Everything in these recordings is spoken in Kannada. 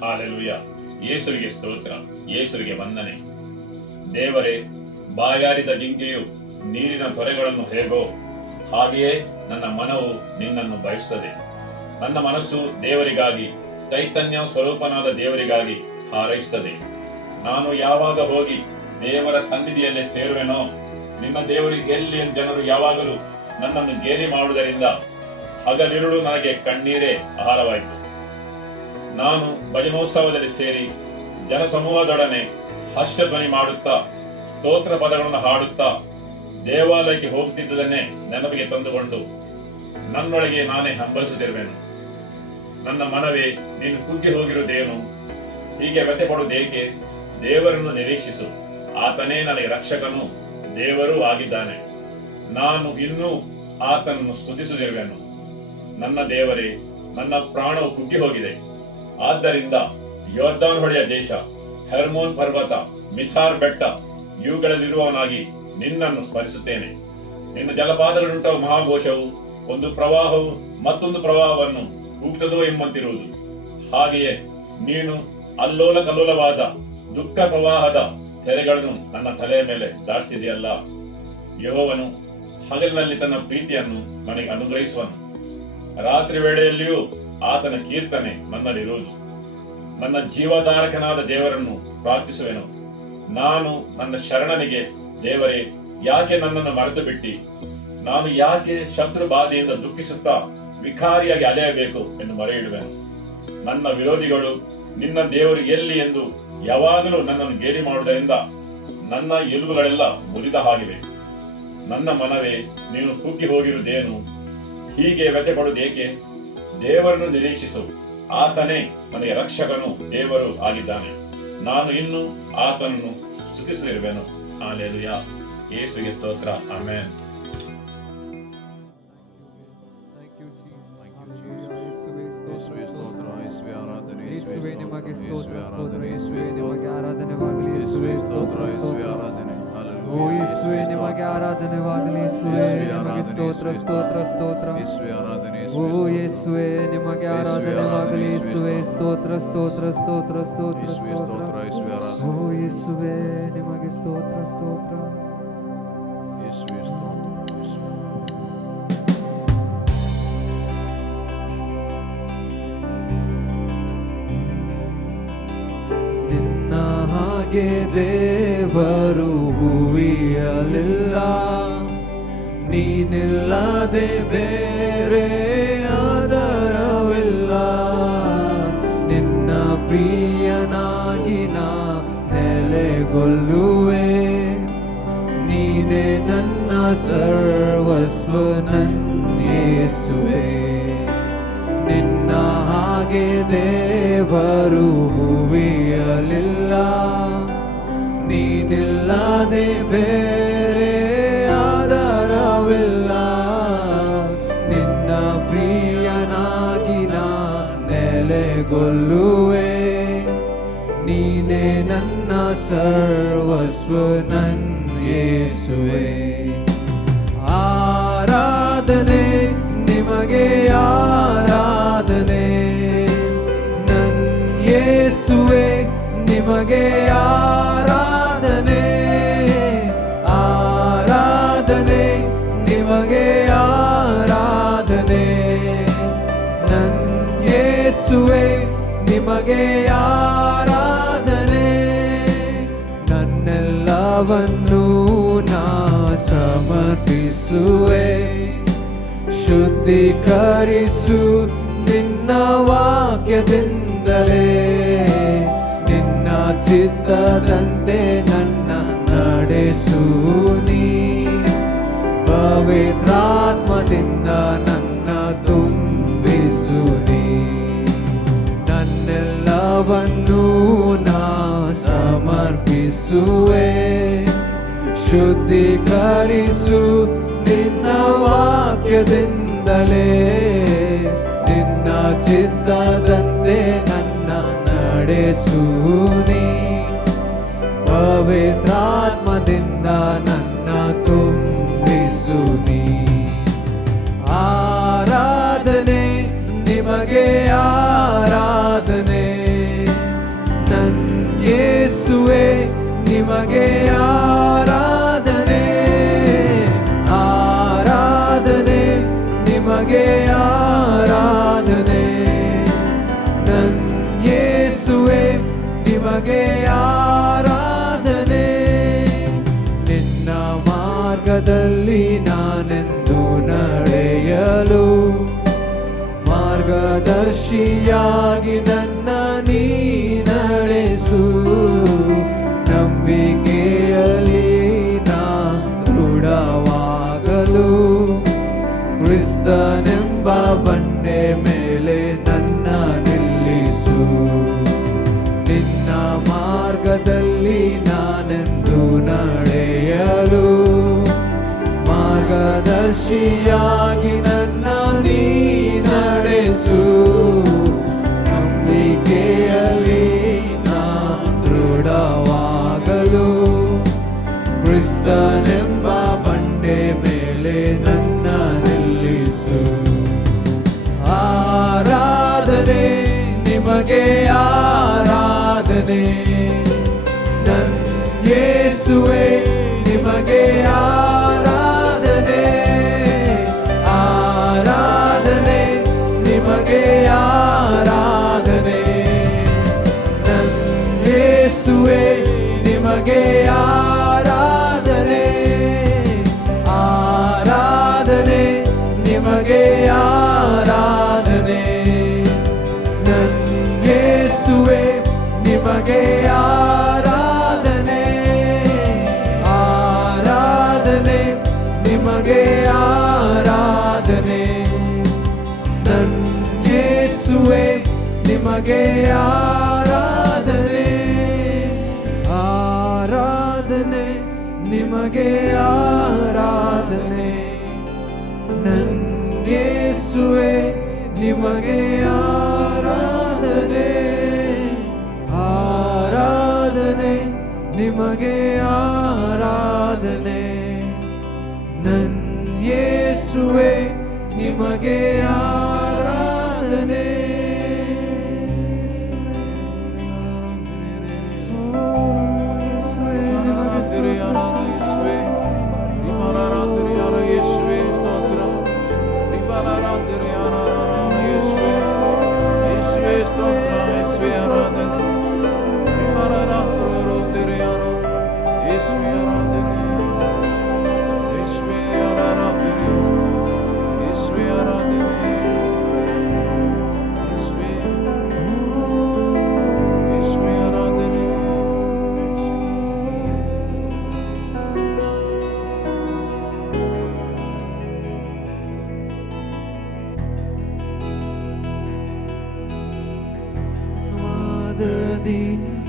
ಹಾಲೆಲೂಯ. ಯೇಸುವಿಗೆ ಸ್ತೋತ್ರ, ಯೇಸುವಿಗೆ ವಂದನೆ. ದೇವರೇ, ಬಾಯಾರಿದ ಜಿಂಕೆಯು ನೀರಿನ ತೊರೆಗಳನ್ನು ಹೇಗೋ ಹಾಗೆಯೇ ನನ್ನ ಮನವು ನಿನ್ನನ್ನು ಬಯಸುತ್ತದೆ. ನನ್ನ ಮನಸ್ಸು ದೇವರಿಗಾಗಿ, ಚೈತನ್ಯ ಸ್ವರೂಪನಾದ ದೇವರಿಗಾಗಿ ಹಾರೈಸುತ್ತದೆ. ನಾನು ಯಾವಾಗ ಹೋಗಿ ದೇವರ ಸನ್ನಿಧಿಯಲ್ಲೇ ಸೇರುವೆನೋ, ನಿನ್ನ ದೇವರಿಗೆ ಎಲ್ಲಿ ಎಂದು ಜನರು ಯಾವಾಗಲೂ ನನ್ನನ್ನು ಗೇಲಿ ಮಾಡುವುದರಿಂದ ಹಗಲಿರುಳು ನನಗೆ ಕಣ್ಣೀರೇ ಆಹಾರವಾಯಿತು. ನಾನು ಭಜನೋತ್ಸವದಲ್ಲಿ ಸೇರಿ ಜನಸಮೂಹದೊಡನೆ ಹರ್ಷಧ್ವನಿ ಮಾಡುತ್ತಾ ಸ್ತೋತ್ರ ಪದಗಳನ್ನು ಹಾಡುತ್ತಾ ದೇವಾಲಯಕ್ಕೆ ಹೋಗುತ್ತಿದ್ದುದನ್ನೇ ನೆನಪಿಗೆ ತಂದುಕೊಂಡು ನನ್ನೊಳಗೆ ನಾನೇ ಹಂಬಲಿಸುತ್ತಿರುವೆನು. ನನ್ನ ಮನವೇ, ನೀನು ಕುಗ್ಗಿ ಹೋಗಿರುವುದೇನು? ಹೀಗೆ ವ್ಯಥೆ ಪಡುವುದೇಕೆ? ದೇವರನ್ನು ನಿರೀಕ್ಷಿಸು. ಆತನೇ ನನಗೆ ರಕ್ಷಕನೂ ದೇವರೂ ಆಗಿದ್ದಾನೆ. ನಾನು ಇನ್ನೂ ಆತನನ್ನು ಸ್ತುತಿಸುತ್ತಿರುವೆನು. ನನ್ನ ದೇವರೇ, ನನ್ನ ಪ್ರಾಣವು ಕುಗ್ಗಿ ಹೋಗಿದೆ. ಆದ್ದರಿಂದ ಯೋರ್ದಾನ್ ಹೊಳೆಯ ದೇಶ, ಹೆರ್ಮೋನ್ ಪರ್ವತ, ಮಿಸಾರ್ ಬೆಟ್ಟ ಇವುಗಳಲ್ಲಿರುವವನಾಗಿ ನಿನ್ನನ್ನು ಸ್ಮರಿಸುತ್ತೇನೆ. ನಿನ್ನ ಜಲಪಾತಗಳುಂಟವ ಮಹಾಘೋಷವು ಒಂದು ಪ್ರವಾಹವು ಮತ್ತೊಂದು ಪ್ರವಾಹವನ್ನು ಕೂಗುತ್ತದೋ ಎಂಬಂತಿರುವುದು. ಹಾಗೆಯೇ ನೀನು ಅಲ್ಲೋಲ ಕಲ್ಲೋಲವಾದ ದುಃಖ ಪ್ರವಾಹದ ತೆರೆಗಳನ್ನು ನನ್ನ ತಲೆಯ ಮೇಲೆ ದಾಟಿಸಿದೆಯಲ್ಲ. ಯೆಹೋವನು ಹಗಲಿನಲ್ಲಿ ತನ್ನ ಪ್ರೀತಿಯನ್ನು ನನಗೆ ಅನುಗ್ರಹಿಸುವನು. ರಾತ್ರಿ ವೇಳೆಯಲ್ಲಿಯೂ ಆತನ ಕೀರ್ತನೆ ನನ್ನಲ್ಲಿರುವುದು. ನನ್ನ ಜೀವಧಾರಕನಾದ ದೇವರನ್ನು ಪ್ರಾರ್ಥಿಸುವೆನು. ನಾನು ನನ್ನ ಶರಣನಿಗೆ, ದೇವರೇ, ಯಾಕೆ ನನ್ನನ್ನು ಮರೆತು ಬಿಟ್ಟಿ? ನಾನು ಯಾಕೆ ಶತ್ರು ಬಾಧೆಯಿಂದ ದುಃಖಿಸುತ್ತಾ ವಿಕಾರಿಯಾಗಿ ಅಲೆಯಬೇಕು ಎಂದು ಮೊರೆಯಿಡುವೆನು. ನನ್ನ ವಿರೋಧಿಗಳು ನಿನ್ನ ದೇವರು ಎಲ್ಲಿ ಎಂದು ಯಾವಾಗಲೂ ನನ್ನನ್ನು ಗೇಲಿ ಮಾಡುವುದರಿಂದ ನನ್ನ ಎಲುಬುಗಳೆಲ್ಲ ಮುರಿದ ಹಾಗಿವೆ. ನನ್ನ ಮನವೇ, ನೀನು ಕುಗ್ಗಿ ಹೋಗಿರುವುದೇನು? ಹೀಗೆ ವ್ಯಥೆ ಪಡುವುದೇಕೆ? ದೇವರನ್ನು ನಿರೀಕ್ಷಿಸು. ಆತನೇ ನನಗೆ ರಕ್ಷಕನು ದೇವರು ಆಗಿದ್ದಾನೆ. ನಾನು ಇನ್ನೂ ಆತನನ್ನು ಸ್ತುತಿಸುತ್ತಿರುವೆನು. ಹಾಲೆಲೂಯ. ಯೇಸುವಿಗೆ ಸ್ತೋತ್ರ. ಆಮೆನ್. ಯೇಸುವೇ ನಿಮಗೆ ಸ್ತೋತ್ರ, ಸ್ತೋತ್ರ. ಯೇಸುವೇ ನಿಮಗೆ ಆರಾಧನೆವಾಗಲಿ. ಯೇಸುವೇ ಸ್ತೋತ್ರ, ಸ್ತೋತ್ರ. ಓ ಯೇಸುವೇ ನಿಮಗೆ ಆರಾಧನೆವಾಗಲಿ. ಯೇಸುವೇ ನಿಮಗೆ ಸ್ತೋತ್ರ, ಸ್ತೋತ್ರ, ಸ್ತೋತ್ರ. ಓ ಯೇಸುವೇ ನಿಮಗೆ ಆರಾಧನೆವಾಗಲಿ. ಯೇಸುವೇ ಸ್ತೋತ್ರ, ಸ್ತೋತ್ರ, ಸ್ತೋತ್ರ, ಸ್ತೋತ್ರ, ಸ್ತೋತ್ರ. ಓ ಯೇಸುವೇ ನಿಮಗೆ ಸ್ತೋತ್ರ, ಸ್ತೋತ್ರ. ನಿನ್ನ ಹಾಗೆ ದೇವರು ಹೂವಿಯಲಿಲ್ಲ, ನೀನಿಲ್ಲದೆ ಬೇರೆ ಆಧಾರವಿಲ್ಲ. ನಿನ್ನ ಪ್ರಿಯನಾಗಿ ನಾ ನೆಲೆಗೊಳ್ಳುವೆ. ನೀನೇ ನನ್ನ ಸರ್ವಸ್ವ, ನನ್ನ ಯೇಸುವೇ. ನಿನ್ನ ಹಾಗೆ ದೇವರು ಹೂವಿಯಲಿಲ್ಲ, ನೀನಿಲ್ಲದೆ ಬೇರೆ ಆಧಾರವಿಲ್ಲ. ನಿನ್ನ ಪ್ರಿಯನಾಗಿ ನಾ ನೆಲೆಗೊಳ್ಳುವೆ. ನೀನೇ ನನ್ನ ಸರ್ವಸ್ವ, ನನ್ನ ಯೇಸುವೇ. ಆರಾಧನೆ ನಿಮಗೆ, ಆರಾಧನೆ ನನ್ನ ಯೇಸುವೇ. ನಿಮಗೆ ಆರಾಧನೆ, ಆರಾಧನೆ ನಿಮಗೆ, ಆರಾಧನೆ ನನ್ನ ಯೇಸುವೇ. ನಿಮಗೆ ಆರಾಧನೆ. ನನ್ನೆಲ್ಲವನ್ನೂ ನಾ ಸಮರ್ಪಿಸುವೆ. ಶುದ್ಧೀಕರಿಸು ನಿನ್ನ ವಾಕ್ಯದಿಂದಲೇ. ನಿನ್ನ ಚಿತ್ತದಂತೆ ನನ್ನ ನಡೆಸು ನೀ. ಪವಿತ್ರಾತ್ಮದಿಂದ ನನ್ನ ತುಂಬಿಸು ನೀ. ನನ್ನೆಲ್ಲವನ್ನೂ ನಾ ಸಮರ್ಪಿಸುವೆ. ಶುದ್ಧೀಕರಿಸು ನಿನ್ನ ವಾಕ್ಯದಿಂದಲೇ. ನಿನ್ನ ಚಿತ್ತದಂತೆ ನನ್ನ ನಡೆಸು ನೀ. ಪವಿತ್ರಾತ್ಮದಿಂದ ನನ್ನ ತುಂಬಿಸು ನೀ. ಆರಾಧನೆ ನಿಮಗೆ, ಆರಾಧನೆ ನಿಮಗೆ ಆರಾಧನೆ, ಆರಾಧನೆ ನಿಮಗೆ ಆರಾಧನೆ. ನನ್ನ ಯೇಸುವೆ ನಿಮಗೆ ಆರಾಧನೆ. ನಿನ್ನ ಮಾರ್ಗದಲ್ಲಿ ನಾನೆಂದು ನಡೆಯಲು ಮಾರ್ಗದರ್ಶಿಯಾಗಿ ನನ್ನ ನೀ ನಡೆಸು. ನಂಬಿಕೆಯಲ್ಲಿ ನಾ ದೃಢವಾಗಲು ಕ್ರಿಸ್ತನೆಂಬ ಬಂಡೆ ಮೇಲೆ ನನ್ನ ನಿಲ್ಲಿಸು. ನಿನ್ನ ಮಾರ್ಗದಲ್ಲಿ ನಾನೆಂದು ನಡೆಯಲು ಮಾರ್ಗದರ್ಶಿಯಾಗಿ ನನ್ನ ನೀ ನಡೆಸು. ನಂಬಿಕೆಯಲ್ಲಿ ನಾ ದೃಢವಾಗಲು ಕ್ರಿಸ್ತನೆಂಬ ಬಂಡೆ ಮೇಲೆ ನನ್ನ ನಿಲ್ಲಿಸು. ಆರಾಧನೆ ನಿಮಗೆ ಆರಾಧನೆ, ನನ್ನ ಯೇಸುವೆ ನಿಮಗೆ ಆರಾಧನೆ, ಆರಾಧನೆ ನಿಮಗೆ ಆರಾಧನೆ. ನನ್ನ ಯೇಸುವೆ ನಿಮಗೆ ಆರಾಧನೆ, ಆರಾಧನೆ ನಿಮಗೆ ಆರಾಧನೆ. ನನ್ನ ಯೇಸುವೆ ನಿಮಗೆ ಆರಾಧನೆ, ಆರಾಧನೆ ನಿಮಗೆ ಆರಾಧನೆ. ನನ್ನ ಯೇಸುವೆ ನಿಮಗೆ ಆರಾಧನೆ, ಆರಾಧನೆ ನಿಮಗೆ ಆರಾಧನೆ. ನನ್ನ ಯೇಸುವೆ ನಿಮಗೆ ಆರಾಧನೆ, ಆರಾಧನೆ ನಿಮಗೆ ಆರಾಧನೆ. ನನ್ನ ಯೇಸುವೆ ನಿಮಗೆ ಆರಾಧನೆ.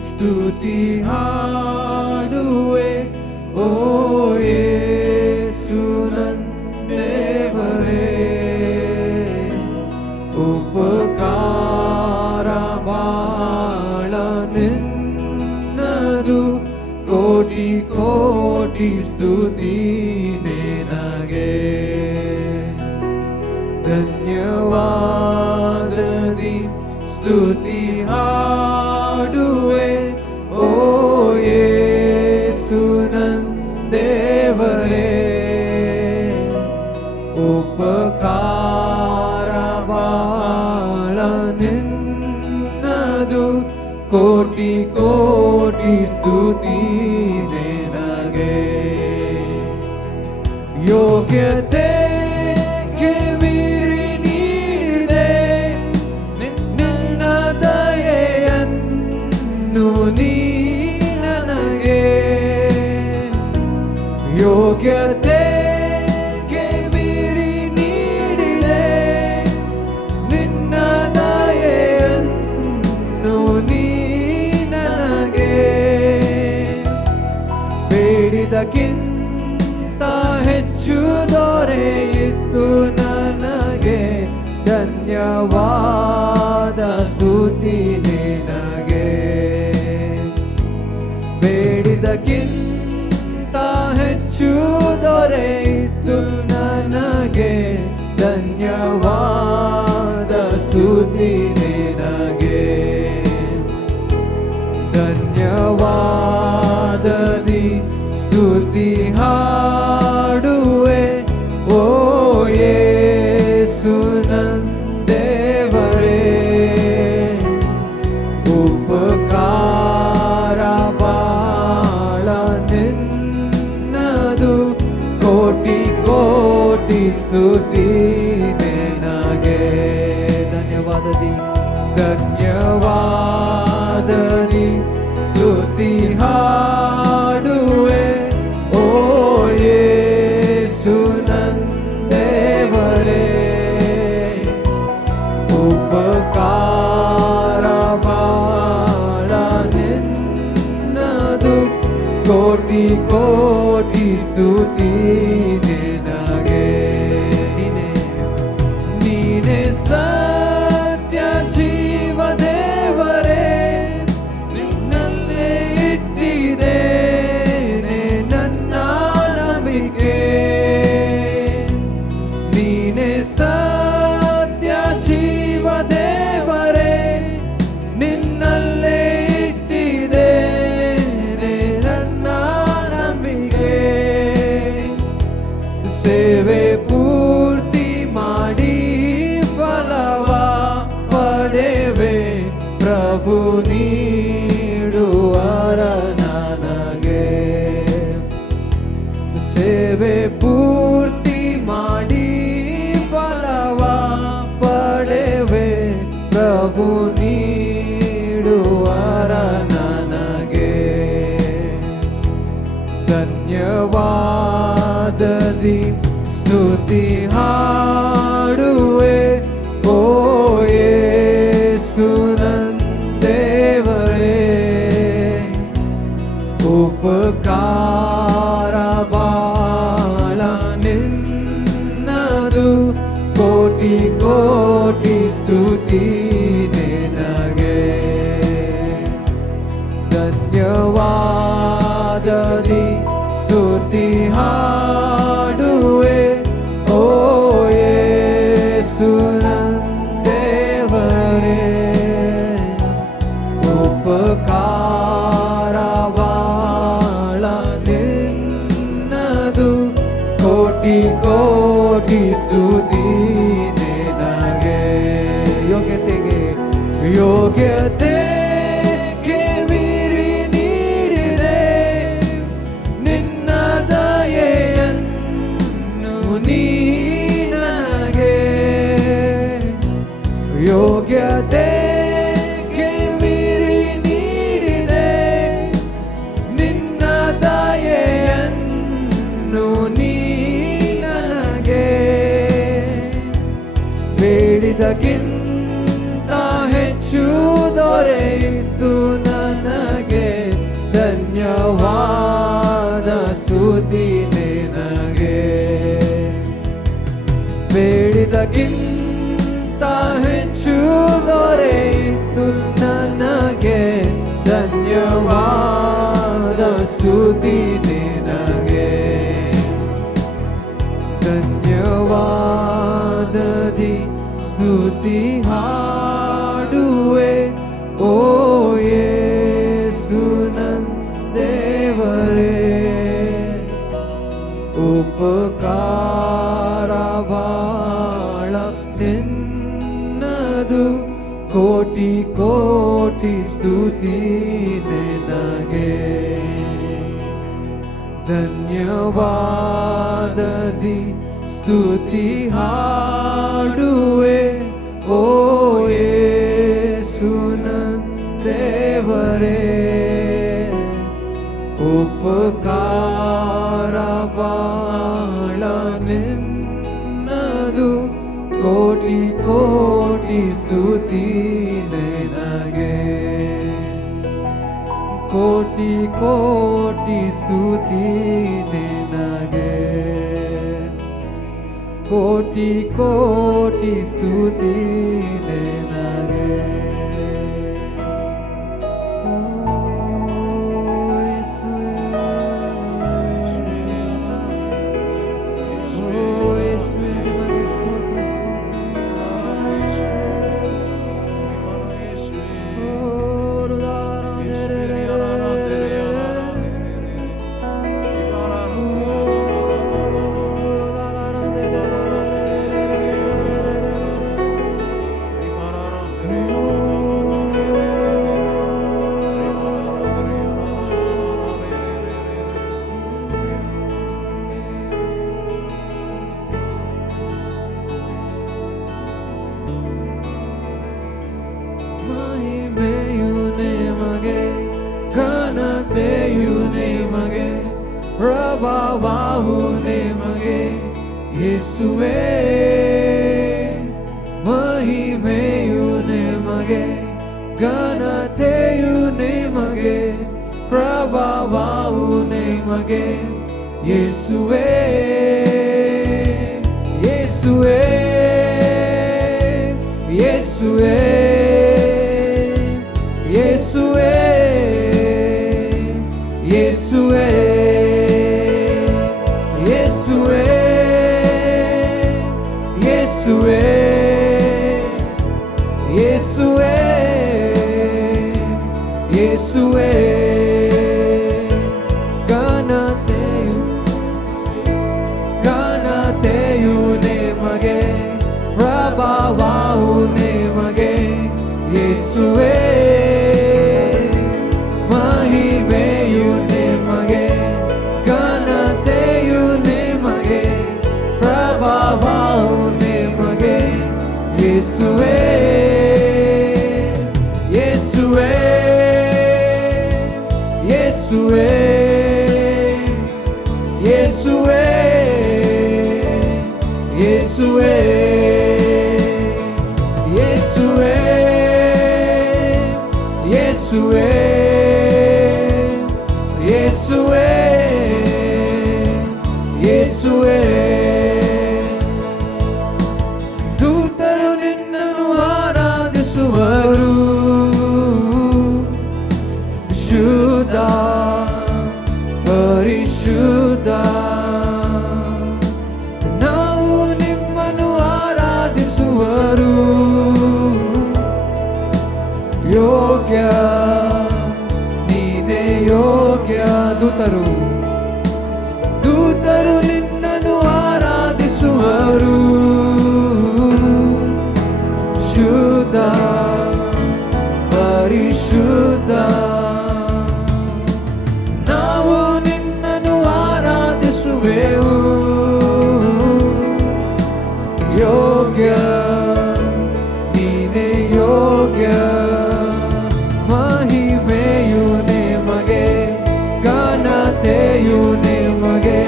ಸ್ತುತಿ ಹಾಡುವೆ ಓ ಯೇಸು ನನ್ನ ದೇವರೇ. ಉಪಕಾರ ಬಾಳ ನಿನ್ನದು, ಕೋಟಿ ಕೋಟಿ ಸ್ತುತಿ ನಿನಗೆ. ಧನ್ಯವಾದದಿ ಸ್ತುತಿ ಹಾಡುವೆ ಓ ಯೇಸು ನನ್ನ ದೇವರೇ. ಉಪಕಾರ ಬಾಳ ನಿನ್ನದು, ಕೋಟಿ ಕೋಟಿ ಸ್ತುತಿ ನಿನಗೆ. ಯೋಗ್ಯತೆಗೆ ಮೀರಿ ನೀಡಿದೆ ನಿನ್ನ ದಯೆಯನ್ನು ನೀ ನನಗೆ. ಯೋಗ್ಯತೆಗೆ ಮೀರಿ ನೀಡಿದೆ ನಿನ್ನ ದಯೆಯನ್ನು ನೀ ನನಗೆ. ಬೇಡಿದಕ್ಕಿಂತ ಹೆಚ್ಚು ದೊರೆಯಿತು ನನಗೆ. ಧನ್ಯವಾದ ಸ್ತುತಿ ನಿನಗೆ. ಬೇಡಿದಕ್ಕಿಂತ ಹೆಚ್ಚು ದೊರೆಯಿತು ನನಗೆ. ಧನ್ಯವಾದ ಸ್ತುತಿ ನಿನಗೆ. ಧನ್ಯವಾದ ಕೋಟಿ ಸ್ತುತಿ ನಿನಗೆ. ನೀನೆ ಸತ್ಯ ಜೀವ ದೇವರೇ, ನಿನ್ನಲ್ಲೇ ಇಟ್ಟಿದ್ದೇನೆ ನನ್ನ ನಂಬಿಕೆ. ನೀನೆ ಸತ್ಯ ಜೀವ ದೇವರೇ, ನಿನ್ನಲ್ಲೇ ಇಟ್ಟಿದ್ದೇನೆ ನನ್ನ ನಂಬಿಕೆ. ಸೇವೆ ಪೂರ್ತಿ ಮಾಡಿ ಫಲವ ಪಡೆವೆ, ಪ್ರಭು ನೀಡುವರ ನನಗೆ. ಸೇವೆ ಪೂರ್ತಿ ಮಾಡಿ ಫಲವ ಪಡೆವೆ, ಪ್ರಭು ನೀಡುವರ ನನಗೆ. ಧನ್ಯವಾದದಿ ಸ್ತುತಿ ಹಾಡುವೆ, ಓ ಯೇಸು ನನ್ನ ದೇವರೇ. ಉಪಕಾರ ಬಾಳ ನಿನ್ನದು, ಕೋಟಿ ಕೋಟಿ ಸ್ತುತಿ ನಿನಗೆ. ಧನ್ಯವಾದದಿ ಸ್ತುತಿ ಹಾಡುವೆ, ಓ ಯೇಸು ನನ್ನ ದೇವರೇ. ಉಪಕಾರ ಬಾಳ ನಿನ್ನದು, ಕೋಟಿ ಕೋಟಿ ಸ್ತುತಿ ನಿನಗೆ. ಯೋಗ್ಯತೆಗೆ ಮೀರಿ ನೀಡಿದೆ ನಿನ್ನ ದಯೆಯನ್ನು ನೀ ನನಗೆ. ಯೋಗ್ಯತೆಗೆ ಮೀರಿ ನೀಡಿದೆ ನಿನ್ನ ದಯೆಯನ್ನು ನೀ ನನಗೆ. ಬೇಡಿದಕ್ಕಿಂತ ಹೆಚ್ಚು ದೊರೆಯಿತು ನನಗೆ, ಧನ್ಯವಾದ ಸ್ತುತಿ ನಿನಗೆ. ಬೇಡಿದಕ್ಕಿಂತ ಹೆಚ್ಚು ದೊರೆಯಿತು ನನಗೆ, ಧನ್ಯವಾದ ಸ್ತುತಿ ನಿನಗೆ. ಧನ್ಯವಾದದಿ ಸ್ತುತಿ ಹಾಡುವೆ, ಓ ಯೇಸು ನನ್ನ ದೇವರೇ. ಉಪಕಾರ ಬಾಳ ನಿನ್ನದು, ಕೋಟಿ ಕೋಟಿ ಸ್ತುತಿ ನಿನಗೆ. ಧನ್ಯವಾದದಿ ಸ್ತುತಿ ಹಾಡುವೆ, ಓ ಯೇಸು ನನ್ನ ದೇವರೇ. ಉಪಕಾರ ಬಾಳ ನಿನ್ನದು, ಕೋಟಿ ಕೋಟಿ ಸ್ತುತಿ ನಿನಗೆ. ಕೋಟಿ ಕೋಟಿ ಸ್ತುತಿ ನಿನಗೆ. ಕೋಟಿ ಕೋಟಿ ಸ್ತುತಿ ನಿನಗೆ. ಓ ಯೇಸುವೇ, ಓ ಯೇಸುವೇ, ನಿಮಗೆ ಸ್ತೋತ್ರ ಘನತೆಯು ನಿಮಗೆ, ಪ್ರಭಾವವು ನಿಮಗೆ ಯೇಸುವೇ. ಮಹಿಮೆಯು ನಿಮಗೆ, ಘನತೆಯು ನಿಮಗೆ, ಪ್ರಭಾವವು ಪ್ರಭಾವವು ನಿಮಗೆ ಯೇಸುವೇ ಯೇಸುವೇ ಯೇಸುವೇ ಯೇಸುವೇ ಯೇಸುವೇ ಯೇಸುವೇ ಯೇಸುವೇ ಯೇಸುವೇ ಯೇಸುವೇ ಘನತೆಯು ನಿಮಗೆ ಪ್ರಭಾವವು ನಿಮಗೆ ಯೇಸುವೇ ಮಹಿಮೆಯು ನಿಮಗೆ ಘನತೆಯು ನಿಮಗೆ ಪ್ರಭಾವವು ನಿಮಗೆ ಯೇಸುವೇ ಯೇಸುವೇ ಯೇಸುವೇ ಯೇಸುವೇ ಯೇಸುವೇ ಯೇಸುವೇ ಯೇಸುವೇ ಯೇಸುವೇ ಯೇಸುವೇ ದೂತರು ನಿನ್ನನ್ನು ಆರಾಧಿಸುವರು ಶುದ್ಧ ಪರಿಶುದ್ಧ ನಾವು ನಿಮ್ಮನ್ನು ಆರಾಧಿಸುವರು ಯೋಗ್ಯ ನೀನೇ ಯೋಗ್ಯ ದೂತರು ನಿನ್ನನ್ನು ಆರಾಧಿಸುವರು ಶುದ್ಧ ಪರಿಶುದ್ಧ ನಾವು ನಿನ್ನನ್ನು ಆರಾಧಿಸುವೆವು ಯೋಗ್ಯ ನೀನೇ ಯೋಗ್ಯ ಮಹಿಮೆಯು ನಿಮಗೆ ಘನತೆಯು ನಿಮಗೆ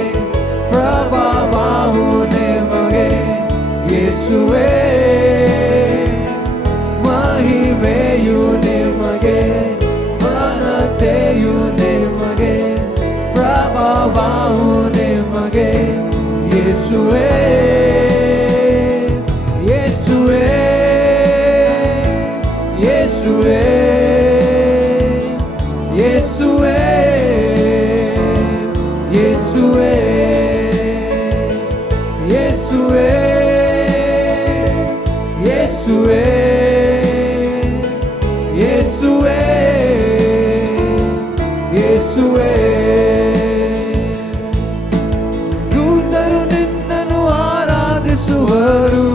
ಪ್ರಭಾವವು ನಿಮಗೆ ಯೇಸುವೇ ಮಹಿಮೆಯು ನಿಮಗೆ ಘನತೆಯು ನಿಮಗೆ ಪ್ರಭಾವವು ನಿಮಗೆ ಯೇಸುವೇ ಯೇಸುವೇ ಯೇಸುವೇ ಯೇಸುವೇ ಯೇಸುವೇ ಯೇಸುವೇ ಯೇಸುವೇ ಯೇಸುವೇ ಯೇಸುವೇ ದೂತರು ನಿನ್ನನ್ನು ಆರಾಧಿಸುವರು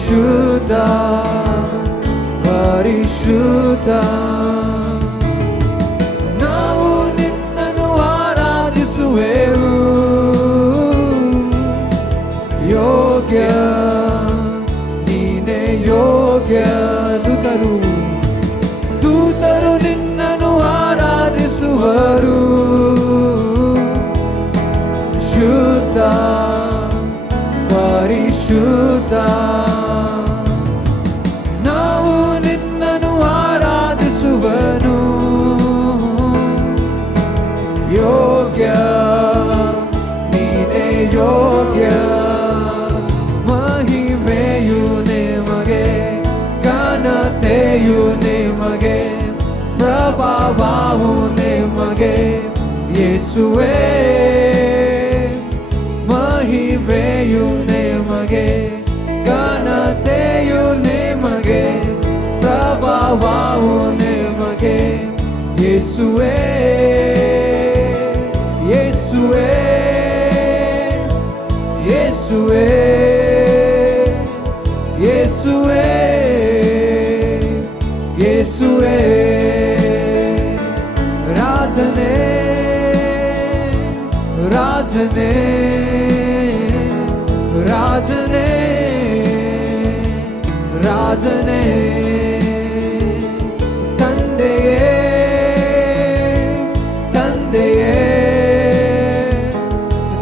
ಶುದ್ಧ ಪರಿಶುದ್ಧ ನಾವು ನಿನ್ನನ್ನು ಆರಾಧಿಸುವೆವು ಯೋಗ್ಯ ನೀನೇ ಯೋಗ್ಯ ದೂತರು ನಿನ್ನನ್ನು ಆರಾಧಿಸುವರು ಶುದ್ಧ ಪರಿಶುದ್ಧ ನಾವು ನಿನ್ನನ್ನು ಆರಾಧಿಸುವನು ಯೋಗ್ಯ ನೀನೇ ಯೋಗ್ಯ ಮಹಿಮೆಯು ನಿಮಗೆ ಘನತೆಯು ನಿಮಗೆ ಪ್ರಭಾವವು ನಿಮಗೆ ಯೇಸುವೇ ಮಹಿಮೆಯು ನಿಮಗೆ ಘನತೆಯು ನಿಮಗೆ ಪ್ರಭಾವವು ನಿಮಗೆ ಯೇಸುವೇ ಯೇಸುವೇ ಯೇಸುವೇ ಯೇಸುವೇ ಯೇಸುವೇ ರಾಜನೇ ರಾಜನೇ ರಾಜನೇ ರಾಜನೇ ತಂದೆಯೇ ತಂದೆಯೇ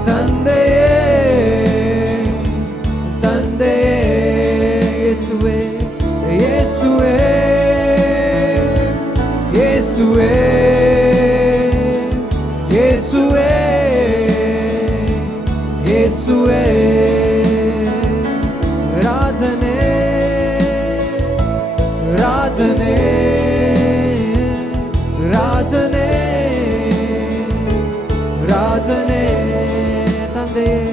ತಂದೆಯೇ ತಂದೆಯೇ ಯೇಸುವೇ ಯೇಸುವೇ ಯೇಸುವೇ ರಾಜನೇ ರಾಜನೇ ರಾಜನೇ ತಂದೆಯೇ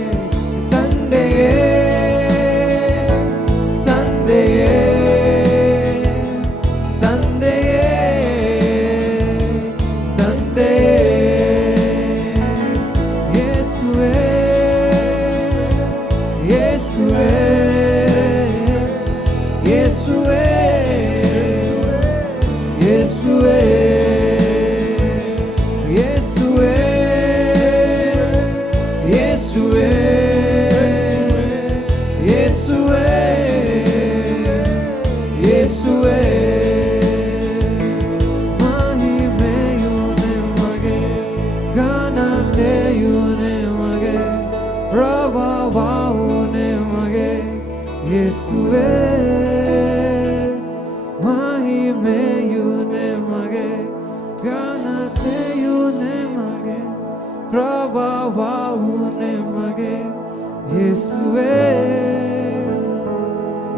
ತಂದೆಯೇ ತಂದೆಯೇ ತಂದೆಯೇ ತಂದೆಯೇ ಯೇಸುವೇ ಯೇಸುವೇ ಯೇಸುವೇ ಯೇಸುವೇ ಯೇಸುವೇ ಯೇಸುವೇ ಯೇಸುವೇ ಯೇಸುವೇ ಮಹಿಮೆಯು ನಿಮಗೆ ಘನತೆಯು ನಿಮಗೆ ಪ್ರಭಾವವು ನಿಮಗೆ ಯೇಸುವೇ ಮಹಿಮೆಯು ನಿಮಗೆ ಘನತೆಯು ನಿಮಗೆ ಪ್ರಭಾವವು ನಿಮಗೆ ಯೇಸುವೇ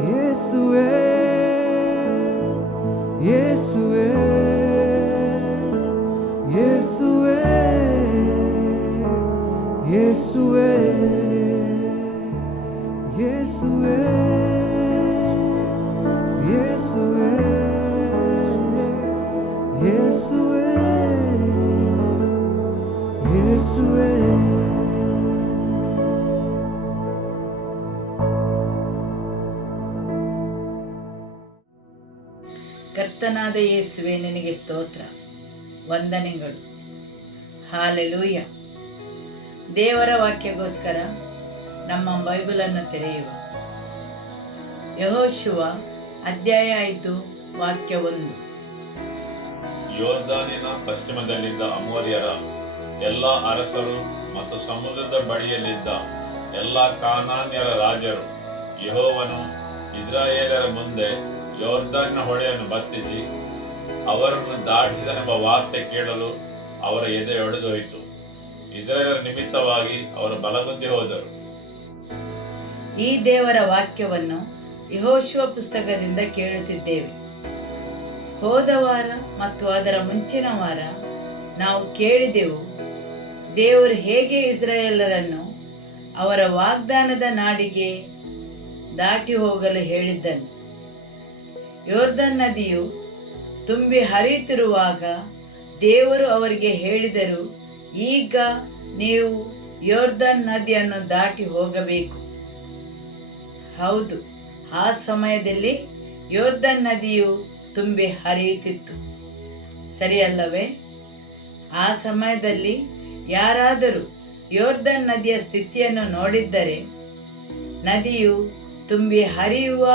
ಯೇಸುವೇ ಯೇಸುವೇ ಯೇಸುವೇ ಯೇಸುವೇ ಯೇಸುವೇ ಯೇಸುವೇ ಯೇಸುವೇ ಯೇಸುವೇ ಕರ್ತನಾದ ಯೇಸುವೆ ನಿನಗೆ ಸ್ತೋತ್ರ, ವಂದನೆಗಳು. ಹಾಲೆಲೂಯ. ದೇವರ ವಾಕ್ಯಗೋಸ್ಕರ ನಮ್ಮ ಬೈಬಲನ್ನು ತೆರೆಯುವ. ಯೆಹೋಶುವ ಅಧ್ಯಾಯ 5 ವಾಕ್ಯ 1. ಯೋರ್ದಾನಿನ ಪಶ್ಚಿಮದಲ್ಲಿದ್ದ ಅಮೋರಿಯರ ಎಲ್ಲ ಅರಸರು ಮತ್ತು ಸಮುದ್ರದ ಬಳಿಯಲ್ಲಿದ್ದ ಎಲ್ಲ ಕಾನಾನ್ಯರ ರಾಜರು ಯೆಹೋವನು ಇಸ್ರಾಯೇಲರ ಮುಂದೆ ಯೋರ್ದಾನಿನ ಹೊಳೆಯನ್ನು ಬತ್ತಿಸಿ ಅವರನ್ನು ದಾಟಿಸಿದನೆಂಬ ವಾರ್ತೆ ಕೇಳಲು ಅವರ ಎದೆ ಒಡೆದೋಯಿತು. ಇಸ್ರಾಯೇಲರ ನಿಮಿತ್ತವಾಗಿ ಅವರು ಬಲಗುಂದಿ ಹೋದರು. ಈ ದೇವರ ವಾಕ್ಯವನ್ನು ಯೆಹೋಶುವ ಪುಸ್ತಕದಿಂದ ಕೇಳುತ್ತಿದ್ದೇವೆ. ಹೋದ ವಾರ ಮತ್ತು ಅದರ ಮುಂಚಿನ ವಾರ ನಾವು ಕೇಳಿದೆವು, ದೇವರು ಹೇಗೆ ಇಸ್ರಾಯೇಲರನ್ನು ಅವರ ವಾಗ್ದಾನದ ನಾಡಿಗೆ ದಾಟಿ ಹೋಗಲು ಹೇಳಿದ್ದನು. ಯೋರ್ದನ್ ನದಿಯು ತುಂಬಿ ಹರಿಯುತ್ತಿರುವಾಗ ದೇವರು ಅವರಿಗೆ ಹೇಳಿದರು, ಈಗ ನೀವು ಯೋರ್ದನ್ ನದಿಯನ್ನು ದಾಟಿ ಹೋಗಬೇಕು. ಹೌದು, ಆ ಸಮಯದಲ್ಲಿ ಯೋರ್ದನ್ ನದಿಯು ತುಂಬಿ ಹರಿಯುತ್ತಿತ್ತು, ಸರಿಯಲ್ಲವೇ? ಆ ಸಮಯದಲ್ಲಿ ಯಾರಾದರೂ ಯೋರ್ದನ್ ನದಿಯ ಸ್ಥಿತಿಯನ್ನು ನೋಡಿದ್ದರೆ, ನದಿಯು ತುಂಬಿ ಹರಿಯುವ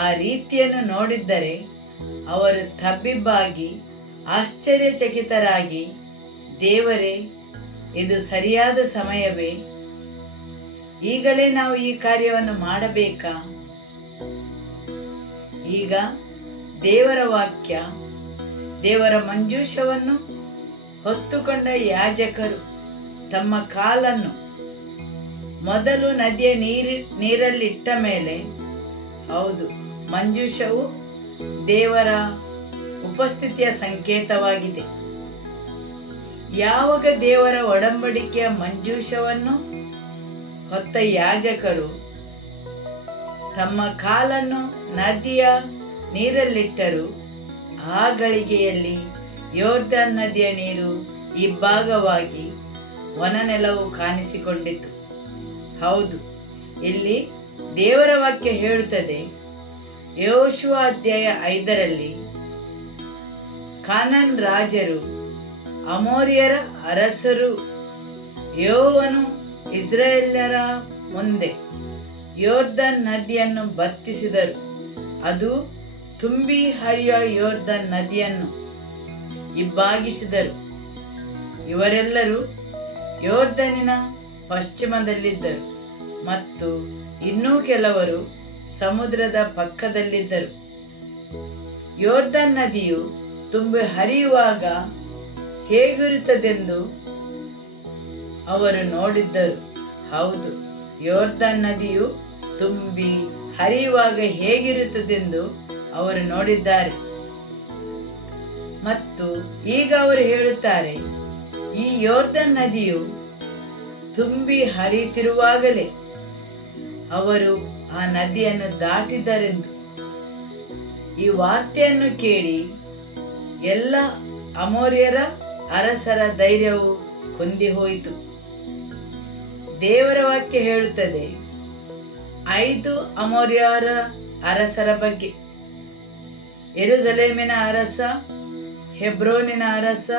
ಆ ರೀತಿಯನ್ನು ನೋಡಿದ್ದರೆ ಅವರು ತಬ್ಬಿಬ್ಬಾಗಿ ಆಶ್ಚರ್ಯಚಕಿತರಾಗಿ, ದೇವರೇ, ಇದು ಸರಿಯಾದ ಸಮಯವೇ? ಈಗಲೇ ನಾವು ಈ ಕಾರ್ಯವನ್ನು ಮಾಡಬೇಕಾ? ಈಗ ದೇವರ ವಾಕ್ಯ, ದೇವರ ಮಂಜೂಷವನ್ನು ಹೊತ್ತುಕೊಂಡ ಯಾಜಕರು ತಮ್ಮ ಕಾಲನ್ನು ಮೊದಲು ನದಿಯ ನೀರಲ್ಲಿಟ್ಟ ಮೇಲೆ, ಹೌದು, ಮಂಜೂಷವು ದೇವರ ಉಪಸ್ಥಿತಿಯ ಸಂಕೇತವಾಗಿದೆ. ಯಾವಾಗ ದೇವರ ಒಡಂಬಡಿಕೆಯ ಮಂಜೂಷವನ್ನು ಹೊತ್ತ ಯಾಜಕರು ತಮ್ಮ ಕಾಲನ್ನು ನದಿಯ ನೀರಲ್ಲಿಟ್ಟರು, ಆ ಗಳಿಗೆಯಲ್ಲಿ ಯೋರ್ದನ್ ನದಿಯ ನೀರು ಇಬ್ಬಾಗವಾಗಿ ವನನೆಲವು ಕಾಣಿಸಿಕೊಂಡಿತು. ಹೌದು, ಇಲ್ಲಿ ದೇವರ ವಾಕ್ಯ ಹೇಳುತ್ತದೆ, ಯೆಹೋಶುವ ಅಧ್ಯಾಯ 5ರಲ್ಲಿ ಕಾನಾನ್ ರಾಜರು, ಅಮೋರಿಯರ ಅರಸರು ಯೆಹೋವನು ಇಸ್ರಾಯೇಲ್ಯರ ಮುಂದೆ ಯೋರ್ದನ್ ನದಿಯನ್ನು ಬತ್ತಿಸಿದರು. ಅದು ತುಂಬಿ ಹರಿಯುವ ಯೋರ್ದನ್ ನದಿಯನ್ನು ಇಬ್ಬಾಗಿಸಿದರು. ಇವರೆಲ್ಲರೂ ಯೋರ್ದನಿನ ಪಶ್ಚಿಮದಲ್ಲಿದ್ದರು ಮತ್ತು ಇನ್ನೂ ಕೆಲವರು ಸಮುದ್ರದ ಪಕ್ಕದಲ್ಲಿದ್ದರು. ಯೋರ್ದನ್ ನದಿಯು ತುಂಬಿ ಹರಿಯುವಾಗ ಹೇಗಿರುತ್ತದೆಂದು ಅವರು ನೋಡಿದ್ದರು. ಹೌದು, ಯೋರ್ದನ್ ನದಿಯು ತುಂಬಿ ಹರಿಯುವಾಗ ಹೇಗಿರುತ್ತದೆಂದು ಅವರು ನೋಡಿದ್ದಾರೆ. ಮತ್ತು ಈಗ ಅವರು ಹೇಳುತ್ತಾರೆ, ಈ ಯೋರ್ದನ್ ನದಿಯು ತುಂಬಿ ಹರಿಯುತ್ತಿರುವಾಗಲೇ ಅವರು ಆ ನದಿಯನ್ನು ದಾಟಿದರೆಂದು. ಈ ವಾರ್ತೆಯನ್ನು ಕೇಳಿ ಎಲ್ಲ ಅಮೋರಿಯರ ಅರಸರ ಧೈರ್ಯವು ಕುಂದಿ ಹೋಯಿತು. ದೇವರ ವಾಕ್ಯ ಹೇಳುತ್ತದೆ 5 ಅಮೋರಿಯರ ಅರಸರ ಬಗ್ಗೆ: ಯೆರೂಸಲೇಮಿನ ಅರಸ, ಹೆಬ್ರೋನಿನ ಅರಸ,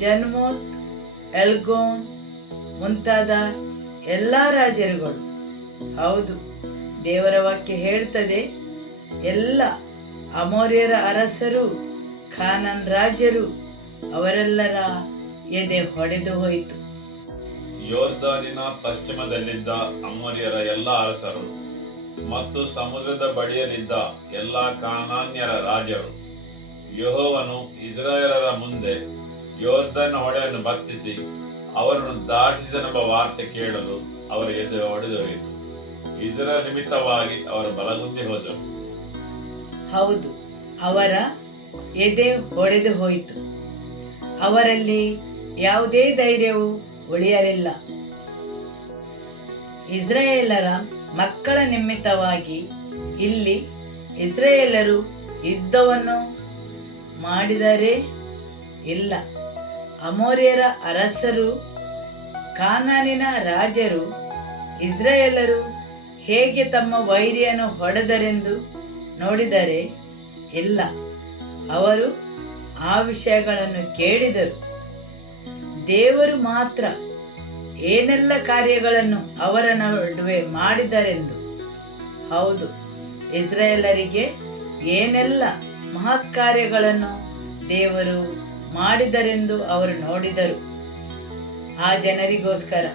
ಜನ್ಮೋತ್, ಎಲ್ಗೋನ್ ಮುಂತಾದ ಎಲ್ಲ ರಾಜರುಗಳು. ಹೌದು, ದೇವರ ವಾಕ್ಯ ಹೇಳ್ತದೆ ಎಲ್ಲ ಅಮೋರಿಯರ ಅರಸರು, ಕಾನಾನ್ ರಾಜರು, ಅವರೆಲ್ಲರ ಎದೆ ಹೊಡೆದು ಹೋಯಿತು. ಯೋರ್ದಾನಿನ ಪಶ್ಚಿಮದಲ್ಲಿದ್ದ ಅಮೋರಿಯರ ಎಲ್ಲ ಅರಸರು ಮತ್ತು ಸಮುದ್ರದ ಬಳಿಯಲ್ಲಿದ್ದ ಎಲ್ಲ ಕಾನಾನ್ಯರ ರಾಜರು ಯೆಹೋವನು ಇಸ್ರಾಯೇಲರ ಮುಂದೆ ಯೋರ್ದನ್ ಹೊಳೆಯನ್ನು ಬತ್ತಿಸಿ ಅವರನ್ನು ದಾಟಿಸಿದನೆಂಬ ವಾರ್ತೆ ಕೇಳಲು ಅವರ ಎದೆ ಹೊಡೆದು ಹೋಯಿತು. ಇದರ ನಿಮಿತ್ತವಾಗಿ ಅವರು ಬಲಗುಂದಿ ಹೋದರು. ಹೌದು, ಅವರ ಎದೆ ಹೊಡೆದು ಹೋಯಿತು. ಅವರಲ್ಲಿ ಯಾವುದೇ ಧೈರ್ಯವು ಉಳಿಯಲಿಲ್ಲ. ಇಸ್ರಾಯೇಲರ ಮಕ್ಕಳ ನಿಮಿತ್ತವಾಗಿ ಇಲ್ಲಿ ಇಸ್ರಾಯೇಲರು ಯುದ್ಧವನ್ನು ಮಾಡಿದರೆ ಇಲ್ಲ. ಅಮೋರಿಯರ ಅರಸರು, ಕಾನಾನಿನ ರಾಜರು ಇಸ್ರಾಯೇಲರು ಹೇಗೆ ತಮ್ಮ ವೈರಿಯನ್ನು ಹೊಡೆದರೆಂದು ನೋಡಿದರೆ ಇಲ್ಲ. ಅವರು ಆ ವಿಷಯಗಳನ್ನು ಕೇಳಿದರು. ದೇವರು ಮಾತ್ರ ಏನೆಲ್ಲ ಕಾರ್ಯಗಳನ್ನು ಅವರ ನಡುವೆ ಮಾಡಿದರೆಂದು. ಹೌದು, ಇಸ್ರಾಯೇಲರಿಗೆ ಏನೆಲ್ಲ ಮಹತ್ ಕಾರ್ಯಗಳನ್ನು ದೇವರು ಮಾಡಿದರೆಂದು ಅವರು ನೋಡಿದರು. ಆ ಜನರಿಗೋಸ್ಕರ.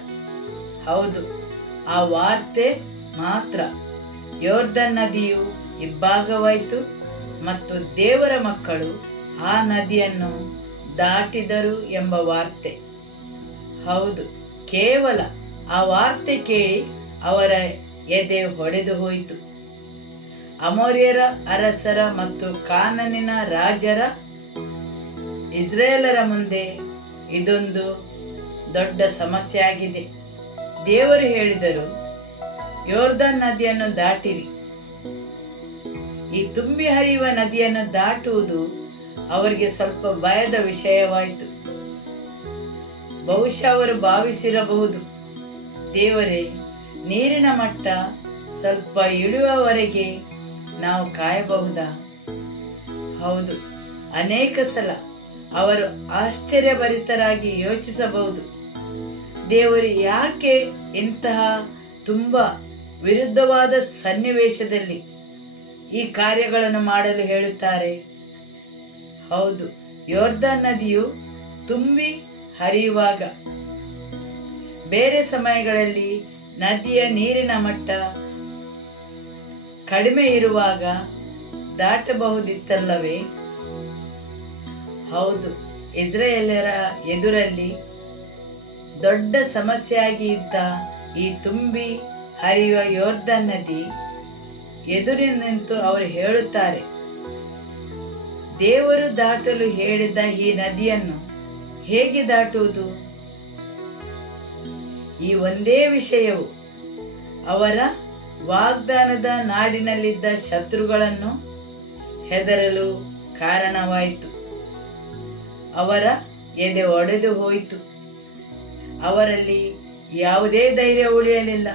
ಹೌದು, ಆ ವಾರ್ತೆ ಮಾತ್ರ. ಯೋರ್ದನ್ ನದಿಯು ಇಬ್ಬಾಗವಾಯಿತು ಮತ್ತು ದೇವರ ಮಕ್ಕಳು ಆ ನದಿಯನ್ನು ದಾಟಿದರು ಎಂಬ ವಾರ್ತೆ. ಹೌದು, ಕೇವಲ ಆ ವಾರ್ತೆ ಕೇಳಿ ಅವರ ಎದೆ ಹೊಡೆದು ಹೋಯಿತು. ಅಮೋರಿಯರ ಅರಸರ ಮತ್ತು ಕಾನಾನಿನ ರಾಜರ ಇಸ್ರಾಯೇಲರ ಮುಂದೆ ಇದೊಂದು ದೊಡ್ಡ ಸಮಸ್ಯೆ ಆಗಿದೆ. ದೇವರು ಹೇಳಿದರು, ಯೋರ್ದನ್ ನದಿಯನ್ನು ದಾಟಿರಿ. ಈ ತುಂಬಿ ಹರಿಯುವ ನದಿಯನ್ನು ದಾಟುವುದು ಅವರಿಗೆ ಸ್ವಲ್ಪ ಭಯದ ವಿಷಯವಾಯಿತು. ಬಹುಶಃ ಅವರು ಭಾವಿಸಿರಬಹುದು, ದೇವರೇ, ನೀರಿನ ಮಟ್ಟ ಸ್ವಲ್ಪ ಇಳಿಯುವವರೆಗೆ ನಾವು ಕಾಯಬಹುದಾ? ಹೌದು, ಅನೇಕ ಸಲ ಅವರು ಆಶ್ಚರ್ಯಭರಿತರಾಗಿ ಯೋಚಿಸಬಹುದು, ದೇವರು ಯಾಕೆ ಇಂತಹ ತುಂಬ ವಿರುದ್ಧವಾದ ಸನ್ನಿವೇಶದಲ್ಲಿ ಈ ಕಾರ್ಯಗಳನ್ನು ಮಾಡಲು ಹೇಳುತ್ತಾರೆ? ಹೌದು, ಯೋರ್ದನ್ ನದಿಯು ತುಂಬಿ ಹರಿಯುವಾಗ, ಬೇರೆ ಸಮಯಗಳಲ್ಲಿ ನದಿಯ ನೀರಿನ ಮಟ್ಟ ಕಡಿಮೆ ಇರುವಾಗ ದಾಟಬಹುದಿತ್ತಲ್ಲವೇ? ಹೌದು, ಇಸ್ರಾಯೇಲರ ಎದುರಲ್ಲಿ ದೊಡ್ಡ ಸಮಸ್ಯೆಯಾಗಿ ಇದ್ದ ಈ ತುಂಬಿ ಹರಿಯುವ ಯೋರ್ದನ್ ನದಿ ಎದುರಿನ ನಿಂತು ಅವರು ಹೇಳುತ್ತಾರೆ, ದೇವರು ದಾಟಲು ಹೇಳಿದ ಈ ನದಿಯನ್ನು ಹೇಗೆ ದಾಟುವುದು? ಈ ಒಂದೇ ವಿಷಯವು ಅವರ ವಾಗ್ದಾನದ ನಾಡಿನಲ್ಲಿದ್ದ ಶತ್ರುಗಳನ್ನು ಹೆದರಲು ಕಾರಣವಾಯಿತು. ಅವರ ಎದೆ ಒಡೆದು ಹೋಯಿತು. ಅವರಲ್ಲಿ ಯಾವುದೇ ಧೈರ್ಯ ಉಳಿಯಲಿಲ್ಲ.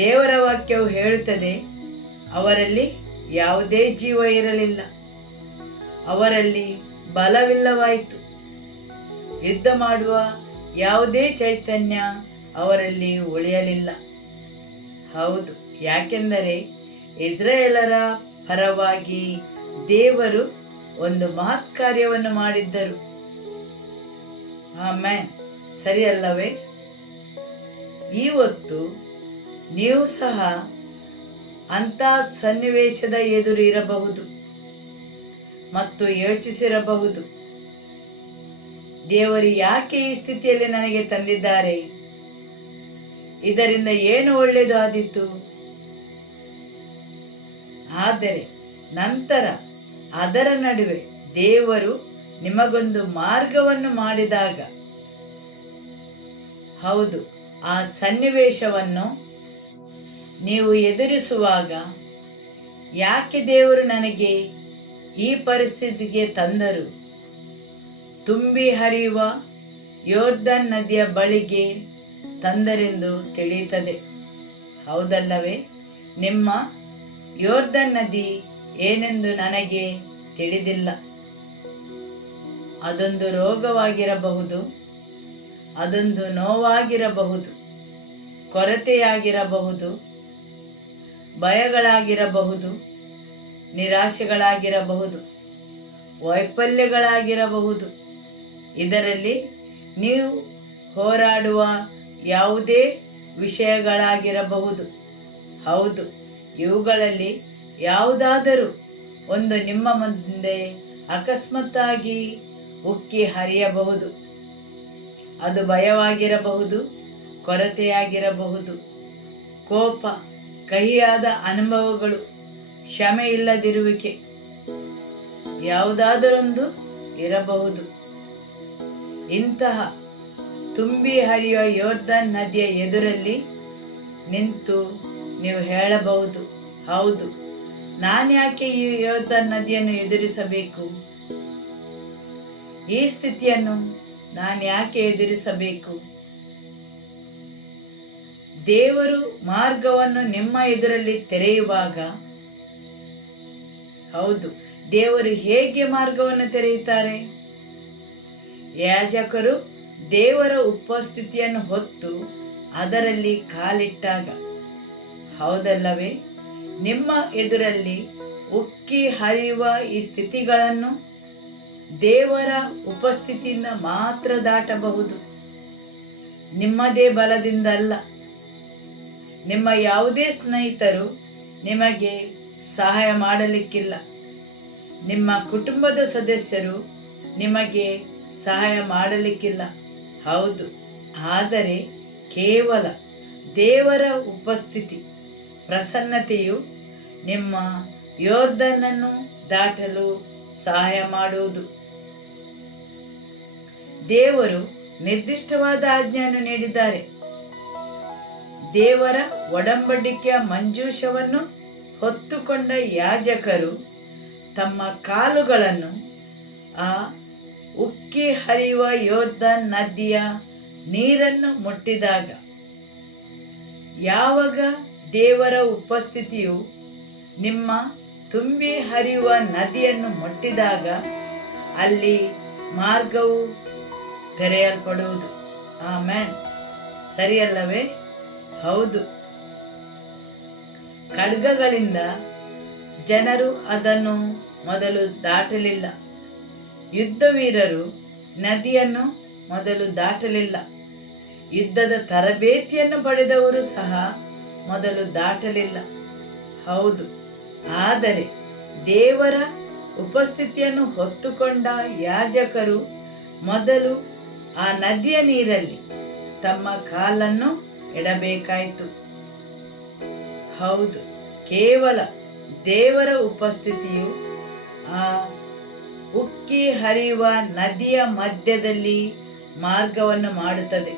ದೇವರ ವಾಕ್ಯವು ಹೇಳುತ್ತದೆ, ಅವರಲ್ಲಿ ಯಾವುದೇ ಜೀವ ಇರಲಿಲ್ಲ. ಅವರಲ್ಲಿ ಬಲವಿಲ್ಲವಾಯಿತು. ಯುದ್ಧ ಮಾಡುವ ಯಾವುದೇ ಚೈತನ್ಯ ಅವರಲ್ಲಿ ಉಳಿಯಲಿಲ್ಲ. ಹೌದು, ಯಾಕೆಂದರೆ ಇಸ್ರಾಯೇಲರ ಪರವಾಗಿ ದೇವರು ಒಂದು ಮಹತ್ ಕಾರ್ಯವನ್ನು ಮಾಡಿದ್ದರು. ಆಮೆನ್, ಸರಿಯಲ್ಲವೇ? ಇವತ್ತು ನೀವು ಸಹ ಅಂಥ ಸನ್ನಿವೇಶದ ಎದುರು ಇರಬಹುದು ಮತ್ತು ಯೋಚಿಸಿರಬಹುದು, ದೇವರು ಯಾಕೆ ಈ ಸ್ಥಿತಿಯಲ್ಲಿ ನನಗೆ ತಂದಿದ್ದಾರೆ? ಇದರಿಂದ ಏನು ಒಳ್ಳೆಯದು ಆದೀತು? ಆದರೆ ನಂತರ ಅದರ ನಡುವೆ ದೇವರು ನಿಮಗೊಂದು ಮಾರ್ಗವನ್ನು ಮಾಡಿದಾಗ, ಹೌದು, ಆ ಸನ್ನಿವೇಶವನ್ನು ನೀವು ಎದುರಿಸುವಾಗ, ಯಾಕೆ ದೇವರು ನನಗೆ ಈ ಪರಿಸ್ಥಿತಿಗೆ ತಂದರು, ತುಂಬಿ ಹರಿಯುವ ಯೋರ್ದನ್ ನದಿಯ ಬಳಿಗೆ ತಂದರೆಂದು ತಿಳಿಯುತ್ತದೆ. ಹೌದಲ್ಲವೇ? ನಿಮ್ಮ ಯೋರ್ದನ್ ನದಿ ಏನೆಂದು ನನಗೆ ತಿಳಿದಿಲ್ಲ. ಅದೊಂದು ರೋಗವಾಗಿರಬಹುದು, ಅದೊಂದು ನೋವಾಗಿರಬಹುದು, ಕೊರತೆಯಾಗಿರಬಹುದು, ಭಯಗಳಾಗಿರಬಹುದು, ನಿರಾಶೆಗಳಾಗಿರಬಹುದು, ವೈಫಲ್ಯಗಳಾಗಿರಬಹುದು. ಇದರಲ್ಲಿ ನೀವು ಹೋರಾಡುವ ಯಾವುದೇ ವಿಷಯಗಳಾಗಿರಬಹುದು. ಹೌದು, ಇವುಗಳಲ್ಲಿ ಯಾವುದಾದರೂ ಒಂದು ನಿಮ್ಮ ಮುಂದೆ ಅಕಸ್ಮಾತ್ತಾಗಿ ಉಕ್ಕಿ ಹರಿಯಬಹುದು. ಅದು ಭಯವಾಗಿರಬಹುದು, ಕೊರತೆಯಾಗಿರಬಹುದು, ಕೋಪ, ಕಹಿಯಾದ ಅನುಭವಗಳು, ಕ್ಷಮೆ ಇಲ್ಲದಿರುವಿಕೆ, ಯಾವುದಾದರೊಂದು ಇರಬಹುದು. ಇಂತಹ ತುಂಬಿ ಹರಿಯುವ ಯೋರ್ದನ್ ನದಿಯ ಎದುರಲ್ಲಿ ನಿಂತು ನೀವು ಹೇಳಬಹುದು, ಹೌದು, ನಾನ್ಯಾಕೆ ಈ ಯೋರ್ದನ್ ನದಿಯನ್ನು ಎದುರಿಸಬೇಕು? ಈ ಸ್ಥಿತಿಯನ್ನು ನಾನು ಯಾಕೆ ಎದುರಿಸಬೇಕು? ದೇವರು ಮಾರ್ಗವನ್ನು ನಿಮ್ಮ ಎದುರಲ್ಲಿ ತೆರೆಯುವಾಗ, ಹೌದು, ದೇವರು ಹೇಗೆ ಮಾರ್ಗವನ್ನು ತೆರೆಯುತ್ತಾರೆ? ಯಾಜಕರು ದೇವರ ಉಪಸ್ಥಿತಿಯನ್ನು ಹೊತ್ತು ಅದರಲ್ಲಿ ಕಾಲಿಟ್ಟಾಗ, ಹೌದಲ್ಲವೇ? ನಿಮ್ಮ ಎದುರಲ್ಲಿ ಉಕ್ಕಿ ಹರಿಯುವ ಈ ಸ್ಥಿತಿಗಳನ್ನು ದೇವರ ಉಪಸ್ಥಿತಿಯಿಂದ ಮಾತ್ರ ದಾಟಬಹುದು. ನಿಮ್ಮದೇ ಬಲದಿಂದ ಅಲ್ಲ. ನಿಮ್ಮ ಯಾವುದೇ ಸ್ನೇಹಿತರು ನಿಮಗೆ ಸಹಾಯ ಮಾಡಲಿಕ್ಕಿಲ್ಲ. ನಿಮ್ಮ ಕುಟುಂಬದ ಸದಸ್ಯರು ನಿಮಗೆ ಸಹಾಯ ಮಾಡಲಿಕ್ಕಿಲ್ಲ. ಹೌದು, ಆದರೆ ಕೇವಲ ದೇವರ ಉಪಸ್ಥಿತಿ, ಪ್ರಸನ್ನತೆಯು ನಿಮ್ಮ ಯೋರ್ದನನ್ನು ದಾಟಲು ಸಹಾಯ ಮಾಡುವುದು. ದೇವರು ನಿರ್ದಿಷ್ಟವಾದ ಆಜ್ಞೆಯನ್ನು ನೀಡಿದ್ದಾರೆ. ದೇವರ ಒಡಂಬಡಿಕೆಯ ಮಂಜೂಷವನ್ನು ಹೊತ್ತುಕೊಂಡ ಯಾಜಕರು ತಮ್ಮ ಕಾಲುಗಳನ್ನು ಆ ಉಕ್ಕಿ ಹರಿಯುವ ಯೋರ್ದನ್ ನದಿಯ ನೀರನ್ನು ಮುಟ್ಟಿದಾಗ, ಯಾವಾಗ ದೇವರ ಉಪಸ್ಥಿತಿಯು ನಿಮ್ಮ ತುಂಬಿ ಹರಿಯುವ ನದಿಯನ್ನು ಮುಟ್ಟಿದಾಗ ಅಲ್ಲಿ ಮಾರ್ಗವು ತೆರೆಯಲ್ಪಡುವುದು. ಆಮೆನ್. ಸರಿಯಲ್ಲವೇ? ಹೌದು. ಖಡ್ಗಗಳಿಂದ ಜನರು ಅದನ್ನು ಮೊದಲು ದಾಟಲಿಲ್ಲ. ಯುದ್ಧವೀರರು ನದಿಯನ್ನು ಮೊದಲು ದಾಟಲಿಲ್ಲ. ಯುದ್ಧದ ತರಬೇತಿಯನ್ನು ಪಡೆದವರು ಸಹ ಮೊದಲು ದಾಟಲಿಲ್ಲ. ಹೌದು, ಆದರೆ ದೇವರ ಉಪಸ್ಥಿತಿಯನ್ನು ಹೊತ್ತುಕೊಂಡ ಯಾಜಕರು ಮೊದಲು ಆ ನದಿಯ ನೀರಲ್ಲಿ ತಮ್ಮ ಕಾಲನ್ನು ಇಡಬೇಕಾಯಿತು. ಹೌದು, ಕೇವಲ ದೇವರ ಉಪಸ್ಥಿತಿಯು ಆ ಉಕ್ಕಿ ಹರಿಯುವ ನದಿಯ ಮಧ್ಯದಲ್ಲಿ ಮಾರ್ಗವನ್ನು ಮಾಡುತ್ತದೆ.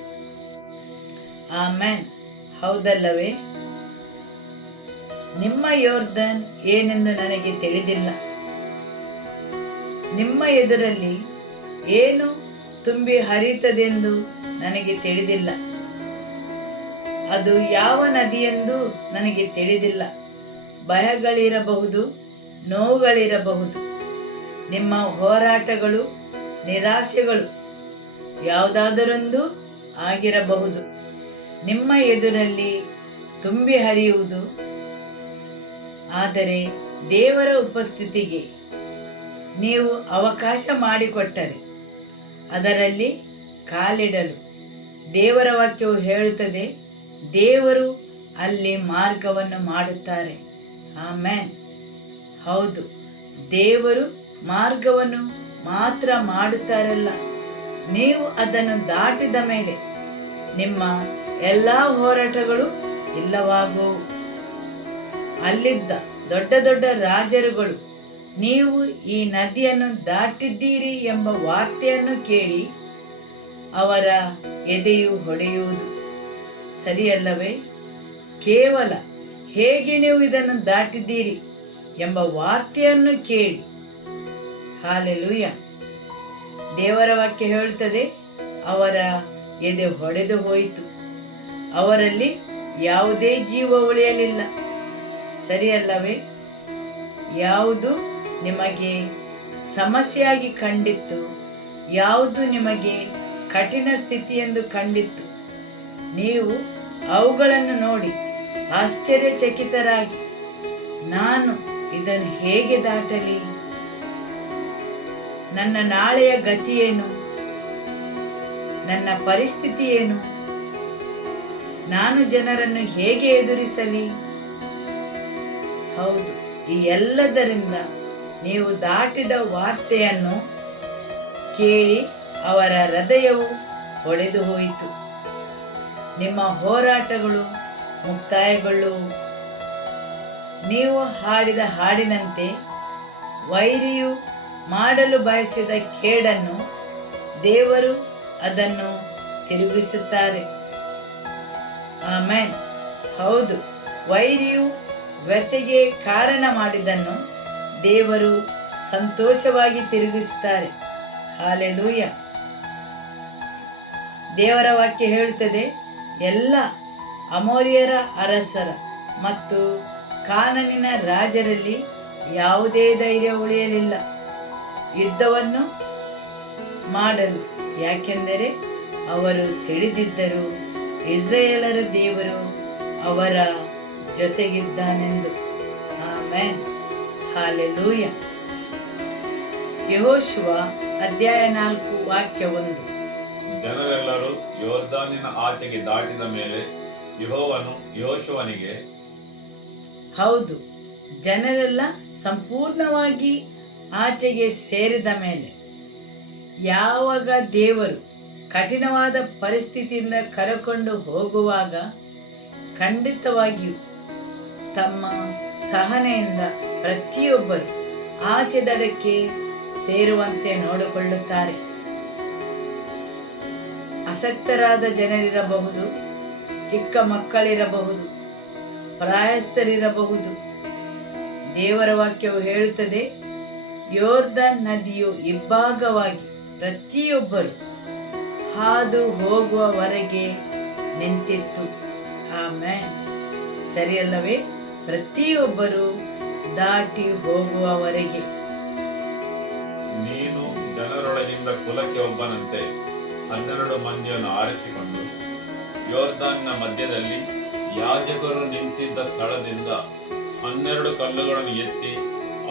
ಆಮೆನ್. ಹೌದಲ್ಲವೇ? ನಿಮ್ಮ ಯೋರ್ದನ್ ಏನೆಂದು ನನಗೆ ತಿಳಿದಿಲ್ಲ. ನಿಮ್ಮ ಎದುರಲ್ಲಿ ಏನು ತುಂಬಿ ಹರಿಯುತ್ತದೆಂದು ನನಗೆ ತಿಳಿದಿಲ್ಲ. ಅದು ಯಾವ ನದಿಯೆಂದು ನನಗೆ ತಿಳಿದಿಲ್ಲ. ಭಯಗಳಿರಬಹುದು, ನೋವುಗಳಿರಬಹುದು, ನಿಮ್ಮ ಹೋರಾಟಗಳು, ನಿರಾಶೆಗಳು ಯಾವುದಾದರೊಂದು ಆಗಿರಬಹುದು. ನಿಮ್ಮ ಎದುರಲ್ಲಿ ತುಂಬಿ ಹರಿಯುವುದು. ಆದರೆ ದೇವರ ಉಪಸ್ಥಿತಿಗೆ ನೀವು ಅವಕಾಶ ಮಾಡಿಕೊಟ್ಟರೆ ಅದರಲ್ಲಿ ಕಾಲಿಡಲು ದೇವರ ವಾಕ್ಯವು ಹೇಳುತ್ತದೆ, ದೇವರು ಅಲ್ಲಿ ಮಾರ್ಗವನ್ನು ಮಾಡುತ್ತಾರೆ. ಆಮೆನ್. ಹೌದು, ದೇವರು ಮಾರ್ಗವನ್ನು ಮಾತ್ರ ಮಾಡುತ್ತಾರಲ್ಲ, ನೀವು ಅದನ್ನು ದಾಟಿದ ಮೇಲೆ ನಿಮ್ಮ ಎಲ್ಲ ಹೋರಾಟಗಳು ಇಲ್ಲವಾಗುವು. ಅಲ್ಲಿದ್ದ ದೊಡ್ಡ ದೊಡ್ಡ ರಾಜರುಗಳು ನೀವು ಈ ನದಿಯನ್ನು ದಾಟಿದ್ದೀರಿ ಎಂಬ ವಾರ್ತೆಯನ್ನು ಕೇಳಿ ಅವರ ಎದೆಯು ಹೊಡೆಯುವುದು ಸರಿಯಲ್ಲವೇ? ಕೇವಲ ಹೇಗೆ ನೀವು ಇದನ್ನು ದಾಟಿದ್ದೀರಿ ಎಂಬ ವಾರ್ತೆಯನ್ನು ಕೇಳಿ. ಹಾಲೆಲೂಯ. ದೇವರ ವಾಕ್ಯ ಹೇಳುತ್ತದೆ, ಅವರ ಎದೆ ಹೊಡೆದು ಹೋಯಿತು, ಅವರಲ್ಲಿ ಯಾವುದೇ ಜೀವ ಉಳಿಯಲಿಲ್ಲ. ಸರಿಯಲ್ಲವೇ? ಯಾವುದು ನಿಮಗೆ ಸಮಸ್ಯೆಯಾಗಿ ಕಂಡಿತ್ತು, ಯಾವುದು ನಿಮಗೆ ಕಠಿಣ ಸ್ಥಿತಿ ಎಂದು ಕಂಡಿತ್ತು, ನೀವು ಅವುಗಳನ್ನು ನೋಡಿ ಆಶ್ಚರ್ಯಚಕಿತರಾಗಿ, ನಾನು ಇದನ್ನು ಹೇಗೆ ದಾಟಲಿ, ನನ್ನ ನಾಳೆಯ ಗತಿಯೇನು, ನನ್ನ ಪರಿಸ್ಥಿತಿ ಏನು, ನಾನು ಜನರನ್ನು ಹೇಗೆ ಎದುರಿಸಲಿ? ಹೌದು, ಈ ಎಲ್ಲದರಿಂದ ನೀವು ದಾಟಿದ ವಾರ್ತೆಯನ್ನು ಕೇಳಿ ಅವರ ಹೃದಯವು ಒಡೆದು ಹೋಯಿತು. ನಿಮ್ಮ ಹೋರಾಟಗಳು ಮುಕ್ತಾಯಗೊಳ್ಳುವು. ನೀವು ಹಾಡಿದ ಹಾಡಿನಂತೆ ವೈರಿಯು ಮಾಡಲು ಬಯಸಿದ ಕೇಡನ್ನು ದೇವರು ಅದನ್ನು ತಿರುಗಿಸುತ್ತಾರೆ. ಆಮೆನ್. ಹೌದು, ವೈರಿಯು ವ್ಯಥೆಗೆ ಕಾರಣ ಮಾಡಿದ್ದನ್ನು ದೇವರು ಸಂತೋಷವಾಗಿ ತಿರುಗಿಸುತ್ತಾರೆ. ಹಾಲೆಲೂಯ. ದೇವರ ವಾಕ್ಯ ಹೇಳುತ್ತದೆ, ಎಲ್ಲ ಅಮೋರಿಯರ ಅರಸರ ಮತ್ತು ಕಾನಾನಿನ ರಾಜರಲ್ಲಿ ಯಾವುದೇ ಧೈರ್ಯ ಉಳಿಯಲಿಲ್ಲ ಯುದ್ಧವನ್ನು ಮಾಡಲು, ಯಾಕೆಂದರೆ ಅವರು ತಿಳಿದಿದ್ದರು ಇಸ್ರಾಯೇಲರ ದೇವರು ಅವರ ಜೊತೆಗಿದ್ದಾನೆಂದು. ಆಮೆನ್. ಹಾಲೆಲೂಯ. ಯೆಹೋಶುವ ಅಧ್ಯಾಯ 4 ವಾಕ್ಯ 1. ಜನರೆಲ್ಲರೂ ಯೋರ್ದಾನಿನ ಆಚೆಗೆ ದಾಟಿದ ಮೇಲೆ ಯೆಹೋವನು ಯೆಹೋಶುವನಿಗೆ, ಹೌದು, ಜನರೆಲ್ಲ ಸಂಪೂರ್ಣವಾಗಿ ಆಚೆಗೆ ಸೇರಿದ ಮೇಲೆ, ಯಾವಾಗ ದೇವರು ಕಠಿಣವಾದ ಪರಿಸ್ಥಿತಿಯಿಂದ ಕರೆಕೊಂಡು ಹೋಗುವಾಗ ಖಂಡಿತವಾಗಿಯೂ ತಮ್ಮ ಸಹನೆಯಿಂದ ಪ್ರತಿಯೊಬ್ಬರು ಆಚೆ ದಡಕ್ಕೆ ಸೇರುವಂತೆ ನೋಡಿಕೊಳ್ಳುತ್ತಾರೆ. ಆಸಕ್ತರಾದ ಜನರಿರಬಹುದು, ಚಿಕ್ಕ ಮಕ್ಕಳಿರಬಹುದು, ಪ್ರಾಯಸ್ಥರಿರಬಹುದು. ದೇವರ ವಾಕ್ಯವು ಹೇಳುತ್ತದೆ, ಯೋರ್ದನ್ ನದಿಯು ಇಬ್ಬಾಗವಾಗಿ ಪ್ರತಿಯೊಬ್ಬರು ಹಾದು ಹೋಗುವವರೆಗೆ ನಿಂತಿತ್ತು. ಆಮೆನ್. ಸರಿಯಲ್ಲವೇ? ಪ್ರತಿಯೊಬ್ಬರು ದಾಟಿ ಹೋಗುವವರೆಗೆ. ನೀನು ಜನರೊಳಗಿಂದ ಕುಲಕ್ಕೆ ಒಬ್ಬನಂತೆ 12 ಮಂದಿಯನ್ನು ಆರಿಸಿಕೊಂಡು ಯೋರ್ದಾನಿನ ಮಧ್ಯದಲ್ಲಿ ಯಾಜಕರು ನಿಂತಿದ್ದ ಸ್ಥಳದಿಂದ 12 ಕಲ್ಲುಗಳನ್ನು ಎತ್ತಿ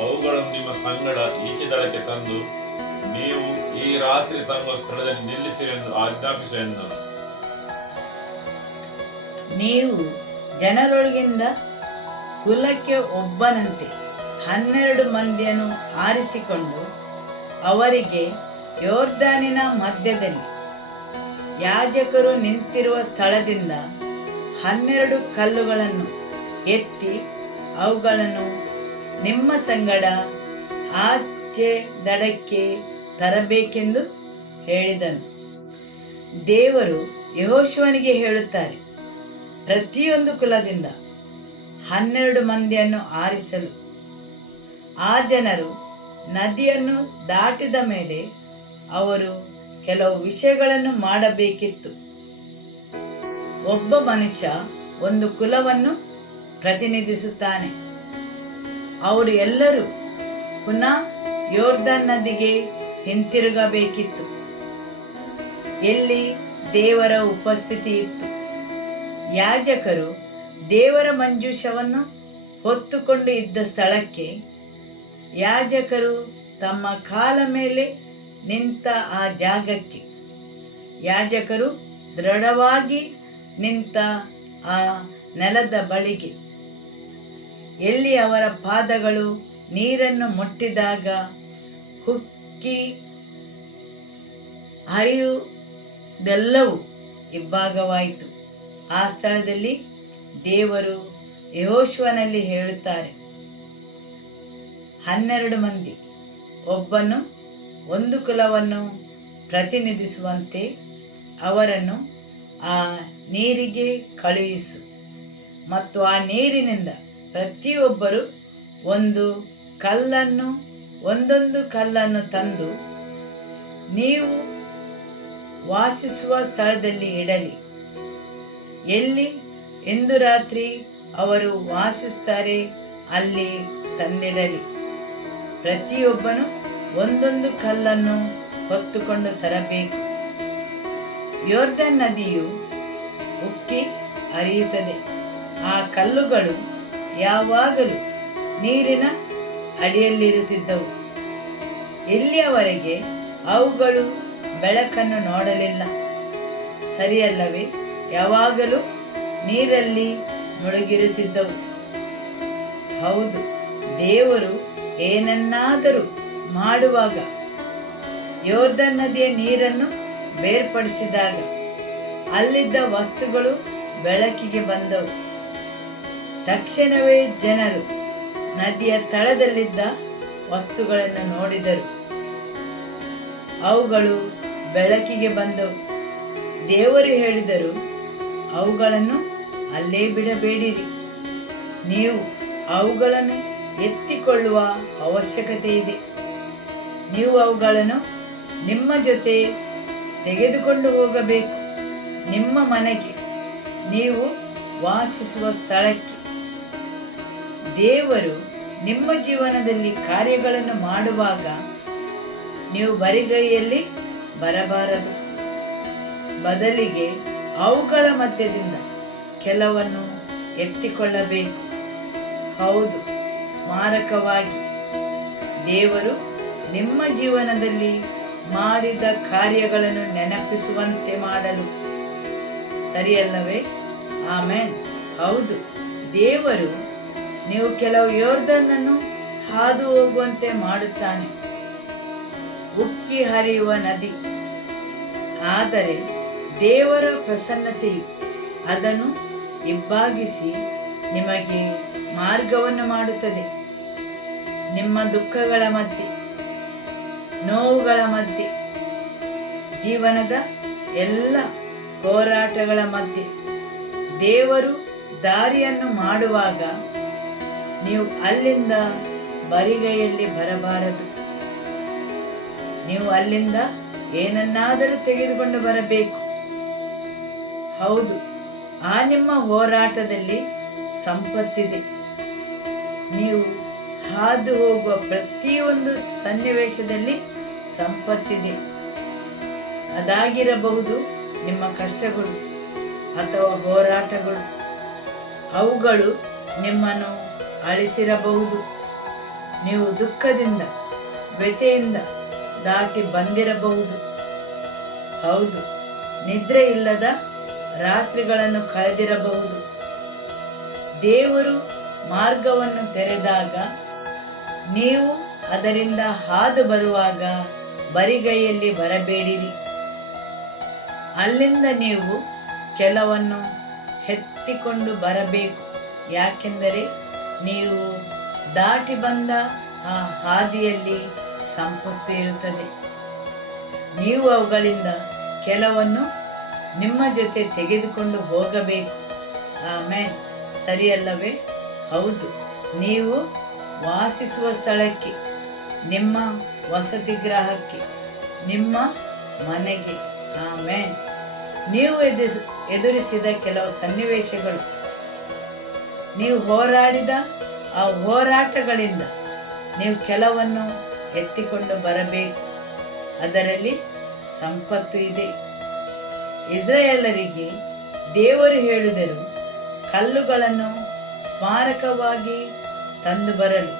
ಅವುಗಳನ್ನು ನಿಮ್ಮ ಸಂಗಡ ಈಚೆ ದಡಕ್ಕೆ ತಂದು ನೀವು ಈ ರಾತ್ರಿ ತಂಗುವ ಸ್ಥಳದಲ್ಲಿ ನಿಲ್ಲಿಸಿರೆಂದು ಆಜ್ಞಾಪಿಸು ಎಂದನು. ನೀವು ಜನರೊಳಗಿಂದ ಕುಲಕ್ಕೆ ಒಬ್ಬನಂತೆ 12 ಮಂದಿಯನ್ನು ಆರಿಸಿಕೊಂಡು ಅವರಿಗೆ ಯೋರ್ದಾನಿನ ಮಧ್ಯದಲ್ಲಿ ಯಾಜಕರು ನಿಂತಿರುವ ಸ್ಥಳದಿಂದ 12 ಕಲ್ಲುಗಳನ್ನು ಎತ್ತಿ ಅವುಗಳನ್ನು ನಿಮ್ಮ ಸಂಗಡ ಆಚೆ ದಡಕ್ಕೆ ತರಬೇಕೆಂದು ಹೇಳಿದನು. ದೇವರು ಯೆಹೋಶುವನಿಗೆ ಹೇಳುತ್ತಾರೆ, ಪ್ರತಿಯೊಂದು ಕುಲದಿಂದ 12 ಮಂದಿಯನ್ನು ಆರಿಸಲು. ಆ ಜನರು ನದಿಯನ್ನು ದಾಟಿದ ಮೇಲೆ ಅವರು ಕೆಲವು ವಿಷಯಗಳನ್ನು ಮಾಡಬೇಕಿತ್ತು. ಒಬ್ಬ ಮನುಷ್ಯ ಒಂದು ಕುಲವನ್ನು ಪ್ರತಿನಿಧಿಸುತ್ತಾನೆ. ಅವರು ಎಲ್ಲರೂ ಪುನಃ ಯೋರ್ದನ್ ನದಿಗೆ ಹಿಂತಿರುಗಬೇಕಿತ್ತು, ಎಲ್ಲಿ ದೇವರ ಉಪಸ್ಥಿತಿ ಇತ್ತು. ಯಾಜಕರು ದೇವರ ಮಂಜೂಷವನ್ನು ಹೊತ್ತುಕೊಂಡು ಇದ್ದ ಸ್ಥಳಕ್ಕೆ ಯಾಜಕರು ತಮ್ಮ ಕಾಲ ಮೇಲೆ ನಿಂತ ಆ ಜಾಗಕ್ಕೆ, ಯಾಜಕರು ದೃಢವಾಗಿ ನಿಂತ ಆ ನೆಲದ ಬಳಿಗೆ, ಎಲ್ಲಿ ಅವರ ಪಾದಗಳು ನೀರನ್ನು ಮುಟ್ಟಿದಾಗ ಹುಕ್ಕಿ ಹರಿಯುವುದೆಲ್ಲವೂ ಇಬ್ಬಾಗವಾಯಿತು. ಆ ಸ್ಥಳದಲ್ಲಿ ದೇವರು ಯೆಹೋಶುವನಲ್ಲಿ ಹೇಳುತ್ತಾರೆ, 12 ಮಂದಿ, ಒಬ್ಬನು ಒಂದು ಕುಲವನ್ನು ಪ್ರತಿನಿಧಿಸುವಂತೆ ಅವರನ್ನು ಆ ನೀರಿಗೆ ಕಳುಹಿಸು. ಮತ್ತು ಆ ನೀರಿನಿಂದ ಪ್ರತಿಯೊಬ್ಬರು ಒಂದೊಂದು ಕಲ್ಲನ್ನು ತಂದು ನೀವು ವಾಸಿಸುವ ಸ್ಥಳದಲ್ಲಿ ಇಡಲಿ. ಎಲ್ಲಿ ಎಂದು ರಾತ್ರಿ ಅವರು ವಾಸಿಸುತ್ತಾರೆ ಅಲ್ಲಿ ತಂದಿಡಲಿ. ಪ್ರತಿಯೊಬ್ಬನು ಒಂದೊಂದು ಕಲ್ಲನ್ನು ಹೊತ್ತುಕೊಂಡು ತರಬೇಕು. ಯೊರ್ದನ್ ನದಿಯು ಉಕ್ಕಿ ಹರಿಯುತ್ತದೆ. ಆ ಕಲ್ಲುಗಳು ಯಾವಾಗಲೂ ನೀರಿನ ಅಡಿಯಲ್ಲಿರುತ್ತಿದ್ದವು. ಇಲ್ಲಿಯವರೆಗೆ ಅವುಗಳು ಬೆಳಕನ್ನು ನೋಡಲಿಲ್ಲ. ಸರಿಯಲ್ಲವೇ? ಯಾವಾಗಲೂ ನೀರಲ್ಲಿ ಮುಳುಗಿರುತ್ತಿದ್ದವು. ಹೌದು, ದೇವರು ಏನನ್ನಾದರೂ ಮಾಡುವಾಗ ಯೊರ್ದನ್ ನದಿಯ ನೀರನ್ನು ಬೇರ್ಪಡಿಸಿದಾಗ ಅಲ್ಲಿದ್ದ ವಸ್ತುಗಳು ಬೆಳಕಿಗೆ ಬಂದವು. ತಕ್ಷಣವೇ ಜನರು ನದಿಯ ತಳದಲ್ಲಿದ್ದ ವಸ್ತುಗಳನ್ನು ನೋಡಿದರು. ಅವುಗಳು ಬೆಳಕಿಗೆ ಬಂದವು. ದೇವರು ಹೇಳಿದರು, ಅವುಗಳನ್ನು ಅಲ್ಲೇ ಬಿಡಬೇಡಿರಿ. ನೀವು ಅವುಗಳನ್ನು ಎತ್ತಿಕೊಳ್ಳುವ ಅವಶ್ಯಕತೆ ಇದೆ. ನೀವು ಅವುಗಳನ್ನು ನಿಮ್ಮ ಜೊತೆ ತೆಗೆದುಕೊಂಡು ಹೋಗಬೇಕು. ನಿಮ್ಮ ಮನೆಗೆ, ನೀವು ವಾಸಿಸುವ ಸ್ಥಳಕ್ಕೆ. ದೇವರು ನಿಮ್ಮ ಜೀವನದಲ್ಲಿ ಕಾರ್ಯಗಳನ್ನು ಮಾಡುವಾಗ ನೀವು ಬರಿಗೈಯಲ್ಲಿ ಬರಬಾರದು. ಬದಲಿಗೆ ಅವುಗಳ ಮಧ್ಯದಿಂದ ಕೆಲವನ್ನು ಎತ್ತಿಕೊಳ್ಳಬೇಕು. ಹೌದು, ಸ್ಮಾರಕವಾಗಿ ದೇವರು ನಿಮ್ಮ ಜೀವನದಲ್ಲಿ ಮಾಡಿದ ಕಾರ್ಯಗಳನ್ನು ನೆನಪಿಸುವಂತೆ ಮಾಡಲು. ಸರಿಯಲ್ಲವೇ? ಆಮೆನ್. ಹೌದು, ದೇವರು ನೀವು ಕೆಲವು ಯೊರ್ದನ್ನನ್ನು ಹಾದು ಹೋಗುವಂತೆ ಮಾಡುತ್ತಾನೆ, ಉಕ್ಕಿ ಹರಿಯುವ ನದಿ. ಆದರೆ ದೇವರ ಪ್ರಸನ್ನತೆಯು ಅದನ್ನು ಇಬ್ಬಾಗಿಸಿ ನಿಮಗೆ ಮಾರ್ಗವನ್ನು ಮಾಡುತ್ತದೆ. ನಿಮ್ಮ ದುಃಖಗಳ ಮಧ್ಯೆ, ನೋವುಗಳ ಮಧ್ಯೆ, ಜೀವನದ ಎಲ್ಲ ಹೋರಾಟಗಳ ಮಧ್ಯೆ ದೇವರು ದಾರಿಯನ್ನು ಮಾಡುವಾಗ ನೀವು ಅಲ್ಲಿಂದ ಬರಿಗೈಯಲ್ಲಿ ಬರಬಾರದು. ನೀವು ಅಲ್ಲಿಂದ ಏನನ್ನಾದರೂ ತೆಗೆದುಕೊಂಡು ಬರಬೇಕು. ಹೌದು, ಆ ನಿಮ್ಮ ಹೋರಾಟದಲ್ಲಿ ಸಂಪತ್ತಿದೆ. ನೀವು ಹಾದು ಹೋಗುವ ಪ್ರತಿಯೊಂದು ಸನ್ನಿವೇಶದಲ್ಲಿ ಸಂಪತ್ತಿದೆ. ಅದಾಗಿರಬಹುದು ನಿಮ್ಮ ಕಷ್ಟಗಳು ಅಥವಾ ಹೋರಾಟಗಳು. ಅವುಗಳು ನಿಮ್ಮನ್ನು ಅಳಿಸಿರಬಹುದು. ನೀವು ದುಃಖದಿಂದ, ವ್ಯಥೆಯಿಂದ ದಾಟಿ ಬಂದಿರಬಹುದು. ಹೌದು, ನಿದ್ರೆ ಇಲ್ಲದ ರಾತ್ರಿಗಳನ್ನು ಕಳೆದಿರಬಹುದು. ದೇವರು ಮಾರ್ಗವನ್ನು ತೆರೆದಾಗ ನೀವು ಅದರಿಂದ ಹಾದು ಬರುವಾಗ ಬರಿಗೈಯಲ್ಲಿ ಬರಬೇಡಿರಿ. ಅಲ್ಲಿಂದ ನೀವು ಕೆಲವನ್ನು ಎತ್ತಿಕೊಂಡು ಬರಬೇಕು. ಯಾಕೆಂದರೆ ನೀವು ದಾಟಿ ಬಂದ ಆ ಹಾದಿಯಲ್ಲಿ ಸಂಪತ್ತು ಇರುತ್ತದೆ. ನೀವು ಅವುಗಳಿಂದ ಕೆಲವನ್ನು ನಿಮ್ಮ ಜೊತೆ ತೆಗೆದುಕೊಂಡು ಹೋಗಬೇಕು. ಆಮೇಲೆ ಸರಿಯಲ್ಲವೇ? ಹೌದು, ನೀವು ವಾಸಿಸುವ ಸ್ಥಳಕ್ಕೆ, ನಿಮ್ಮ ವಸತಿ ಗೃಹಕ್ಕೆ, ನಿಮ್ಮ ಮನೆಗೆ. ಆಮೇಲೆ ನೀವು ಎದುರಿಸಿದ ಕೆಲವು ಸನ್ನಿವೇಶಗಳು, ನೀವು ಹೋರಾಡಿದ ಆ ಹೋರಾಟಗಳಿಂದ ನೀವು ಕೆಲವನ್ನು ಎತ್ತಿಕೊಂಡು ಬರಬೇಕು. ಅದರಲ್ಲಿ ಸಂಪತ್ತು ಇದೆ. ಇಸ್ರಾಯೇಲರಿಗೆ ದೇವರು ಹೇಳಿದರು, ಕಲ್ಲುಗಳನ್ನು ಸ್ಮಾರಕವಾಗಿ ತಂದು ಬರಲು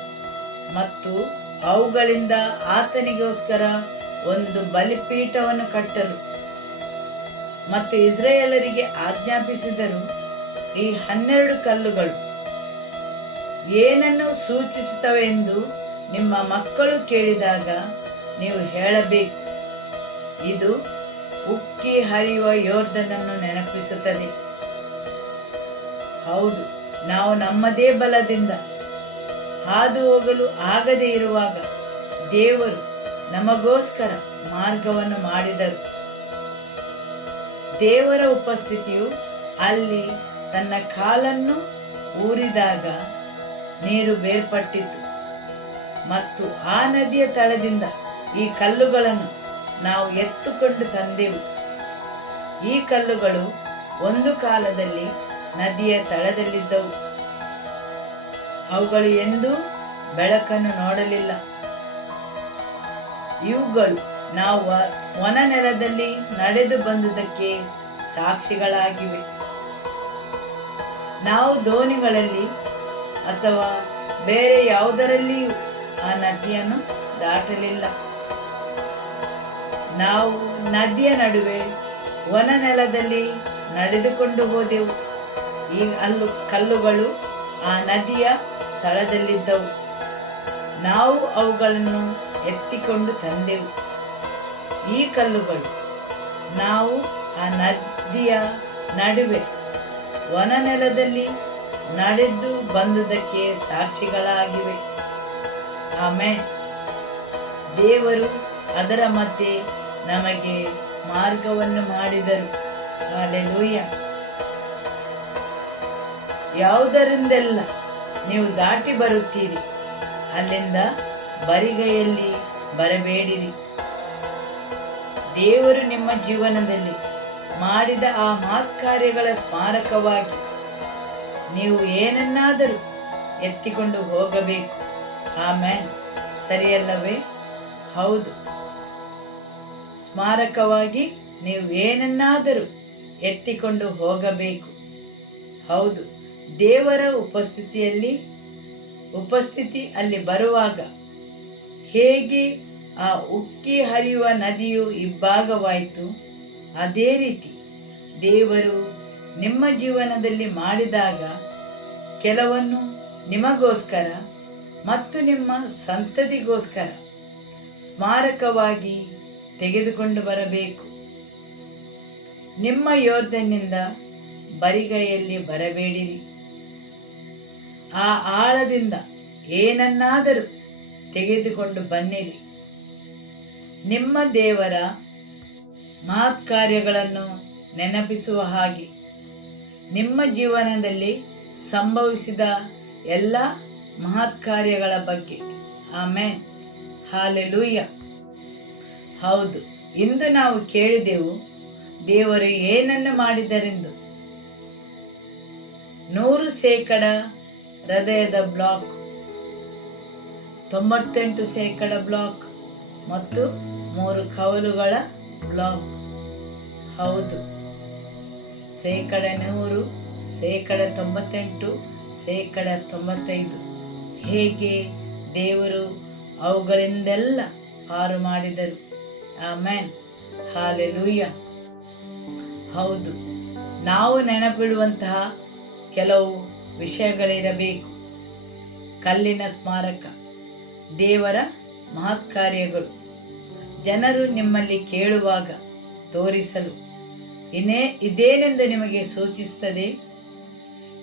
ಮತ್ತು ಅವುಗಳಿಂದ ಆತನಿಗೋಸ್ಕರ ಒಂದು ಬಲಿಪೀಠವನ್ನು ಕಟ್ಟಲು. ಮತ್ತು ಇಸ್ರಾಯೇಲರಿಗೆ ಆಜ್ಞಾಪಿಸಿದರು, ಈ 12 ಕಲ್ಲುಗಳು ಏನನ್ನು ಸೂಚಿಸುತ್ತವೆ ಎಂದು ನಿಮ್ಮ ಮಕ್ಕಳು ಕೇಳಿದಾಗ ನೀವು ಹೇಳಬೇಕು, ಇದು ಉಕ್ಕಿ ಹರಿಯುವ ಯೊರ್ದನನ್ನು ನೆನಪಿಸುತ್ತದೆ. ಹೌದು, ನಾವು ನಮ್ಮದೇ ಬಲದಿಂದ ಹಾದು ಹೋಗಲು ಆಗದೇ ಇರುವಾಗ ದೇವರು ನಮಗೋಸ್ಕರ ಮಾರ್ಗವನ್ನು ಮಾಡಿದರು. ದೇವರ ಉಪಸ್ಥಿತಿಯು ಅಲ್ಲಿ ತನ್ನ ಕಾಲನ್ನು ಊರಿದಾಗ ನೀರು ಬೇರ್ಪಟ್ಟಿತು ಮತ್ತು ಆ ನದಿಯ ತಳದಿಂದ ಈ ಕಲ್ಲುಗಳನ್ನು ನಾವು ಎತ್ತುಕೊಂಡು ತಂದೆವು. ಈ ಕಲ್ಲುಗಳು ಒಂದು ಕಾಲದಲ್ಲಿ ನದಿಯ ತಳದಲ್ಲಿದ್ದವು. ಅವುಗಳು ಎಂದೂ ಬೆಳಕನ್ನು ನೋಡಲಿಲ್ಲ. ಇವುಗಳು ನಾವು ವನ ನೆಲದಲ್ಲಿ ನಡೆದು ಬಂದುದಕ್ಕೆ ಸಾಕ್ಷಿಗಳಾಗಿವೆ. ನಾವು ದೋಣಿಗಳಲ್ಲಿ ಅಥವಾ ಬೇರೆ ಯಾವುದರಲ್ಲಿಯೂ ಆ ನದಿಯನ್ನು ದಾಟಲಿಲ್ಲ. ನಾವು ನದಿಯ ನಡುವೆ ವನ ನೆಲದಲ್ಲಿ ನಡೆದುಕೊಂಡು ಹೋದೆವು. ಈ ಕಲ್ಲುಗಳು ಆ ನದಿಯ ತಳದಲ್ಲಿದ್ದವು. ನಾವು ಅವುಗಳನ್ನು ಎತ್ತಿಕೊಂಡು ತಂದೆವು. ಈ ಕಲ್ಲುಗಳು ನಾವು ಆ ನದಿಯ ನಡುವೆ ವನ ನೆಲದಲ್ಲಿ ನಡೆದು ಬಂದುದಕ್ಕೆ ಸಾಕ್ಷಿಗಳಾಗಿವೆ. ಆಮೆನ್. ದೇವರು ಅದರ ಮಧ್ಯೆ ನಮಗೆ ಮಾರ್ಗವನ್ನು ಮಾಡಿದರು. ಹಲ್ಲೆಲೂಯಾ. ಯಾವುದರಿಂದೆಲ್ಲ ನೀವು ದಾಟಿ ಬರುತ್ತೀರಿ ಅಲ್ಲಿಂದ ಬರಿಗೈಯಲ್ಲಿ ಬರಬೇಡಿರಿ. ದೇವರು ನಿಮ್ಮ ಜೀವನದಲ್ಲಿ ಮಾಡಿದ ಆ ಮಹತ್ಕಾರ್ಯಗಳ ಸ್ಮಾರಕವಾಗಿ ನೀವು ಏನನ್ನಾದರೂ ಎತ್ತಿಕೊಂಡು ಹೋಗಬೇಕು. ಆಮೆನ್. ಸರಿಯಲ್ಲವೇ? ಹೌದು. ಸ್ಮಾರಕವಾಗಿ ನೀವು ಏನನ್ನಾದರೂ ಎತ್ತಿಕೊಂಡು ಹೋಗಬೇಕು. ಹೌದು. ದೇವರ ಉಪಸ್ಥಿತಿ ಅಲ್ಲಿ ಬರುವಾಗ ಹೇಗೆ ಆ ಉಕ್ಕಿ ಹರಿಯುವ ನದಿಯು ಇಬ್ಬಾಗವಾಯಿತು, ಅದೇ ರೀತಿ ದೇವರು ನಿಮ್ಮ ಜೀವನದಲ್ಲಿ ಮಾಡಿದಾಗ ಕೆಲವನ್ನು ನಿಮಗೋಸ್ಕರ ಮತ್ತು ನಿಮ್ಮ ಸಂತತಿಗೋಸ್ಕರ ಸ್ಮಾರಕವಾಗಿ ತೆಗೆದುಕೊಂಡು ಬರಬೇಕು. ನಿಮ್ಮ ಯೋರ್ದನ್ನಿಂದ ಬರಿಗೈಯಲ್ಲಿ ಬರಬೇಡಿರಿ. ಆ ಆಳದಿಂದ ಏನನ್ನಾದರೂ ತೆಗೆದುಕೊಂಡು ಬನ್ನಿರಿ. ನಿಮ್ಮ ದೇವರ ಮಹತ್ಕಾರ್ಯಗಳನ್ನು ನೆನಪಿಸುವ ಹಾಗೆ ನಿಮ್ಮ ಜೀವನದಲ್ಲಿ ಸಂಭವಿಸಿದ ಎಲ್ಲ ಮಹತ್ಕಾರ್ಯಗಳ ಬಗ್ಗೆ. ಆಮೆನ್. ಹಲ್ಲೆಲೂಯಾ. ಹೌದು. ಇಂದು ನಾವು ಕೇಳಿದೆವು ದೇವರು ಏನನ್ನು ಮಾಡಿದರೆಂದು. 100% ಹೃದಯದ ಬ್ಲಾಕ್, 98% ಬ್ಲಾಕ್ ಮತ್ತು 3 ಕವಲುಗಳ ಬ್ಲಾಕ್. ಹೌದು. 100%, 98%, 95% ಹೇಗೆ ದೇವರು ಅವುಗಳಿಂದೆಲ್ಲ ಪಾರು ಮಾಡಿದರು. ಆಮೆನ್. ಹಲ್ಲೆಲೂಯಾ. ಹೌದು. ನಾವು ನೆನಪಿಡುವಂತಹ ಕೆಲವು ವಿಷಯಗಳಿರಬೇಕು. ಕಲ್ಲಿನ ಸ್ಮಾರಕ, ದೇವರ ಮಹತ್ಕಾರ್ಯಗಳು, ಜನರು ನಿಮ್ಮಲ್ಲಿ ಕೇಳುವಾಗ ತೋರಿಸಲು ಇದೇನೆಂದು ನಿಮಗೆ ಸೂಚಿಸುತ್ತದೆ.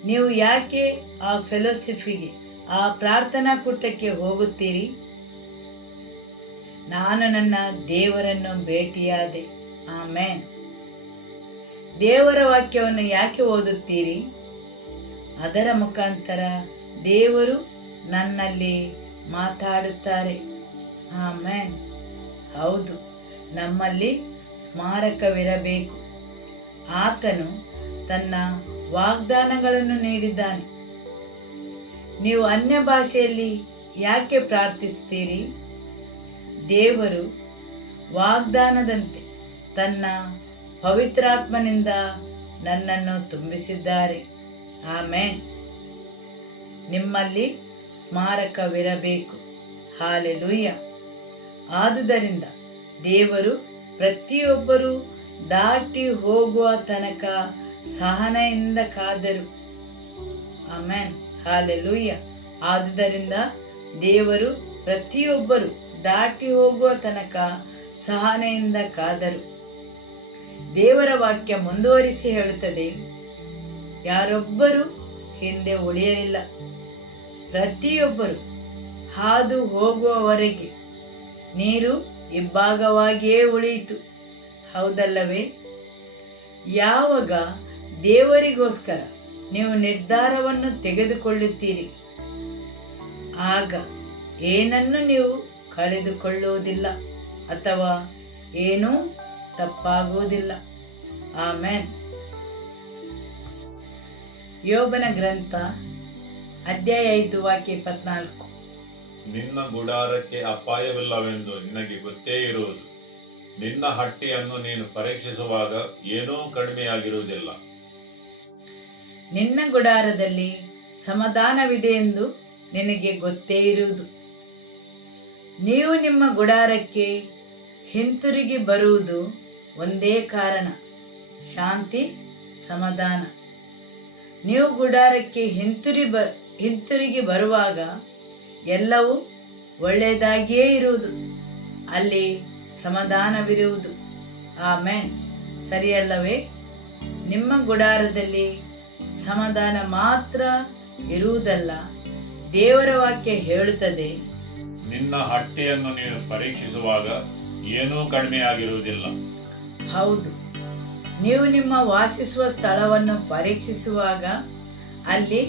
ನೀವು ಯಾಕೆ ಆ ಫೆಲೋಶಿಪ್ಪಿಗೆ, ಆ ಪ್ರಾರ್ಥನಾ ಕೂಟಕ್ಕೆ ಹೋಗುತ್ತೀರಿ? ನಾನು ನನ್ನ ದೇವರನ್ನು ಭೇಟಿಯಾದೆ. ಆಮೆನ್. ದೇವರ ವಾಕ್ಯವನ್ನು ಯಾಕೆ ಓದುತ್ತೀರಿ? ಅದರ ಮುಖಾಂತರ ದೇವರು ನನ್ನಲ್ಲಿ ಮಾತಾಡುತ್ತಾರೆ. ಆಮೆನ್. ಹೌದು. ನಮ್ಮಲ್ಲಿ ಸ್ಮಾರಕವಿರಬೇಕು. ಆತನು ತನ್ನ ವಾಗ್ದಾನಗಳನ್ನು ನೀಡಿದ್ದಾನೆ. ನೀವು ಅನ್ಯ ಭಾಷೆಯಲ್ಲಿ ಯಾಕೆ ಪ್ರಾರ್ಥಿಸುತ್ತೀರಿ? ದೇವರು ವಾಗ್ದಾನದಂತೆ ತನ್ನ ಪವಿತ್ರಾತ್ಮನಿಂದ ನನ್ನನ್ನು ತುಂಬಿಸಿದ್ದಾರೆ. ಆಮೆನ್. ನಿಮ್ಮಲ್ಲಿ ಸ್ಮಾರಕವಿರಬೇಕು. ಹಲ್ಲೆಲೂಯಾ. ಆದುದರಿಂದ ದೇವರು ಪ್ರತಿಯೊಬ್ಬರೂ ದಾಟಿ ಹೋಗುವ ತನಕ ಸಹನೆಯಿಂದ ಕಾದರು. ಆಮೆನ್. ಹಲ್ಲೆಲೂಯಾ. ಆದುದರಿಂದ ದೇವರು ಪ್ರತಿಯೊಬ್ಬರು ದಾಟಿ ಹೋಗುವ ತನಕ ಸಹನೆಯಿಂದ ಕಾದರು. ದೇವರ ವಾಕ್ಯ ಮುಂದುವರಿಸಿ ಹೇಳುತ್ತದೆ, ಯಾರೊಬ್ಬರು ಹಿಂದೆ ಉಳಿಯಲಿಲ್ಲ, ಪ್ರತಿಯೊಬ್ಬರು ಹಾದು ಹೋಗುವವರೆಗೆ ನೀರು ಇಬ್ಬಾಗವಾಗಿಯೇ ಉಳಿಯಿತು. ಹೌದಲ್ಲವೇ? ಯಾವಾಗ ದೇವರಿಗೋಸ್ಕರ ನೀವು ನಿರ್ಧಾರವನ್ನು ತೆಗೆದುಕೊಳ್ಳುತ್ತೀರಿ, ಆಗ ಏನನ್ನು ನೀವು ಕಳೆದುಕೊಳ್ಳುವುದಿಲ್ಲ ಅಥವಾ ಏನೂ ತಪ್ಪಾಗುವುದಿಲ್ಲ. ಆಮೆನ್. ಯೋಬನ ಗ್ರಂಥ ಅಧ್ಯಾಯ 5 ವಾಕ್ಯ 24. ನಿನ್ನ ಗುಡಾರಕ್ಕೆ ಅಪಾಯವಿಲ್ಲವೆಂದು ನಿನಗೆ ಗೊತ್ತೇ ಇರುವುದು. ನಿನ್ನ ಹಟ್ಟಿಯನ್ನು ನೀನು ಪರೀಕ್ಷಿಸುವಾಗ ಏನೂ ಕಡಿಮೆಯಾಗಿರುವುದಿಲ್ಲ. ನಿನ್ನ ಗುಡಾರದಲ್ಲಿ ಸಮಾಧಾನವಿದೆ ಎಂದು ನಿನಗೆ ಗೊತ್ತೇ ಇರುವುದು. ನೀವು ನಿಮ್ಮ ಗುಡಾರಕ್ಕೆ ಹಿಂತಿರುಗಿ ಬರುವುದು ಒಂದೇ ಕಾರಣ, ಶಾಂತಿ, ಸಮಾಧಾನ. ನೀವು ಗುಡಾರಕ್ಕೆ ಹಿಂತಿರುಗಿ ಬರುವಾಗ ಎಲ್ಲವೂ ಒಳ್ಳೆಯದಾಗಿಯೇ ಇರುವುದು, ಅಲ್ಲಿ ಸಮಾಧಾನವಿರುವುದು. ಆಮೆನ್. ಸರಿಯಲ್ಲವೇ? ನಿಮ್ಮ ಗುಡಾರದಲ್ಲಿ ಸಮಾಧಾನ ಮಾತ್ರ ಇರುವುದಲ್ಲ, ದೇವರ ವಾಕ್ಯ ಹೇಳುತ್ತದೆ, ನಿನ್ನ ಹಟ್ಟಿಯನ್ನು ನೀನು ಪರೀಕ್ಷಿಸುವಾಗ ಏನೂ ಕಡಿಮೆಯಾಗಿರುವುದಿಲ್ಲ. ಹೌದು, ನೀವು ನಿಮ್ಮ ವಾಸಿಸುವ ಸ್ಥಳವನ್ನು ಪರೀಕ್ಷಿಸುವಾಗ ಅಲ್ಲಿ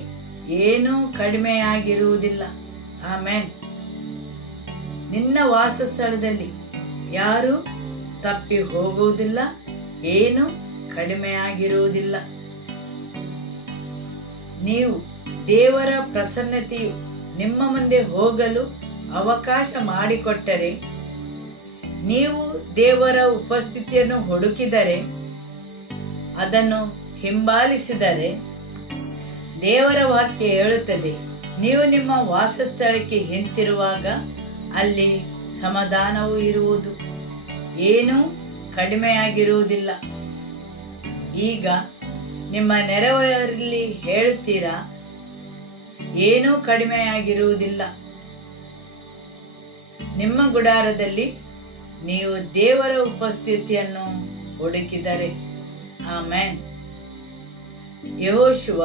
ಏನೂ ಕಡಿಮೆಯಾಗಿರುವುದಿಲ್ಲ. ಆಮೆನ್. ನಿನ್ನ ವಾಸಸ್ಥಳದಲ್ಲಿ ಯಾರೂ ತಪ್ಪಿ ಹೋಗುವುದಿಲ್ಲ, ಏನೂ ಕಡಿಮೆಯಾಗಿರುವುದಿಲ್ಲ. ನೀವು ದೇವರ ಪ್ರಸನ್ನತೆಯು ನಿಮ್ಮ ಮುಂದೆ ಹೋಗಲು ಅವಕಾಶ ಮಾಡಿಕೊಟ್ಟರೆ, ನೀವು ದೇವರ ಉಪಸ್ಥಿತಿಯನ್ನು ಹುಡುಕಿದರೆ, ಅದನ್ನು ಹಿಂಬಾಲಿಸಿದರೆ, ದೇವರ ವಾಕ್ಯ ಹೇಳುತ್ತದೆ, ನೀವು ನಿಮ್ಮ ವಾಸಸ್ಥಳಕ್ಕೆ ಹಿಂತಿರುವಾಗ ಅಲ್ಲಿ ಸಮಾಧಾನವೂ ಇರುವುದು, ಏನೂ ಕಡಿಮೆಯಾಗಿರುವುದಿಲ್ಲ. ಈಗ ನಿಮ್ಮ ನೆರೆಯವರಲ್ಲಿ ಹೇಳುತ್ತೀರಾ, ಏನೂ ಕಡಿಮೆಯಾಗಿರುವುದಿಲ್ಲ. ನಿಮ್ಮ ಗುಡಾರದಲ್ಲಿ ನೀವು ದೇವರ ಉಪಸ್ಥಿತಿಯನ್ನು ಹುಡುಕಿದರೆ. ಆಮೆನ್. ಯೆಹೋಶುವ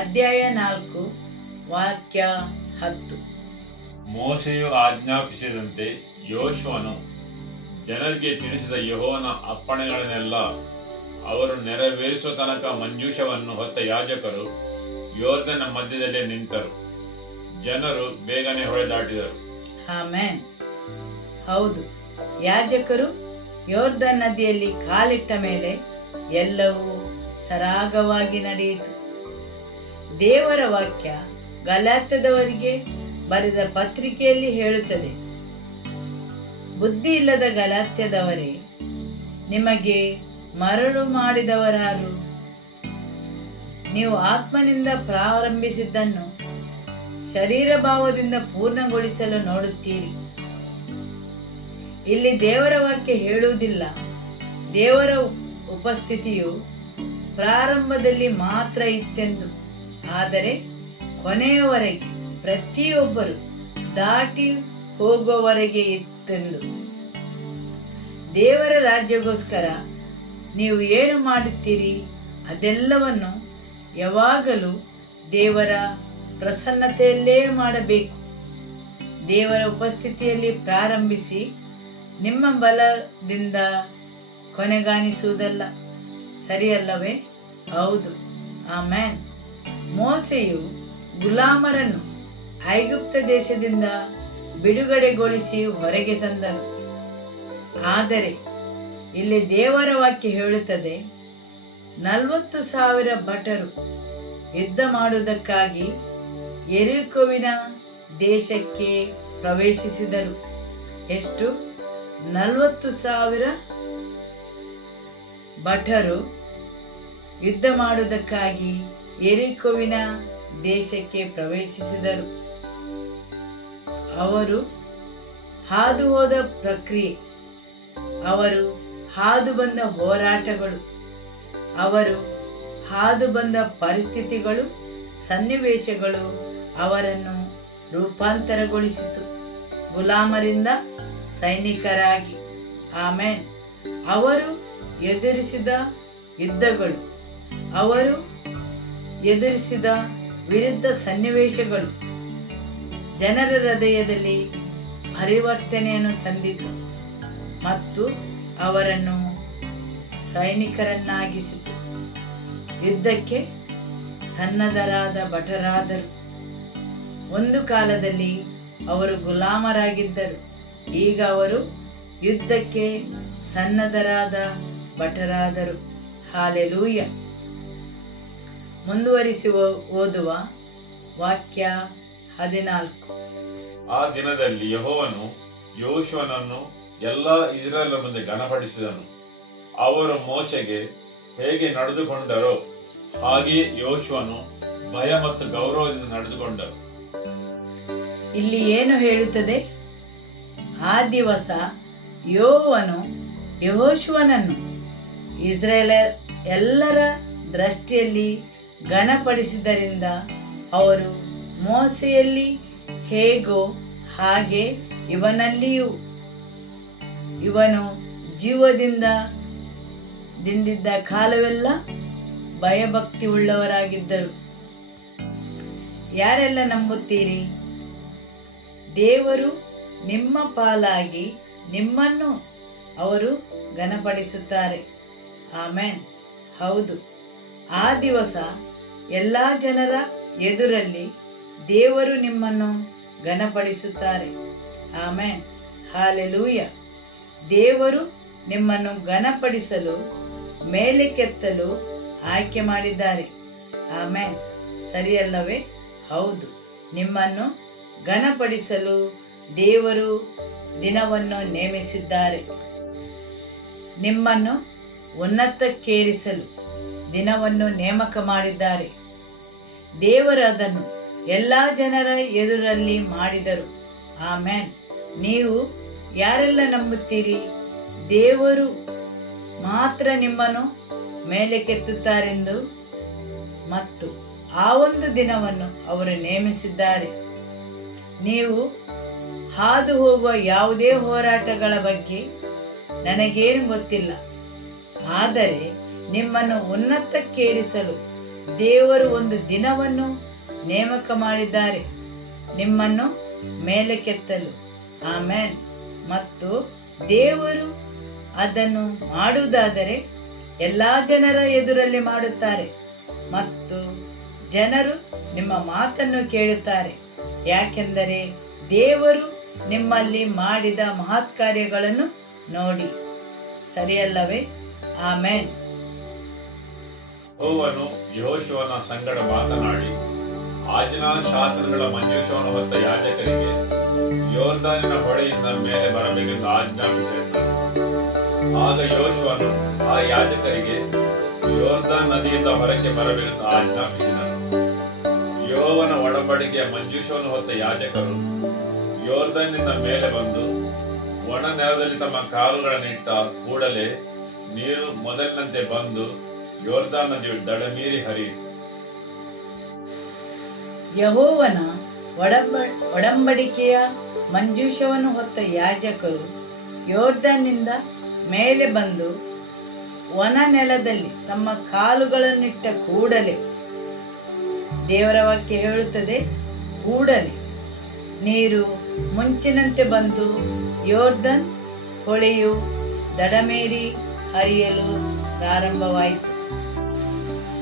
ಅಧ್ಯಾಯ 4 ವಾಕ್ಯ 10. ಮೋಶೆಯು ಆಜ್ಞಾಪಿಸಿದಂತೆ ಯೋಶುವನು ಜನರಿಗೆ ತಿಳಿಸಿದ ಯೆಹೋವನ ಅಪ್ಪಣೆಗಳನ್ನೆಲ್ಲ ಅವರು ನೆರವೇರಿಸುವ ತನಕ ಮಂಜೂಷವನ್ನು ಹೊತ್ತ ಯಾಜಕರು ಯೋರ್ದನ ಮಧ್ಯದಲ್ಲೇ ನಿಂತರು. ಜನರು ಬೇಗನೆ ಹೊಳೆದಾಟಿದರು. ಆಮೆನ್. ಹೌದು, ಯಾಜಕರು ಯೋರ್ದನ್ ನದಿಯಲ್ಲಿ ಕಾಲಿಟ್ಟ ಮೇಲೆ ಎಲ್ಲವೂ ಸರಾಗವಾಗಿ ನಡೆಯಿತು. ದೇವರ ವಾಕ್ಯ ಗಲಾತ್ಯದವರಿಗೆ ಬರೆದ ಪತ್ರಿಕೆಯಲ್ಲಿ ಹೇಳುತ್ತದೆ, ಬುದ್ಧಿ ಇಲ್ಲದ ಗಲಾತ್ಯದವರೇ, ನಿಮಗೆ ಮರಳು ಮಾಡಿದವರಾರು? ನೀವು ಆತ್ಮನಿಂದ ಪ್ರಾರಂಭಿಸಿದ್ದನ್ನು ಶರೀರ ಭಾವದಿಂದ ಪೂರ್ಣಗೊಳಿಸಲು ನೋಡುತ್ತೀರಿ. ಇಲ್ಲಿ ದೇವರ ವಾಕ್ಯ ಹೇಳುವುದಿಲ್ಲ, ದೇವರ ಉಪಸ್ಥಿತಿಯು ಪ್ರಾರಂಭದಲ್ಲಿ ಮಾತ್ರ ಇತ್ತೆಂದು, ಆದರೆ ಕೊನೆಯವರೆಗೆ ಪ್ರತಿಯೊಬ್ಬರು ದಾಟಿ ಹೋಗುವವರೆಗೆ ಇತ್ತೆಂದು. ದೇವರ ರಾಜ್ಯಗೋಸ್ಕರ ನೀವು ಏನು ಮಾಡುತ್ತೀರಿ ಅದೆಲ್ಲವನ್ನು ಯಾವಾಗಲೂ ದೇವರ ಪ್ರಸನ್ನತೆಯಲ್ಲೇ ಮಾಡಬೇಕು. ದೇವರ ಉಪಸ್ಥಿತಿಯಲ್ಲಿ ಪ್ರಾರಂಭಿಸಿ ನಿಮ್ಮ ಬಲದಿಂದ ಕೊನೆಗಾಣಿಸುವುದಲ್ಲ. ಸರಿಯಲ್ಲವೇ? ಹೌದು. ಆಮೆನ್. ಮೋಸೆಯು ಗುಲಾಮರನ್ನು ಐಗುಪ್ತ ದೇಶದಿಂದ ಬಿಡುಗಡೆಗೊಳಿಸಿ ಹೊರಗೆ ತಂದನು. ಆದರೆ ಇಲ್ಲಿ ದೇವರ ವಾಕ್ಯ ಹೇಳುತ್ತದೆ, 40,000 ಭಟರು ಯುದ್ಧ ಮಾಡುವುದಕ್ಕಾಗಿ ಯೆರಿಕೋವಿನ ದೇಶಕ್ಕೆ ಪ್ರವೇಶಿಸಿದರು. ಎಷ್ಟು? 40,000 ಭಟರು ಯುದ್ಧ ಮಾಡುವುದಕ್ಕಾಗಿ ಯೆರಿಕೋವಿನ ದೇಶಕ್ಕೆ ಪ್ರವೇಶಿಸಿದರು. ಅವರು ಹಾದು ಹೋದ ಪ್ರಕ್ರಿಯೆ, ಅವರು ಹಾದು ಬಂದ ಹೋರಾಟಗಳು, ಅವರು ಹಾದು ಬಂದ ಪರಿಸ್ಥಿತಿಗಳು, ಸನ್ನಿವೇಶಗಳು ಅವರನ್ನು ರೂಪಾಂತರಗೊಳಿಸಿತು, ಗುಲಾಮರಿಂದ ಸೈನಿಕರಾಗಿ. ಆಮೆನ್. ಅವರು ಎದುರಿಸಿದ ಯುದ್ಧಗಳು, ಅವರು ಎದುರಿಸಿದ ವಿರುದ್ಧ ಸನ್ನಿವೇಶಗಳು, ಜನರ ಹೃದಯದಲ್ಲಿ ಪರಿವರ್ತನೆಯನ್ನು ತಂದಿತು ಮತ್ತು ಅವರನ್ನು ಸೈನಿಕರನ್ನಾಗಿಸಿತು. ಯುದ್ಧಕ್ಕೆ ಸನ್ನದ್ಧರಾದ ಭಟರಾದರು. ಒಂದು ಕಾಲದಲ್ಲಿ ಅವರು ಗುಲಾಮರಾಗಿದ್ದರು, ಈಗ ಅವರು ಯುದ್ಧಕ್ಕೆ ಸನ್ನದ್ಧರಾದ ಭಟರಾದರು. ಹಾಲೆಲೂಯ. ಮುಂದುವರಿಸಿ ಓದುವ ವಾಕ್ಯ 14. ಆ ದಿನದಲ್ಲಿ ಯೆಹೋವನು ಯೋಶುವನನ್ನು ಎಲ್ಲ ಇಸ್ರಾಯೇಲರ ಮುಂದೆ ಘನಪಡಿಸಿದನು. ಅವರು ಮೋಶೆಗೆ ಹೇಗೆ ನಡೆದುಕೊಂಡರೋ ಹಾಗೆಯೇ ಯೋಶುವನು ಭಯ ಮತ್ತು ಗೌರವದಿಂದ ನಡೆದುಕೊಂಡರು. ಇಲ್ಲಿ ಏನು ಹೇಳುತ್ತದೆ? ಆ ದಿವಸ ಯೆಹೋವನು ಯೆಹೋಶುವನನ್ನು ಇಸ್ರಾಯೇಲರ ಎಲ್ಲರ ದೃಷ್ಟಿಯಲ್ಲಿ ಘನಪಡಿಸಿದ್ದರಿಂದ ಅವರು ಮೋಸೆಯಲ್ಲಿ ಹೇಗೋ ಹಾಗೆ ಇವನಲ್ಲಿಯೂ ಇವನು ಜೀವದಿಂದ ದಿಂದಿದ್ದ ಕಾಲವೆಲ್ಲ ಭಯಭಕ್ತಿ ಉಳ್ಳವರಾಗಿದ್ದರು. ಯಾರೆಲ್ಲ ನಂಬುತ್ತೀರಿ? ದೇವರು ನಿಮ್ಮ ಪಾಲಾಗಿ ನಿಮ್ಮನ್ನು ಅವರು ಘನಪಡಿಸುತ್ತಾರೆ. ಆಮೆನ್. ಹೌದು, ಆ ದಿವಸ ಎಲ್ಲ ಜನರ ಎದುರಲ್ಲಿ ದೇವರು ನಿಮ್ಮನ್ನು ಘನಪಡಿಸುತ್ತಾರೆ. ಆಮೆನ್. ಹಾಲೆಲೂಯ. ದೇವರು ನಿಮ್ಮನ್ನು ಘನಪಡಿಸಲು ಮೇಲಕ್ಕೆತ್ತಲು ಆಯ್ಕೆ ಮಾಡಿದ್ದಾರೆ. ಆಮೆನ್. ಸರಿಯಲ್ಲವೇ? ಹೌದು, ನಿಮ್ಮನ್ನು ಘನಪಡಿಸಲು ದೇವರು ದಿನವನ್ನು ನೇಮಿಸಿದ್ದಾರೆ. ನಿಮ್ಮನ್ನು ಉನ್ನತಕ್ಕೇರಿಸಲು ದಿನವನ್ನು ನೇಮಕ ಮಾಡಿದ್ದಾರೆ. ದೇವರು ಅದನ್ನು ಎಲ್ಲ ಜನರ ಎದುರಲ್ಲಿ ಮಾಡಿದರು. ಆಮೆನ್. ನೀವು ಯಾರೆಲ್ಲ ನಂಬುತ್ತೀರಿ? ದೇವರು ಮಾತ್ರ ನಿಮ್ಮನ್ನು ಮೇಲಕ್ಕೆತ್ತುತ್ತಾರೆಂದು ಮತ್ತು ಆ ಒಂದು ದಿನವನ್ನು ಅವರು ನೇಮಿಸಿದ್ದಾರೆ. ನೀವು ಹಾದು ಹೋಗುವ ಯಾವುದೇ ಹೋರಾಟಗಳ ಬಗ್ಗೆ ನನಗೇನು ಗೊತ್ತಿಲ್ಲ, ಆದರೆ ನಿಮ್ಮನ್ನು ಉನ್ನತಕ್ಕೇರಿಸಲು ದೇವರು ಒಂದು ದಿನವನ್ನು ನೇಮಕ ಮಾಡಿದ್ದಾರೆ, ನಿಮ್ಮನ್ನು ಮೇಲಕ್ಕೆತ್ತಲು. ಆಮೆನ್. ಮತ್ತು ದೇವರು ಅದನ್ನು ಮಾಡುವುದಾದರೆ ಎಲ್ಲ ಜನರ ಎದುರಲ್ಲಿ ಮಾಡುತ್ತಾರೆ ಮತ್ತು ಜನರು ನಿಮ್ಮ ಮಾತನ್ನು ಕೇಳುತ್ತಾರೆ. ಯಾಕೆಂದರೆ ದೇವರು ನಿಮ್ಮಲ್ಲಿ ಮಾಡಿದ ಮಹತ್ಕಾರ್ಯಗಳನ್ನು ನೋಡಿ. ಸರಿಯಲ್ಲವೇ? ಆಮೆನ್. ಯೆಹೋವನು ಯೆಹೋಶುವನ ಸಂಗಡ ಮಾತನಾಡಿ ಆಜ್ಞಾ ಶಾಸನಗಳ ಮಂಜೂಷವನ್ನು ಹೊತ್ತ ಯಾಜಕರಿಗೆ ಯೊರ್ದಾನಿನ ಹೊಳೆಯಿಂದ ಮೇಲೆ ಬರಬೇಕೆಂದು ಆಜ್ಞಾಪಿಸಿದನು. ಆಗ ಯೆಹೋಶುವನು ಆ ಯಾಜಕರಿಗೆ ಯೊರ್ದಾನ್ ನದಿಯಿಂದ ಹೊರಕ್ಕೆ ಬರಬೇಕೆಂದು ಆಜ್ಞಾಪಿಸಿದನು. ಯೆಹೋವನ ಒಡಂಬಡಿಕೆಯ ಮಂಜೂಷವನ್ನು ಹೊತ್ತ ಯಾಜಕರು ಯೊರ್ದಾನಿನಿಂದ ಮೇಲೆ ಬಂದು ಒಣ ನೆಲದಲ್ಲಿ ತಮ್ಮ ಕಾಲುಗಳನ್ನಿಟ್ಟ ಕೂಡಲೇ ನೀರು ಮೊದಲಿನಂತೆ ಬಂದು ಯೊರ್ದಾನ್ ನದಿಯು ದಡಮೀರಿ ಹರಿಯಿತು. ಯೆಹೋವನ ಒಡಂಬಡಿಕೆಯ ಮಂಜೂಷವನ್ನು ಹೊತ್ತ ಯಾಜಕರು ಯೊರ್ದಾನಿಂದ ಮೇಲೆ ಬಂದು ಒಣ ನೆಲದಲ್ಲಿ ತಮ್ಮ ಕಾಲುಗಳನ್ನಿಟ್ಟ ಕೂಡಲೇ, ದೇವರ ವಾಕ್ಯ ಹೇಳುತ್ತದೆ, ಕೂಡಲೇ ನೀರು ಮುಂಚಿನಂತೆ ಬಂದು ಯೊರ್ದಾನ್ ಹೊಳೆಯು ದಡಮೇರಿ ಹರಿಯಲು ಪ್ರಾರಂಭವಾಯಿತು.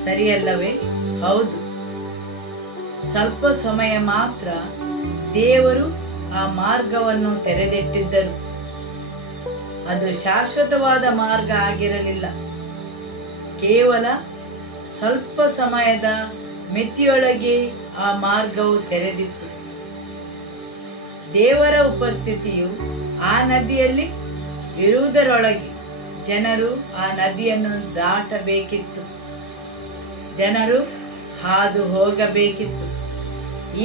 ಸರಿಯಲ್ಲವೇ? ಹೌದು. ಸ್ವಲ್ಪ ಸಮಯ ಮಾತ್ರ ದೇವರು ಆ ಮಾರ್ಗವನ್ನು ತೆರೆದಿಟ್ಟಿದ್ದರು. ಅದು ಶಾಶ್ವತವಾದ ಮಾರ್ಗ ಆಗಿರಲಿಲ್ಲ. ಕೇವಲ ಸ್ವಲ್ಪ ಸಮಯದ ಮಿತಿಯೊಳಗೆ ಆ ಮಾರ್ಗವು ತೆರೆದಿತ್ತು. ದೇವರ ಉಪಸ್ಥಿತಿಯು ಆ ನದಿಯಲ್ಲಿ ಇರುವುದರೊಳಗೆ ಜನರು ಆ ನದಿಯನ್ನು ದಾಟಬೇಕಿತ್ತು, ಜನರು ಹಾದು ಹೋಗಬೇಕಿತ್ತು.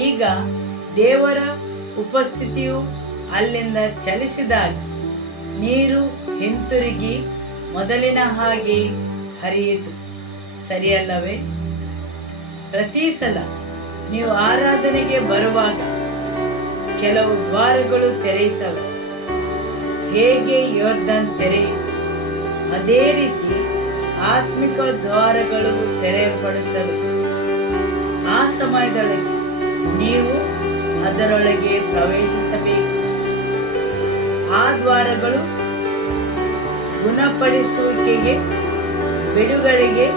ಈಗ ದೇವರ ಉಪಸ್ಥಿತಿಯು ಅಲ್ಲಿಂದ ಚಲಿಸಿದಾಗ ನೀರು ಹಿಂತಿರುಗಿ ಮೊದಲಿನ ಹಾಗೆ ಹರಿಯಿತು. ಸರಿಯಲ್ಲವೇ? ಪ್ರತಿ ಸಲ ನೀವು ಆರಾಧನೆಗೆ ಬರುವಾಗ ಕೆಲವು ದ್ವಾರಗಳು ತೆರೆಯುತ್ತವೆ. ಹೇಗೆ ಯೊರ್ದಾನ್ ತೆರೆಯಿತು, ಅದೇ ರೀತಿ ಆತ್ಮಿಕ ದ್ವಾರಗಳು ತೆರೆಯಲ್ಪಡುತ್ತವೆ. ಆ ಸಮಯದೊಳಗೆ ನೀವು ಅದರೊಳಗೆ ಪ್ರವೇಶಿಸಬೇಕು. ಆ ದ್ವಾರಗಳು ಗುಣಪಡಿಸುವಿಕೆಗೆ, ಬಿಡುಗಡೆಗೆ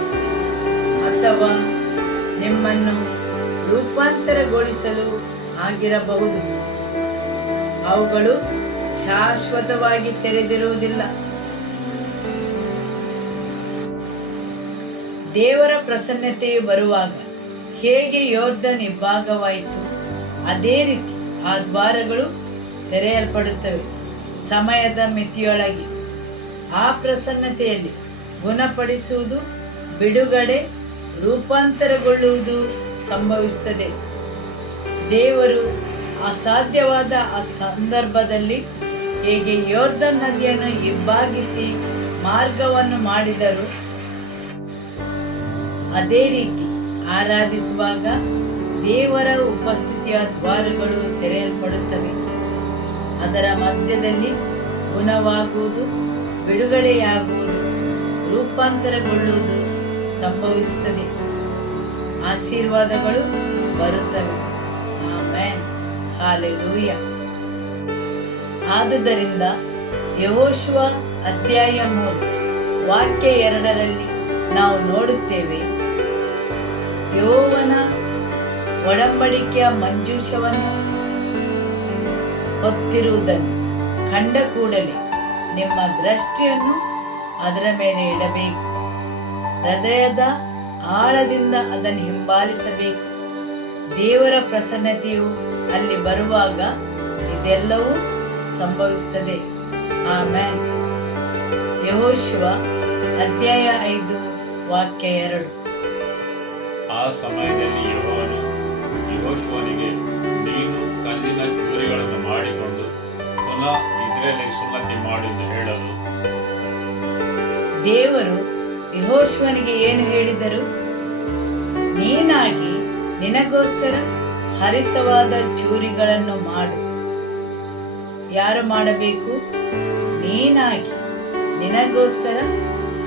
ಅಥವಾ ನಿಮ್ಮನ್ನು ರೂಪಾಂತರಗೊಳಿಸಲು ಆಗಿರಬಹುದು. ಅವುಗಳು ಶಾಶ್ವತವಾಗಿ ತೆರೆದಿರುವುದಿಲ್ಲ. ದೇವರ ಪ್ರಸನ್ನತೆಯು ಬರುವಾಗ ಹೇಗೆ ಯೋರ್ದನ್ ಇಬ್ಬಾಗವಾಯಿತು, ಅದೇ ರೀತಿ ಆ ದ್ವಾರಗಳು ತೆರೆಯಲ್ಪಡುತ್ತವೆ. ಸಮಯದ ಮಿತಿಯೊಳಗೆ ಆ ಪ್ರಸನ್ನತೆಯಲ್ಲಿ ಗುಣಪಡಿಸುವುದು, ಬಿಡುಗಡೆ, ರೂಪಾಂತರಗೊಳ್ಳುವುದು ಸಂಭವಿಸುತ್ತದೆ. ದೇವರು ಅಸಾಧ್ಯವಾದ ಆ ಸಂದರ್ಭದಲ್ಲಿ ಹೇಗೆ ಯೋರ್ದನ್ ನದಿಯನ್ನು ಇಬ್ಬಾಗಿಸಿ ಮಾರ್ಗವನ್ನು ಮಾಡಿದರು, ಅದೇ ರೀತಿ ಆರಾಧಿಸುವಾಗ ದೇವರ ಉಪಸ್ಥಿತಿಯ ದ್ವಾರಗಳು ತೆರೆಯಲ್ಪಡುತ್ತವೆ. ಅದರ ಮಧ್ಯದಲ್ಲಿ ಗುಣವಾಗುವುದು, ಬಿಡುಗಡೆಯಾಗುವುದು, ರೂಪಾಂತರಗೊಳ್ಳುವುದು ಸಂಭವಿಸುತ್ತದೆ. ಆಶೀರ್ವಾದಗಳು ಬರುತ್ತವೆ. ಆಮೆನ್. ಹಾಲೆಲೂಯ. ಆದುದರಿಂದ ಯೆಹೋಶುವ ಅಧ್ಯಾಯ 3 ವಾಕ್ಯ 2ರಲ್ಲಿ ನಾವು ನೋಡುತ್ತೇವೆ, ಯೆಹೋವನ ಒಡಂಬಡಿಕೆಯ ಮಂಜೂಷವನ್ನು ಹೊತ್ತಿರುವುದನ್ನು ಕಂಡ ಕೂಡಲೇ ನಿಮ್ಮ ದೃಷ್ಟಿಯನ್ನು ಅದರ ಮೇಲೆ ಇಡಬೇಕು. ಹೃದಯದ ಆಳದಿಂದ ಅದನ್ನು ಹಿಂಬಾಲಿಸಬೇಕು. ದೇವರ ಪ್ರಸನ್ನತೆಯು ಅಲ್ಲಿ ಬರುವಾಗ ಇದೆಲ್ಲವೂ ಸಂಭವಿಸುತ್ತದೆ. ಆಮೆನ್. ಯೆಹೋಶುವ ಅಧ್ಯಾಯ 5 ವಾಕ್ಯ 2. ಆ ಸಮಯದಲ್ಲಿ ಯೆಹೋವನು ಯೆಹೋಶುವನಿಗೆ, ನೀನು ಕಲ್ಲಿನ ಚೂರಿಗಳನ್ನು ಮಾಡಿಕೊಂಡು ಪುನಃ ಇಸ್ರಾಯೇಲಿಗೆ ಸುನ್ನತಿ ಮಾಡೆಂದು ಹೇಳಲು. ದೇವರು ಯೆಹೋಶುವನಿಗೆ ಏನು ಹೇಳಿದರು? ನೀನಾಗಿ ನಿನಗೋಸ್ಕರ ಹರಿತವಾದ ಚೂರಿಗಳನ್ನು ಮಾಡು. ಯಾರು ಮಾಡಬೇಕು? ನೀನಾಗಿ ನಿನಗೋಸ್ಕರ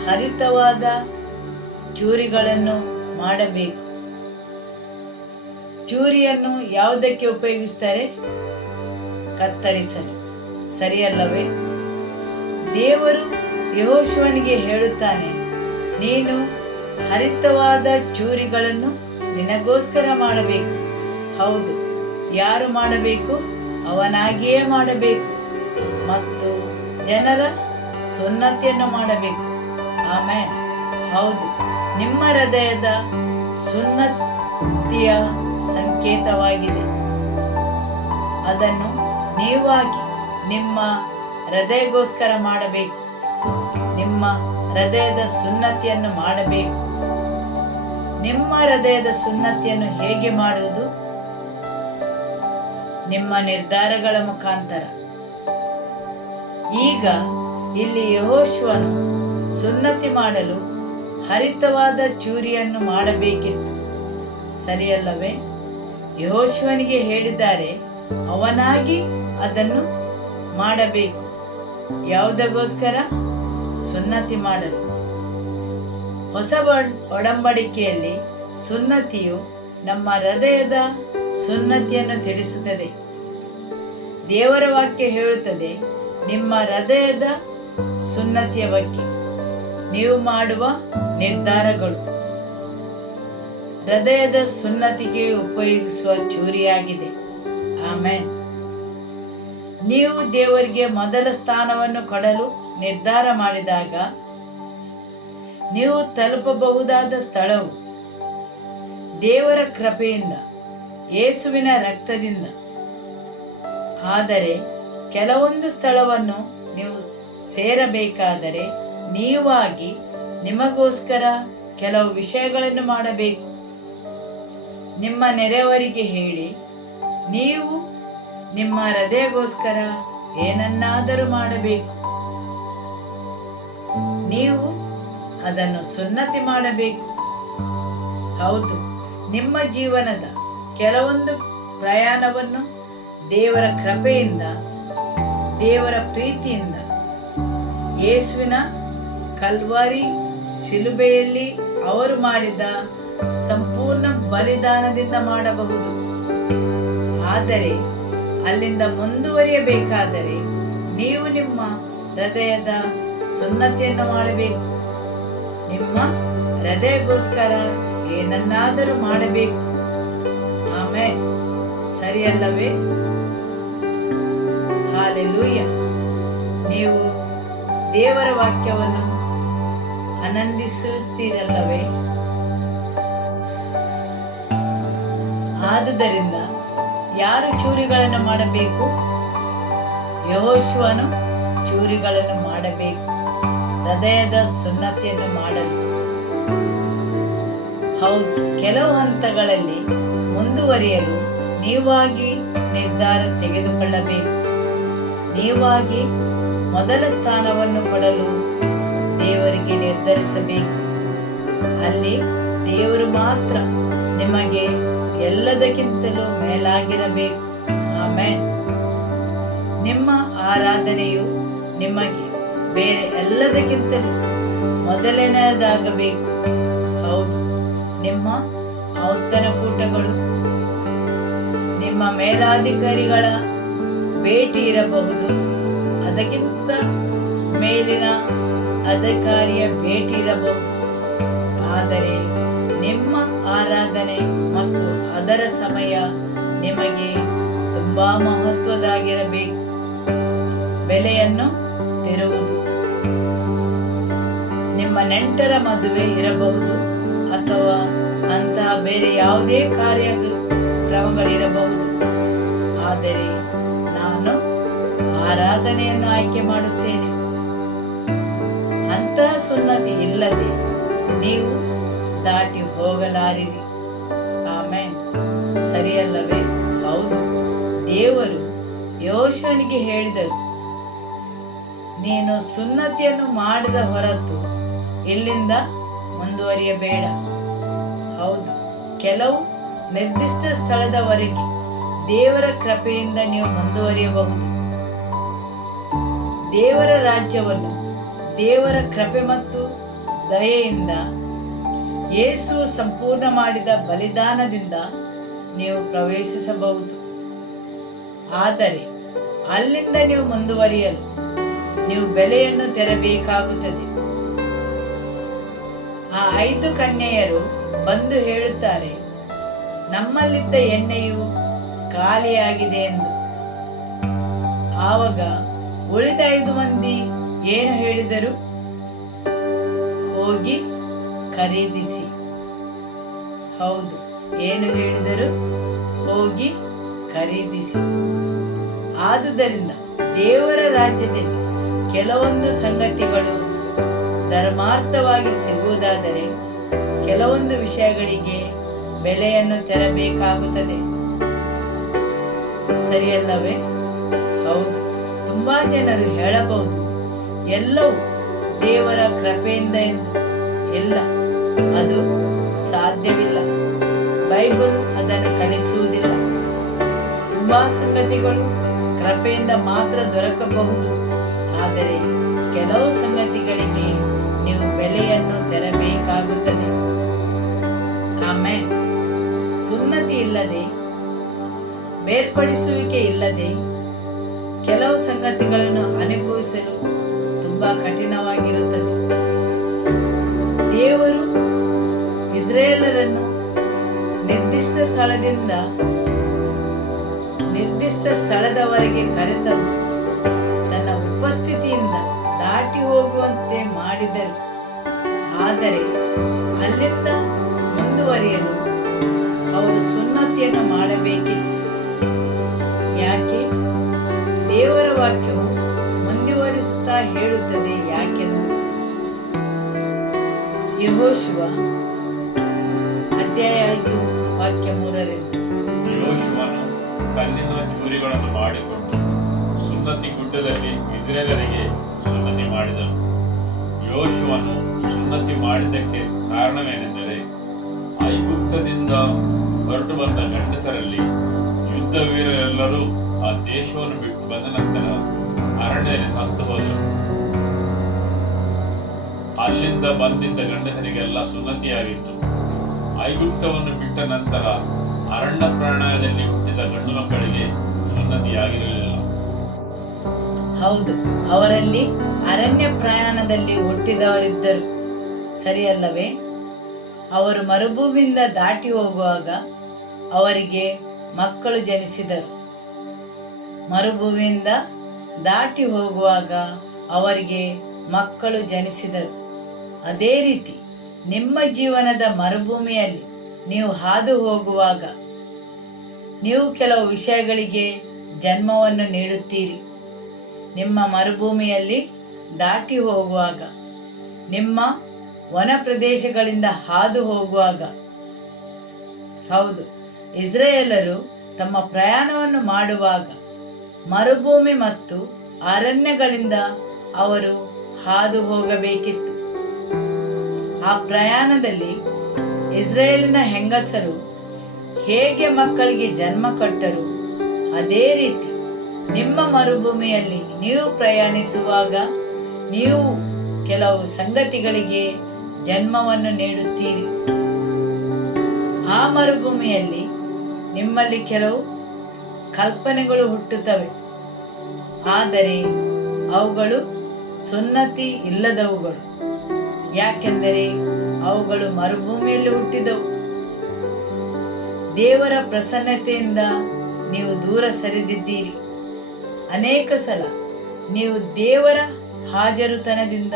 ಹರಿತವಾದ ಚೂರಿಗಳನ್ನು ಮಾಡಬೇಕು. ಚೂರಿಯನ್ನು ಯಾವುದಕ್ಕೆ ಉಪಯೋಗಿಸ್ತಾರೆ? ಕತ್ತರಿಸಲು. ಸರಿಯಲ್ಲವೇ? ದೇವರು ಯೆಹೋಶುವನಿಗೆ ಹೇಳುತ್ತಾನೆ, ನೀನು ಹರಿತವಾದ ಚೂರಿಗಳನ್ನು ನಿನಗೋಸ್ಕರ ಮಾಡಬೇಕು. ಹೌದು, ಯಾರು ಮಾಡಬೇಕು? ಅವನಾಗಿಯೇ ಮಾಡಬೇಕು ಮತ್ತು ಜನರ ಸುನ್ನತಿಯನ್ನು ಮಾಡಬೇಕು. ಆಮೆನ್. ಹೌದು, ನಿಮ್ಮ ಹೃದಯದ ಸುನ್ನತಿಯ ಸಂಕೇತವಾಗಿದೆ. ಅದನ್ನು ನೀವಾಗಿ ನಿಮ್ಮ ಹೃದಯಗೋಸ್ಕರ ಮಾಡಬೇಕು. ನಿಮ್ಮ ಹೃದಯದ ಸುನ್ನತಿಯನ್ನು ಮಾಡಬೇಕು. ನಿಮ್ಮ ಹೃದಯದ ಸುನ್ನತಿಯನ್ನು ಹೇಗೆ ಮಾಡುವುದು? ನಿಮ್ಮ ನಿರ್ಧಾರಗಳ ಮುಖಾಂತರ. ಈಗ ಇಲ್ಲಿ ಯೆಹೋಶುವನು ಸುನ್ನತಿ ಮಾಡಲು ಹರಿತವಾದ ಚೂರಿಯನ್ನು ಮಾಡಬೇಕಿತ್ತು. ಸರಿಯಲ್ಲವೇ? ಯೆಹೋಶುವನಿಗೆ ಹೇಳಿದ್ದಾರೆ, ಅವನಾಗಿ ಅದನ್ನು ಮಾಡಬೇಕು. ಯಾವುದಕ್ಕೋಸ್ಕರ? ಸುನ್ನತಿ ಮಾಡಲು. ಹೊಸ ಒಡಂಬಡಿಕೆಯಲ್ಲಿ ಸುನ್ನತಿಯು ನಮ್ಮ ಹೃದಯದ ಸುನ್ನತಿಯನ್ನು ತಿಳಿಸುತ್ತದೆ. ದೇವರ ವಾಕ್ಯ ಹೇಳುತ್ತದೆ, ನಿಮ್ಮ ಹೃದಯದ ಸುನ್ನತಿಯ ಬಗ್ಗೆ. ನೀವು ಮಾಡುವ ನಿರ್ಧಾರಗಳು ಹೃದಯದ ಸುನ್ನತಿಗೆ ಉಪಯೋಗಿಸುವ ಚೂರಿಯಾಗಿದೆ. ಆಮೆನ್. ನೀವು ದೇವರಿಗೆ ಮೊದಲ ಸ್ಥಾನವನ್ನು ಕೊಡಲು ನಿರ್ಧಾರ ಮಾಡಿದಾಗ ನೀವು ತಲುಪಬಹುದಾದ ಸ್ಥಳವು ದೇವರ ಕೃಪೆಯಿಂದ, ಯೇಸುವಿನ ರಕ್ತದಿಂದ. ಆದರೆ ಕೆಲವೊಂದು ಸ್ಥಳವನ್ನು ನೀವು ಸೇರಬೇಕಾದರೆ ನೀವಾಗಿ ನಿಮಗೋಸ್ಕರ ಕೆಲವು ವಿಷಯಗಳನ್ನು ಮಾಡಬೇಕು. ನಿಮ್ಮ ನೆರೆಯವರಿಗೆ ಹೇಳಿ, ನೀವು ನಿಮ್ಮ ಹೃದಯಗೋಸ್ಕರ ಏನನ್ನಾದರೂ ಮಾಡಬೇಕು. ನೀವು ಅದನ್ನು ಸುನ್ನತಿ ಮಾಡಬೇಕು. ಹೌದು, ನಿಮ್ಮ ಜೀವನದ ಕೆಲವೊಂದು ಪ್ರಯಾಣವನ್ನು ದೇವರ ಕೃಪೆಯಿಂದ, ದೇವರ ಪ್ರೀತಿಯಿಂದ, ಯೇಸುವಿನ ಕಲ್ವಾರಿ ಶಿಲುಬೆಯಲ್ಲಿ ಅವರು ಮಾಡಿದ ಸಂಪೂರ್ಣ ಬಲಿದಾನದಿಂದ ಮಾಡಬಹುದು. ಆದರೆ ಅಲ್ಲಿಂದ ಮುಂದುವರಿಯಬೇಕಾದರೆ ನೀವು ನಿಮ್ಮ ಹೃದಯದ ಸುನ್ನತಿಯನ್ನು ಮಾಡಬೇಕು. ನಿಮ್ಮ ಹೃದಯಕ್ಕೋಸ್ಕರ ಏನನ್ನಾದರೂ ಮಾಡಬೇಕು. ಆಮೇಲೆ ಸರಿಯಲ್ಲವೇ? ಹಾಲೆಲೂಯ. ನೀವು ದೇವರ ವಾಕ್ಯವನ್ನು ಆನಂದಿಸುತ್ತೀರಲ್ಲವೇ? ಆದುದರಿಂದ ಯಾರು ಚೂರಿಗಳನ್ನು ಮಾಡಬೇಕು? ಯೆಹೋಶುವನು ಚೂರಿಗಳನ್ನು ಮಾಡಬೇಕು, ಹೃದಯದ ಸುನ್ನತಿಯನ್ನು ಮಾಡಲು. ಹೌದು, ಕೆಲವು ಹಂತಗಳಲ್ಲಿ ಮುಂದುವರಿಯಲು ನೀವಾಗಿ ನಿರ್ಧಾರ ತೆಗೆದುಕೊಳ್ಳಬೇಕು. ನೀವಾಗಿ ಮೊದಲ ಸ್ಥಾನವನ್ನು ಕೊಡಲು ದೇವರಿಗೆ ನಿರ್ಧರಿಸಬೇಕು. ಅಲ್ಲಿ ದೇವರು ಮಾತ್ರ ನಿಮಗೆ ಎಲ್ಲದಕ್ಕಿಂತಲೂ ಮೇಲಾಗಿರಬೇಕು. ಆಮೆನ್. ನಿಮ್ಮ ಆರಾಧನೆಯು ನಿಮಗೆ ಬೇರೆ ಎಲ್ಲದಕ್ಕಿಂತಲೂ ಮೊದಲನೆಯದಾಗಬೇಕು. ಹೌದು, ನಿಮ್ಮ ಔತಣಕೂಟಗಳು, ನಿಮ್ಮ ಮೇಲಾಧಿಕಾರಿಗಳ ಭೇಟಿ ಇರಬಹುದು, ಅದಕ್ಕಿಂತ ಮೇಲಿನ ಅಧಿಕಾರಿಯ ಭೇಟಿ ಇರಬಹುದು. ಆದರೆ ನಿಮ್ಮ ಆರಾಧನೆ ಮತ್ತು ಅದರ ಸಮಯ ನಿಮಗೆ ತುಂಬಾ ಮಹತ್ವದಾಗಿರಬೇಕು. ಬೆಲೆಯನ್ನು ತೆರುವುದು, ನಿಮ್ಮ ನೆಂಟರ ಮದುವೆ ಇರಬಹುದು ಅಥವಾ ಅಂತಹ ಬೇರೆ ಯಾವುದೇ ಕಾರ್ಯಕ್ರಮಗಳಿರಬಹುದು. ಆದರೆ ನಾನು ಆರಾಧನೆಯನ್ನು ಆಯ್ಕೆ ಮಾಡುತ್ತೇನೆ. ಅಂತಹ ಸುನ್ನತಿ ಇಲ್ಲದೆ ನೀವು ದಾಟಿ ಹೋಗಲಾರಿರಿ. ಆಮೆನ್. ಸರಿಯಲ್ಲವೇ? ಹೌದು, ದೇವರು ಯೆಹೋಶುವನಿಗೆ ಹೇಳಿದರು, ನೀನು ಸುನ್ನತಿಯನ್ನು ಮಾಡದ ಹೊರತು ಇಲ್ಲಿಂದ ಮುಂದುವರಿಯಬೇಡ. ಹೌದು, ಕೆಲವು ನಿರ್ದಿಷ್ಟ ಸ್ಥಳದವರೆಗೆ ದೇವರ ಕೃಪೆಯಿಂದ ನೀವು ಮುಂದುವರಿಯಬಹುದು. ದೇವರ ರಾಜ್ಯವನ್ನು ದೇವರ ಕೃಪೆ ಮತ್ತು ದಯೆಯಿಂದ, ಯೇಸು ಸಂಪೂರ್ಣ ಮಾಡಿದ ಬಲಿದಾನದಿಂದ ನೀವು ಪ್ರವೇಶಿಸಬಹುದು. ಆದರೆ ಅಲ್ಲಿಂದ ನೀವು ಮುಂದುವರಿಯಲು ನೀವು ಬೆಲೆಯನ್ನು ತೆರಬೇಕಾಗುತ್ತದೆ. ಆ 5 ಕನ್ಯೆಯರು ಬಂದು ಹೇಳುತ್ತಾರೆ, ನಮ್ಮಲ್ಲಿದ್ದ ಎಣ್ಣೆಯು ಖಾಲಿಯಾಗಿದೆ ಎಂದು. ಆವಾಗ ಉಳಿದ 5 ಮಂದಿ ಏನು ಹೇಳಿದರು? ಹೋಗಿ ಖರೀದಿಸಿ. ಹೌದು, ಏನು ಹೇಳಿದರು? ಹೋಗಿ ಖರೀದಿಸಿ. ಆದುದರಿಂದ ದೇವರ ರಾಜ್ಯದಲ್ಲಿ ಕೆಲವೊಂದು ಸಂಗತಿಗಳು ಧರ್ಮಾರ್ಥವಾಗಿ ಸಿಗುವುದಾದರೆ ಕೆಲವೊಂದು ವಿಷಯಗಳಿಗೆ ಬೆಲೆಯನ್ನು ತೆರಬೇಕಾಗುತ್ತದೆ. ಸರಿಯಲ್ಲವೇ? ಹೌದು, ತುಂಬಾ ಜನರು ಹೇಳಬಹುದು, ಎಲ್ಲವೂ ದೇವರ ಕೃಪೆಯಿಂದ ಎಂದು. ಇಲ್ಲ, ಅದು ಸಾಧ್ಯವಿಲ್ಲ. ಬೈಬಲ್ ಅದನ್ನು ಕಲಿಸುವುದಿಲ್ಲ. ತುಂಬಾ ಸಂಗತಿಗಳು ಕೃಪೆಯಿಂದ ಮಾತ್ರ ದೊರಕಬಹುದು. ಆದರೆ ಕೆಲವು ಸಂಗತಿಗಳಿಗೆ ನೀವು ಬೆಲೆಯನ್ನು ತೆರಬೇಕಾಗುತ್ತದೆ. ಆಮೆನ್. ಸುನ್ನತಿ ಇಲ್ಲದೆ, ಬೇರ್ಪಡಿಸುವಿಕೆ ಇಲ್ಲದೆ ಕೆಲವು ಸಂಗತಿಗಳನ್ನು ಅನುಭವಿಸಲು ತುಂಬಾ ಕಠಿಣವಾಗಿರುತ್ತದೆ. ದೇವರು ಇಸ್ರಾಯೇಲರನ್ನು ನಿರ್ದಿಷ್ಟ ಸ್ಥಳದಿಂದ ನಿರ್ದಿಷ್ಟ ಸ್ಥಳದವರೆಗೆ ಕರೆತಂದು ತನ್ನ ಉಪಸ್ಥಿತಿಯಿಂದ ದಾಟಿ ಹೋಗುವಂತೆ ಮಾಡಿದರು. ಆದರೆ ಅಲ್ಲಿಂದ ಮುಂದುವರಿಯಲು ಅವರು ಸುನ್ನತಿಯನ್ನು ಮಾಡಬೇಕಿತ್ತು. ಯಾಕೆ? ದೇವರ ವಾಕ್ಯವು ಮುಂದುವರಿಸುತ್ತಾ ಹೇಳುತ್ತದೆ ಯಾಕೆಂದು. ಯೆಹೋಶುವ ಅಧ್ಯಾಯ 5 ವಾಕ್ಯ 3ರಿಂದ. ಯೆಹೋಶುವನು ಕಲ್ಲಿನ ಚೂರಿಗಳನ್ನು ಮಾಡಿಕೊಂಡು ಸುನ್ನತಿ ಗುಡ್ಡದಲ್ಲಿ ಇಸ್ರಾಯೇಲರಿಗೆ ಸುನ್ನತಿ ಮಾಡಿದನು. ಯೆಹೋಶುವನು ಸುನ್ನತಿ ಮಾಡಿದ್ದಕ್ಕೆ ಕಾರಣವೇನೆಂದರೆ, ಐಗುಪ್ತದಿಂದ ಹೊರಟು ಬಂದ ಗಂಡಸರಲ್ಲಿ ಯುದ್ಧ ವೀರರೆಲ್ಲರೂ ಆ ದೇಶವನ್ನು ಬಿಟ್ಟು ಬಂದ ನಂತರ ಅರಣ್ಯದಲ್ಲಿ ಸತ್ತು ಹೋದರು. ಅಲ್ಲಿಂದ ಬಂದಿದ್ದ ಗಂಡಸರಿಗೆಲ್ಲ ಸುನ್ನತಿಯಾಗಿತ್ತು. ಐಗುಪ್ತವನ್ನು ಬಿಟ್ಟ ನಂತರ ಅರಣ್ಯ ಪ್ರಾಣಾಯದಲ್ಲಿ ಹುಟ್ಟಿದ ಹುಟ್ಟಿದ ಗಂಡು ಮಕ್ಕಳಿಗೆ ಸುನ್ನತಿಯಾಗಿರಲಿಲ್ಲ. ಹೌದು, ಅವರಲ್ಲಿ ಅರಣ್ಯ ಪ್ರಯಾಣದಲ್ಲಿ ಹುಟ್ಟಿದವರಿದ್ದರು, ಸರಿಯಲ್ಲವೇ? ಅವರು ಮರುಭೂಮಿಯಿಂದ ದಾಟಿ ಹೋಗುವಾಗ ಅವರಿಗೆ ಮಕ್ಕಳು ಜನಿಸಿದರು. ಮರುಭೂಮಿಯಿಂದ ದಾಟಿ ಹೋಗುವಾಗ ಅವರಿಗೆ ಮಕ್ಕಳು ಜನಿಸಿದರು. ಅದೇ ರೀತಿ ನಿಮ್ಮ ಜೀವನದ ಮರುಭೂಮಿಯಲ್ಲಿ ನೀವು ಹಾದು ಹೋಗುವಾಗ ನೀವು ಕೆಲವು ವಿಷಯಗಳಿಗೆ ಜನ್ಮವನ್ನು ನೀಡುತ್ತೀರಿ. ನಿಮ್ಮ ಮರುಭೂಮಿಯಲ್ಲಿ ದಾಟಿ ಹೋಗುವಾಗ, ನಿಮ್ಮ ವನ ಪ್ರದೇಶಗಳಿಂದ ಹಾದು ಹೋಗುವಾಗ, ಹೌದು, ಇಸ್ರಾಯೇಲರು ತಮ್ಮ ಪ್ರಯಾಣವನ್ನು ಮಾಡುವಾಗ ಮರುಭೂಮಿ ಮತ್ತು ಅರಣ್ಯಗಳಿಂದ ಅವರು ಹಾದು ಹೋಗಬೇಕಿತ್ತು. ಆ ಪ್ರಯಾಣದಲ್ಲಿ ಇಸ್ರಾಯೇಲಿನ ಹೆಂಗಸರು ಹೇಗೆ ಮಕ್ಕಳಿಗೆ ಜನ್ಮ ಕೊಟ್ಟರು, ಅದೇ ರೀತಿ ನಿಮ್ಮ ಮರುಭೂಮಿಯಲ್ಲಿ ನೀವು ಪ್ರಯಾಣಿಸುವಾಗ ನೀವು ಕೆಲವು ಸಂಗತಿಗಳಿಗೆ ಜನ್ಮವನ್ನು ನೀಡುತ್ತೀರಿ. ಆ ಮರುಭೂಮಿಯಲ್ಲಿ ನಿಮ್ಮಲ್ಲಿ ಕೆಲವು ಕಲ್ಪನೆಗಳು ಹುಟ್ಟುತ್ತವೆ, ಆದರೆ ಅವುಗಳು ಸುನ್ನತಿ ಇಲ್ಲದವುಗಳು. ಯಾಕೆಂದರೆ ಅವುಗಳು ಮರುಭೂಮಿಯಲ್ಲಿ ಹುಟ್ಟಿದವು. ದೇವರ ಪ್ರಸನ್ನತೆಯಿಂದ ನೀವು ದೂರ ಸರಿದಿದ್ದೀರಿ. ಅನೇಕ ಸಲ ನೀವು ದೇವರ ಹಾಜರುತನದಿಂದ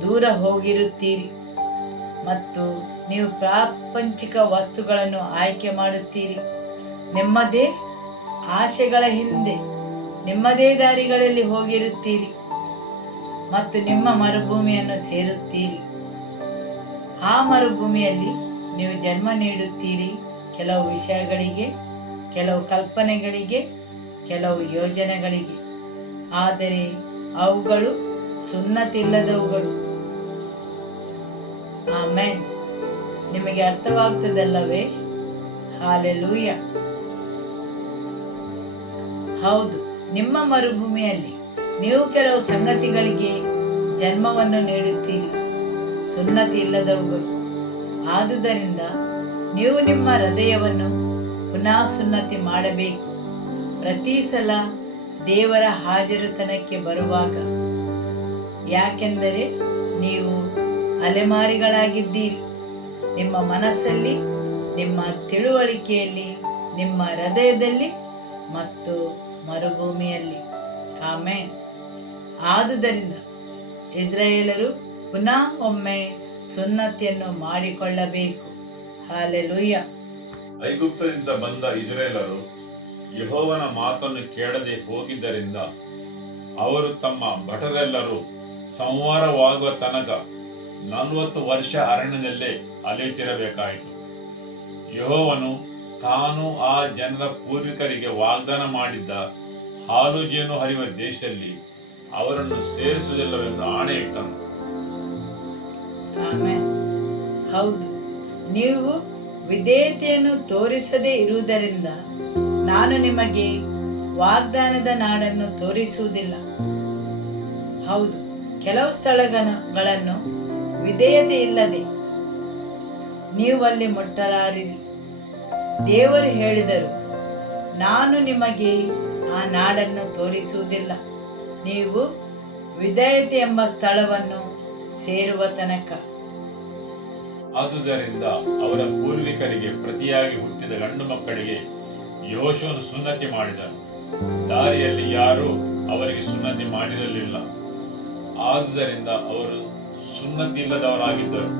ದೂರ ಹೋಗಿರುತ್ತೀರಿ ಮತ್ತು ನೀವು ಪ್ರಾಪಂಚಿಕ ವಸ್ತುಗಳನ್ನು ಆಯ್ಕೆ ಮಾಡುತ್ತೀರಿ. ನಿಮ್ಮದೇ ಆಸೆಗಳ ಹಿಂದೆ ನಿಮ್ಮದೇ ದಾರಿಗಳಲ್ಲಿ ಹೋಗಿರುತ್ತೀರಿ ಮತ್ತು ನಿಮ್ಮ ಮರುಭೂಮಿಯನ್ನು ಸೇರುತ್ತೀರಿ. ಆ ಮರುಭೂಮಿಯಲ್ಲಿ ನೀವು ಜನ್ಮ ನೀಡುತ್ತೀರಿ ಕೆಲವು ವಿಷಯಗಳಿಗೆ, ಕೆಲವು ಕಲ್ಪನೆಗಳಿಗೆ, ಕೆಲವು ಯೋಜನೆಗಳಿಗೆ, ಆದರೆ ಅವುಗಳು ಸುನ್ನತಿಲ್ಲದವುಗಳು. ಆಮೆನ್. ನಿಮಗೆ ಅರ್ಥವಾಗ್ತದಲ್ಲವೇ? ಹಾಲೆಲೂಯ. ಹೌದು, ನಿಮ್ಮ ಮರುಭೂಮಿಯಲ್ಲಿ ನೀವು ಕೆಲವು ಸಂಗತಿಗಳಿಗೆ ಜನ್ಮವನ್ನು ನೀಡುತ್ತೀರಿ, ಸುನ್ನತಿ ಇಲ್ಲದವುಗಳು. ಆದುದರಿಂದ ನೀವು ನಿಮ್ಮ ಹೃದಯವನ್ನು ಪುನಃ ಸುನ್ನತಿ ಮಾಡಬೇಕು ಪ್ರತಿ ಸಲ ದೇವರ ಹಾಜರುತನಕ್ಕೆ ಬರುವಾಗ. ಯಾಕೆಂದರೆ ನೀವು ಅಲೆಮಾರಿಗಳಾಗಿದ್ದೀರಿ. ನಿಮ್ಮ ಮನಸ್ಸಲ್ಲಿ, ನಿಮ್ಮ ತಿಳುವಳಿಕೆಯಲ್ಲಿ, ನಿಮ್ಮ ಹೃದಯದಲ್ಲಿ ಮತ್ತು ಮರುಭೂಮಿಯಲ್ಲಿ. ಆಮೆನ್. ಆದುದರಿಂದ ಇಸ್ರಾಯೇಲರು ಪುನಃ ಒಮ್ಮೆ ಸುನ್ನತಿಯನ್ನು ಮಾಡಿಕೊಳ್ಳಬೇಕು. ಹಾಲೆಲೂಯ. ಐಗುಪ್ತದಿಂದ ಬಂದ ಇಸ್ರಾಯೇಲರು ಯೆಹೋವನ ಮಾತನ್ನು ಕೇಳದೆ ಹೋಗಿದ್ದರಿಂದ ಅವರು ತಮ್ಮ ಭಟರೆಲ್ಲರೂ ಸಂಹಾರವಾಗುವ ತನಕ 40 ವರ್ಷ ಅರಣ್ಯದಲ್ಲೇ ಅಲೆಯುತ್ತಿರಬೇಕಾಯಿತು. ಯೆಹೋವನು ತಾನು ಆ ಜನರ ಪೂರ್ವಿಕರಿಗೆ ವಾಗ್ದಾನ ಮಾಡಿದ್ದ ಹಾಲು ಜೇನು ಹರಿಯುವ ದೇಶದಲ್ಲಿ ಅವರನ್ನು ಸೇರಿಸುವುದಿಲ್ಲವೆಂದು ಆಣೆ ಇಟ್ಟನು. ಆಮೆನ್. ಹೌದು, ನೀವು ವಿಧೇಯತೆಯನ್ನು ತೋರಿಸದೇ ಇರುವುದರಿಂದ ನಾನು ನಿಮಗೆ ವಾಗ್ದಾನದ ನಾಡನ್ನು ತೋರಿಸುವುದಿಲ್ಲ. ಹೌದು, ಕೆಲವು ಸ್ಥಳಗಳನ್ನು ವಿಧೇಯತೆ ಇಲ್ಲದೆ ನೀವು ಅಲ್ಲಿ ಮುಟ್ಟಲಾರಿರಿ. ದೇವರು ಹೇಳಿದರು, ನಾನು ನಿಮಗೆ ಆ ನಾಡನ್ನು ತೋರಿಸುವುದಿಲ್ಲ, ನೀವು ವಿಧೇಯತೆ ಎಂಬ ಸ್ಥಳವನ್ನು ಸೇರುವ ತನಕ. ಆದುದರಿಂದ ಅವರ ಪೂರ್ವಿಕರಿಗೆ ಪ್ರತಿಯಾಗಿ ಹುಟ್ಟಿದ ಗಂಡು ಮಕ್ಕಳಿಗೆ ಯೆಹೋಶುವನು ಸುನ್ನತಿ ಮಾಡಿದನು. ದಾರಿಯಲ್ಲಿ ಯಾರೂ ಅವರಿಗೆ ಸುನ್ನತಿ ಮಾಡಿರಲಿಲ್ಲ. ಆದುದರಿಂದ ಅವರು ಸುನ್ನತಿ ಇಲ್ಲದವರಾಗಿದ್ದರು.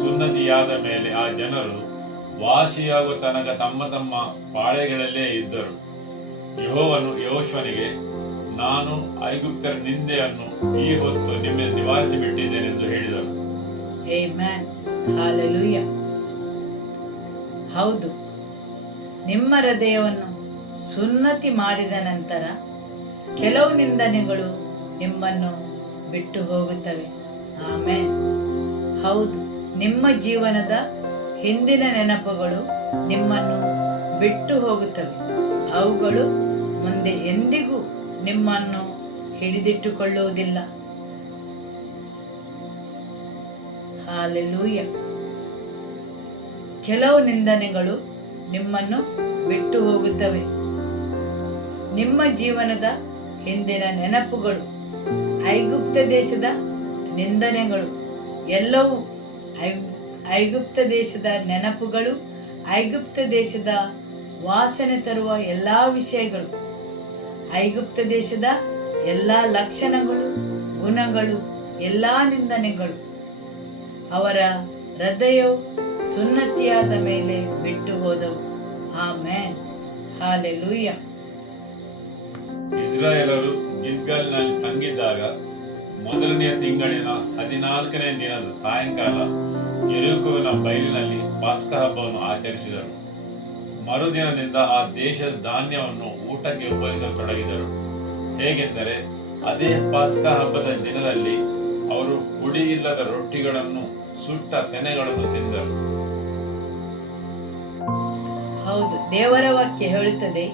ಸುನ್ನತಿಯಾದ ಮೇಲೆ ಆ ಜನರು ವಾಸಿಯಾಗುವ ತನಕ ತಮ್ಮ ತಮ್ಮ ಪಾಳೆಗಳಲ್ಲೇ ಇದ್ದರು. ಯೆಹೋವನು ಯೆಹೋಶುವನಿಗೆ, ನಾನು ಐಗುಪ್ತರ ನಿಂದೆಯನ್ನು ಈ ಹೊತ್ತು ನಿಮ್ಮ ನಿವಾರಿಸಿ ಬಿಟ್ಟಿದ್ದೇನೆಂದು ಹೇಳಿದರು. ಆಮೆನ್. ಹಾಲೆಲೂಯ. ಹೌದು, ನಿಮ್ಮ ಹೃದಯವನ್ನು ಸುನ್ನತಿ ಮಾಡಿದ ನಂತರ ಕೆಲವು ನಿಂದನೆಗಳು ನಿಮ್ಮನ್ನು ಬಿಟ್ಟು ಹೋಗುತ್ತವೆ. ಆಮೆನ್. ಹೌದು, ನಿಮ್ಮ ಜೀವನದ ಹಿಂದಿನ ನೆನಪುಗಳು ನಿಮ್ಮನ್ನು ಬಿಟ್ಟು ಹೋಗುತ್ತವೆ. ಅವುಗಳು ಮುಂದೆ ಎಂದಿಗೂ ನಿಮ್ಮನ್ನು ಹಿಡಿದಿಟ್ಟುಕೊಳ್ಳುವುದಿಲ್ಲ. ಹಾಲೆಲೂಯ. ಕೆಲವು ನಿಂದನೆಗಳು ನಿಮ್ಮನ್ನು ಬಿಟ್ಟು ಹೋಗುತ್ತವೆ. ನಿಮ್ಮ ಜೀವನದ ಹಿಂದಿನ ನೆನಪುಗಳು, ಐಗುಪ್ತ ದೇಶದ ನಿಂದನೆಗಳು ಎಲ್ಲವೂ ಐಗುಪ್ತ ದೇಶದ ನೆನಪುಗಳು, ಐಗುಪ್ತ ದೇಶದ ವಾಸನೆ ತರುವ ಎಲ್ಲ ವಿಷಯಗಳು, ಐಗುಪ್ತ ದೇಶದ ಎಲ್ಲ ಲಕ್ಷಣಗಳು, ಗುಣಗಳು, ಎಲ್ಲ ನಿಂದನೆಗಳು ಅವರ ಹೃದಯವು ಸುನ್ನತಿಯಾದ ಮೇಲೆ ಬಿಟ್ಟು ಹೋದವು. ಆಮೆನ್. ಹಾಲೆಲೂಯ. ಇಸ್ರಾಯೇಲರು ಗಿಲ್ಗಾಲ್ನಲ್ಲಿ ತಂಗಿದ್ದಾಗ ಮೊದಲನೆಯ ತಿಂಗಳಿನ 14ನೇ ದಿನದ ಸಾಯಂಕಾಲ ಯೆರಿಕೋವಿನ ಬಯಲಿನಲ್ಲಿ ಪಾಸ್ಕ ಹಬ್ಬವನ್ನು ಆಚರಿಸಿದರು. ಮರುದಿನದಿಂದ ಆ ದೇಶದ ಧಾನ್ಯವನ್ನು ಊಟಕ್ಕೆ ಉಪಯೋಗಿಸತೊಡಗಿದರು. ಹೇಗೆಂದರೆ ಅದೇ ಪಾಸ್ಕ ಹಬ್ಬದ ದಿನದಲ್ಲಿ ಅವರು ಹುಳಿ ಇಲ್ಲದ ರೊಟ್ಟಿಗಳನ್ನು, ಸುಟ್ಟ ತೆನೆಗಳನ್ನು ತಿಂದರು. ಹೌದು, ದೇವರ ವಾಕ್ಯ ಹೇಳುತ್ತದೆ,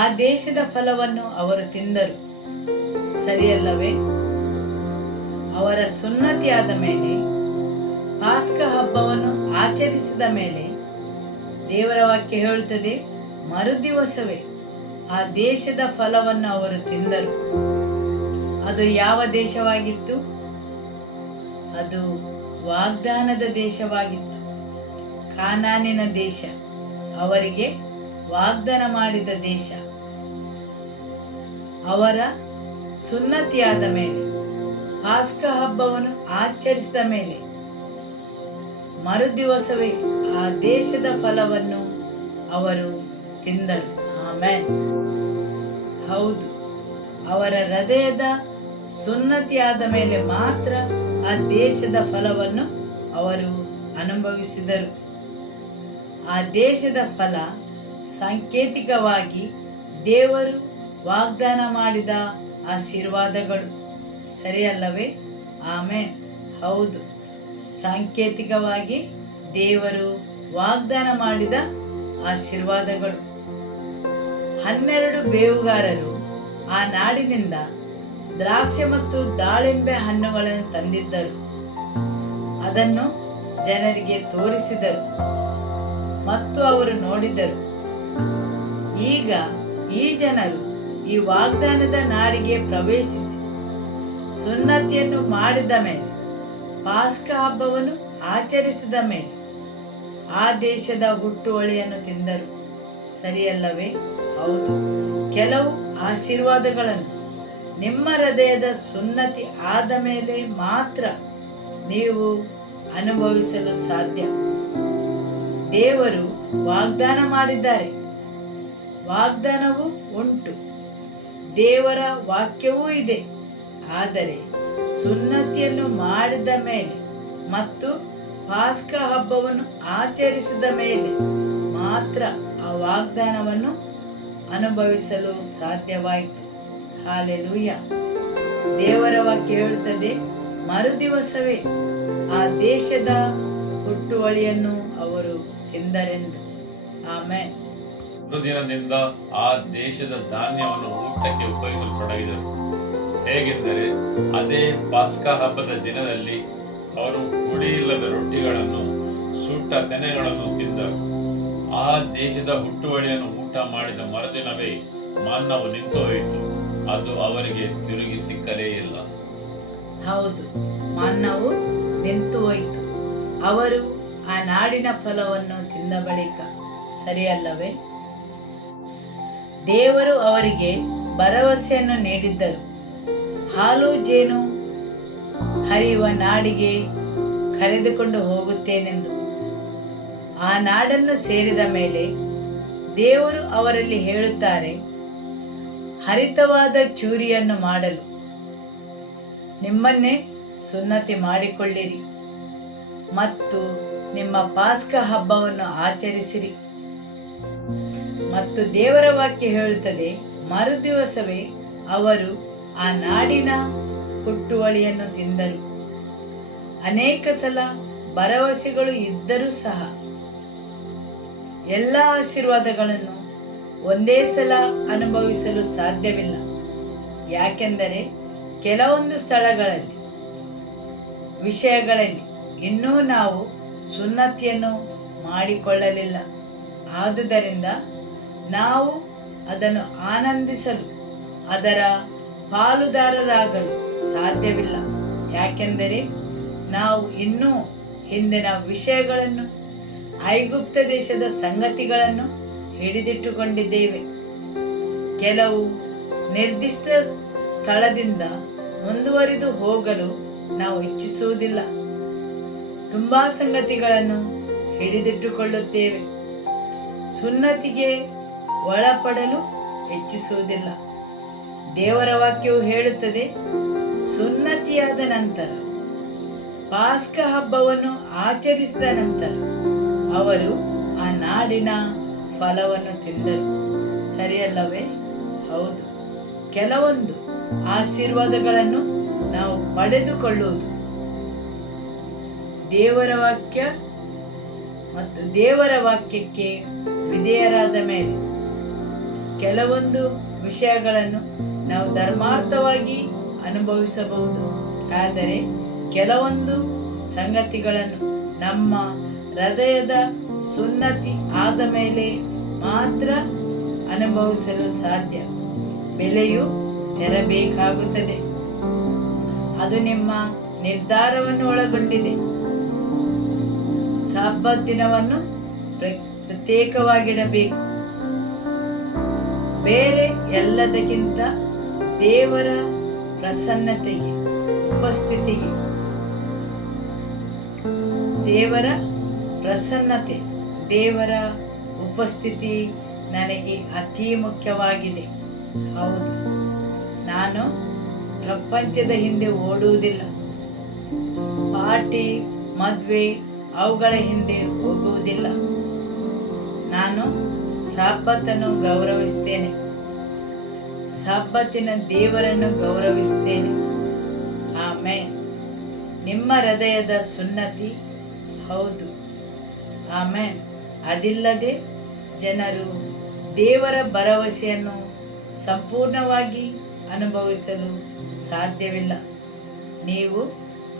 ಆ ದೇಶದ ಫಲವನ್ನು ಅವರು ತಿಂದರು. ಸರಿಯಲ್ಲವೇ? ಅವರ ಸುನ್ನತಿಯಾದ ಮೇಲೆ, ಪಾಸ್ಕ ಹಬ್ಬವನ್ನು ಆಚರಿಸಿದ ಮೇಲೆ ದೇವರ ವಾಕ್ಯ ಹೇಳುತ್ತದೆ, ಮರುದಿವಸವೇ ಆ ದೇಶದ ಫಲವನ್ನು ಅವರು ತಿಂದರು. ಅದು ಯಾವ ದೇಶವಾಗಿತ್ತು? ಅದು ವಾಗ್ದಾನದ ದೇಶವಾಗಿತ್ತು. ಕಾನಾನಿನ ದೇಶ, ಅವರಿಗೆ ವಾಗ್ದಾನ ಮಾಡಿದ ದೇಶ. ಅವರ ಸುನ್ನತಿಯಾದ ಮೇಲೆ, ಪಾಸ್ಕ ಹಬ್ಬವನ್ನು ಆಚರಿಸಿದ ಮೇಲೆ ಮರುದಿವಸವೇ ಆ ದೇಶದ ಫಲವನ್ನು ಅವರು ತಿಂದರು. ಆಮೆನ್. ಹೌದು, ಅವರ ಹೃದಯದ ಸುನ್ನತಿಯಾದ ಮೇಲೆ ಮಾತ್ರ ಆ ದೇಶದ ಫಲವನ್ನು ಅವರು ಅನುಭವಿಸಿದರು. ಆ ದೇಶದ ಫಲ ಸಾಂಕೇತಿಕವಾಗಿ ದೇವರು ವಾಗ್ದಾನ ಮಾಡಿದ ಆಶೀರ್ವಾದಗಳು. ಸರಿಯಲ್ಲವೇ? ಆಮೆನ್. ಹೌದು, ಸಾಂಕೇತಿಕವಾಗಿ ದೇವರು ವಾಗ್ದಾನ ಮಾಡಿದ ಆಶೀರ್ವಾದಗಳು. 12 ಬೇವುಗಾರರು ಆ ನಾಡಿನಿಂದ ದ್ರಾಕ್ಷೆ ಮತ್ತು ದಾಳಿಂಬೆ ಹಣ್ಣುಗಳನ್ನು ತಂದಿದ್ದರು. ಅದನ್ನು ಜನರಿಗೆ ತೋರಿಸಿದರು ಮತ್ತು ಅವರು ನೋಡಿದರು. ಈಗ ಈ ಜನರು ಈ ವಾಗ್ದಾನದ ನಾಡಿಗೆ ಪ್ರವೇಶಿಸಿ ಸುನ್ನತಿಯನ್ನು ಮಾಡಿದ ಮೇಲೆ, ಪಾಸ್ಕ ಹಬ್ಬವನ್ನು ಆಚರಿಸಿದ ಮೇಲೆ ಆ ದೇಶದ ಹುಟ್ಟುವಳಿಯನ್ನು ತಿಂದರು. ಸರಿಯಲ್ಲವೇ? ಹೌದು. ಕೆಲವು ಆಶೀರ್ವಾದಗಳನ್ನು ನಿಮ್ಮ ಹೃದಯದ ಸುನ್ನತಿ ಆದ ಮೇಲೆ ಮಾತ್ರ ನೀವು ಅನುಭವಿಸಲು ಸಾಧ್ಯ. ದೇವರು ವಾಗ್ದಾನ ಮಾಡಿದ್ದಾರೆ, ವಾಗ್ದಾನವೂ ಉಂಟು, ದೇವರ ವಾಕ್ಯವೂ ಇದೆ. ಆದರೆ ಸುನ್ನತಿಯನ್ನು ಮಾಡಿದ ಮೇಲೆ ಮತ್ತು ಪಾಸ್ಕ ಹಬ್ಬವನ್ನು ಆಚರಿಸಿದ ಮೇಲೆ ಮಾತ್ರ ಆ ವಾಗ್ದಾನವನ್ನು ಅನುಭವಿಸಲು ಸಾಧ್ಯವಾಯಿತು. ಹಾಲೆಲೂಯ. ದೇವರ ವಾಕ್ಯ ಹೇಳುತ್ತದೆ, ಮರುದಿವಸವೇ ಆ ದೇಶದ ಹುಟ್ಟುವಳಿಯನ್ನು ಅವರು ತಿಂದರೆಂದು. ಆಮೆನ್. ಮರುದಿನದಿಂದ ಆ ದೇಶದ ಧಾನ್ಯವನ್ನು ಊಟಕ್ಕೆ ಉಪಯೋಗಿಸತೊಡಗಿದರು. ಹೇಗೆಂದರೆ ಅದೇ ಪಾಸ್ಕ ಹಬ್ಬದ ದಿನದಲ್ಲಿ ಅವರು ಹುಳಿಯಿಲ್ಲದ ರೊಟ್ಟಿಗಳನ್ನು, ಸುಟ್ಟ ತೆನೆಗಳನ್ನು ತಿಂದರು. ಆ ದೇಶದ ಹುಟ್ಟುವಳಿಯನ್ನು ಊಟ ಮಾಡಿದ ಮರುದಿನವೇ ಮನ್ನವು ನಿಂತು ಹೋಯಿತು. ಅದು ಅವರಿಗೆ ತಿರುಗಿ ಸಿಕ್ಕಲೇ ಇಲ್ಲ. ಹೌದು, ಮನ್ನವು ನಿಂತು ಹೋಯಿತು ಅವರು ಆ ನಾಡಿನ ಫಲವನ್ನು ತಿಂದ ಬಳಿಕ. ಸರಿಯಲ್ಲವೇ? ದೇವರು ಅವರಿಗೆ ಭರವಸೆಯನ್ನು ನೀಡಿದ್ದರು. ಹಾಲು ಜೇನು ಹರಿಯುವ ನಾಡಿಗೆ ಕರೆದುಕೊಂಡು ಹೋಗುತ್ತೇನೆಂದು. ಆ ನಾಡನ್ನು ಸೇರಿದ ಮೇಲೆ ದೇವರು ಅವರಲ್ಲಿ ಹೇಳುತ್ತಾರೆ, ಹರಿತವಾದ ಚೂರಿಯನ್ನು ಮಾಡಲು ನಿಮ್ಮನ್ನೇ ಸುನ್ನತಿ ಮಾಡಿಕೊಳ್ಳಿರಿ ಮತ್ತು ನಿಮ್ಮ ಪಾಸ್ಕ ಹಬ್ಬವನ್ನು ಆಚರಿಸಿರಿ. ಮತ್ತು ದೇವರ ವಾಕ್ಯ ಹೇಳುತ್ತದೆ, ಮರುದಿವಸವೇ ಅವರು ಆ ನಾಡಿನ ಹುಟ್ಟುವಳಿಯನ್ನು ತಿಂದರು. ಅನೇಕ ಸಲ ಭರವಸೆಗಳು ಇದ್ದರೂ ಸಹ ಎಲ್ಲ ಆಶೀರ್ವಾದಗಳನ್ನು ಒಂದೇ ಸಲ ಅನುಭವಿಸಲು ಸಾಧ್ಯವಿಲ್ಲ. ಯಾಕೆಂದರೆ ಕೆಲವೊಂದು ಸ್ಥಳಗಳಲ್ಲಿ, ವಿಷಯಗಳಲ್ಲಿ ಇನ್ನೂ ನಾವು ಸುನ್ನತಿಯನ್ನು ಮಾಡಿಕೊಳ್ಳಲಿಲ್ಲ. ಆದುದರಿಂದ ನಾವು ಅದನ್ನು ಆನಂದಿಸಲು ಅದರ ಪಾಲುದಾರರಾಗಲು ಸಾಧ್ಯವಿಲ್ಲ. ಯಾಕೆಂದರೆ ನಾವು ಇನ್ನೂ ಹಿಂದಿನ ವಿಷಯಗಳನ್ನು, ಐಗುಪ್ತ ದೇಶದ ಸಂಗತಿಗಳನ್ನು ಹಿಡಿದಿಟ್ಟುಕೊಂಡಿದ್ದೇವೆ. ಕೆಲವು ನಿರ್ದಿಷ್ಟ ಸ್ಥಳದಿಂದ ಮುಂದುವರಿದು ಹೋಗಲು ನಾವು ಇಚ್ಛಿಸುವುದಿಲ್ಲ. ತುಂಬಾ ಸಂಗತಿಗಳನ್ನು ಹಿಡಿದಿಟ್ಟುಕೊಳ್ಳುತ್ತೇವೆ. ಸುನ್ನತಿಗೆ ಒಳಪಡಲು ಇಚ್ಛಿಸುವುದಿಲ್ಲ. ದೇವರ ವಾಕ್ಯವು ಹೇಳುತ್ತದೆ, ಸುನ್ನತಿಯಾದ ನಂತರ, ಪಾಸ್ಕ ಹಬ್ಬವನ್ನು ಆಚರಿಸಿದ ನಂತರ ಅವರು ಆ ನಾಡಿನ ಫಲವನ್ನು ತಿಂದರು. ಸರಿಯಲ್ಲವೇ? ಹೌದು. ಕೆಲವೊಂದು ಆಶೀರ್ವಾದಗಳನ್ನು ನಾವು ಪಡೆದುಕೊಳ್ಳುವುದು ದೇವರ ವಾಕ್ಯ ಮತ್ತು ದೇವರ ವಾಕ್ಯಕ್ಕೆ ವಿಧೇಯರಾದ ಮೇಲೆ. ಕೆಲವೊಂದು ವಿಷಯಗಳನ್ನು ನಾವು ಧರ್ಮಾರ್ಥವಾಗಿ ಅನುಭವಿಸಬಹುದು. ಆದರೆ ಕೆಲವೊಂದು ಸಂಗತಿಗಳನ್ನು ನಮ್ಮ ಹೃದಯದ ಸುನ್ನತಿ ಆದ ಮೇಲೆ ಮಾತ್ರ ಅನುಭವಿಸಲು ಸಾಧ್ಯ. ಬೆಲೆಯು ತೆರಬೇಕಾಗುತ್ತದೆ. ಅದು ನಿಮ್ಮ ನಿರ್ಧಾರವನ್ನು ಒಳಗೊಂಡಿದೆ. ಸಬ್ಬತ್ ದಿನವನ್ನು ಪ್ರತ್ಯೇಕವಾಗಿಡಬೇಕು. ಬೇರೆ ಎಲ್ಲದಕ್ಕಿಂತ ದೇವರ ಪ್ರಸನ್ನತೆಗೆ, ಉಪಸ್ಥಿತಿಗೆ, ದೇವರ ಪ್ರಸನ್ನತೆ, ದೇವರ ಉಪಸ್ಥಿತಿ ನನಗೆ ಅತಿ ಮುಖ್ಯವಾಗಿದೆ. ಹೌದು, ನಾನು ಪ್ರಪಂಚದ ಹಿಂದೆ ಓಡುವುದಿಲ್ಲ. ಪಾರ್ಟಿ, ಮದುವೆ ಅವುಗಳ ಹಿಂದೆ ಹೋಗುವುದಿಲ್ಲ. ನಾನು ಸಬ್ಬತ್ತನ್ನು ಗೌರವಿಸ್ತೇನೆ. ಸಬ್ಬತ್ತಿನ ದೇವರನ್ನು ಗೌರವಿಸ್ತೇನೆ. ಆಮೇನ್. ನಿಮ್ಮ ಹೃದಯದ ಸುನ್ನತಿ, ಹೌದು, ಆಮೇನ್. ಅದಿಲ್ಲದೆ ಜನರು ದೇವರ ಭರವಸೆಯನ್ನು ಸಂಪೂರ್ಣವಾಗಿ ಅನುಭವಿಸಲು ಸಾಧ್ಯವಿಲ್ಲ. ನೀವು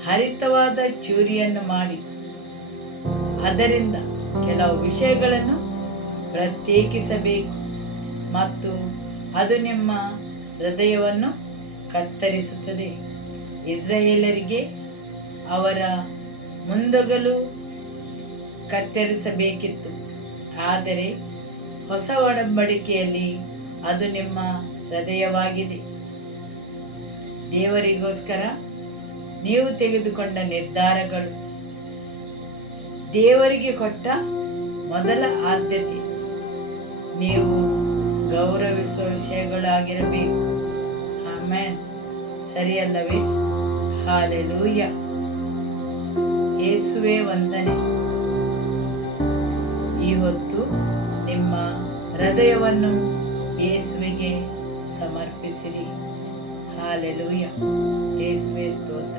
ಹರಿತವಾದ ಚೂರಿಯನ್ನು ಮಾಡಿ ಅದರಿಂದ ಕೆಲವು ವಿಷಯಗಳನ್ನು ಪ್ರತ್ಯೇಕಿಸಬೇಕು ಮತ್ತು ಅದು ನಿಮ್ಮ ಹೃದಯವನ್ನು ಕತ್ತರಿಸುತ್ತದೆ. ಇಸ್ರಾಯೇಲರಿಗೆ ಅವರ ಮುಂದೊಗಲು ಕತ್ತರಿಸಬೇಕಿತ್ತು, ಆದರೆ ಹೊಸ ಒಡಂಬಡಿಕೆಯಲ್ಲಿ ಅದು ನಿಮ್ಮ ಹೃದಯವಾಗಿದೆ. ದೇವರಿಗೋಸ್ಕರ ನೀವು ತೆಗೆದುಕೊಂಡ ನಿರ್ಧಾರಗಳು ದೇವರಿಗೆ ಕೊಟ್ಟ ಮೊದಲ ಆದ್ಯತೆ. ನೀವು ಗೌರವಿಸುವ ವಿಷಯಗಳಾಗಿರಬೇಕು. ಆಮೇನ್. ಸರಿಯಲ್ಲವೇ? ಹಾಲೆಲೂಯ. ಯೇಸುವೇ ವಂದನೆ. ಈ ಹೊತ್ತು ನಿಮ್ಮ ಹೃದಯವನ್ನು ಯೇಸುವಿಗೆ ಸಮರ್ಪಿಸಿರಿ. ಹಾಲೆಲೂಯ. ಯೇಸುವೇ ಸ್ತೋತ್ರ.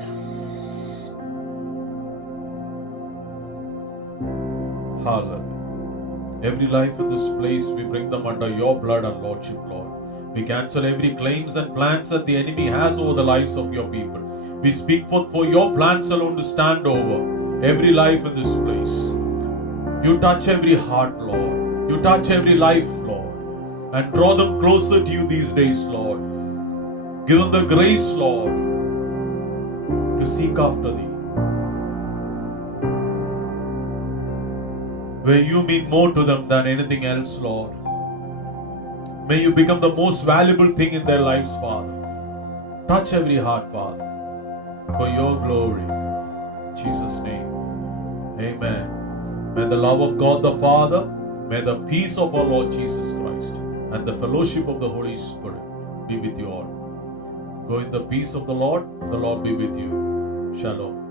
Hallelujah. Every life in this place, we bring them under your blood and lordship, Lord. We cancel every claims and plans that the enemy has over the lives of your people. We speak forth for your plans alone to stand over every life in this place. You touch every heart, Lord. You touch every life, Lord, and draw them closer to you these days, Lord. Give them the grace, Lord, to seek after thee. Where you mean more to them than anything else, Lord. May you become the most valuable thing in their lives, Father. Touch every heart, Father, for your glory. In Jesus' name. Amen. May the love of God the Father, may the peace of our Lord Jesus Christ, and the fellowship of the Holy Spirit be with you all. Go in the peace of the Lord be with you. Shalom.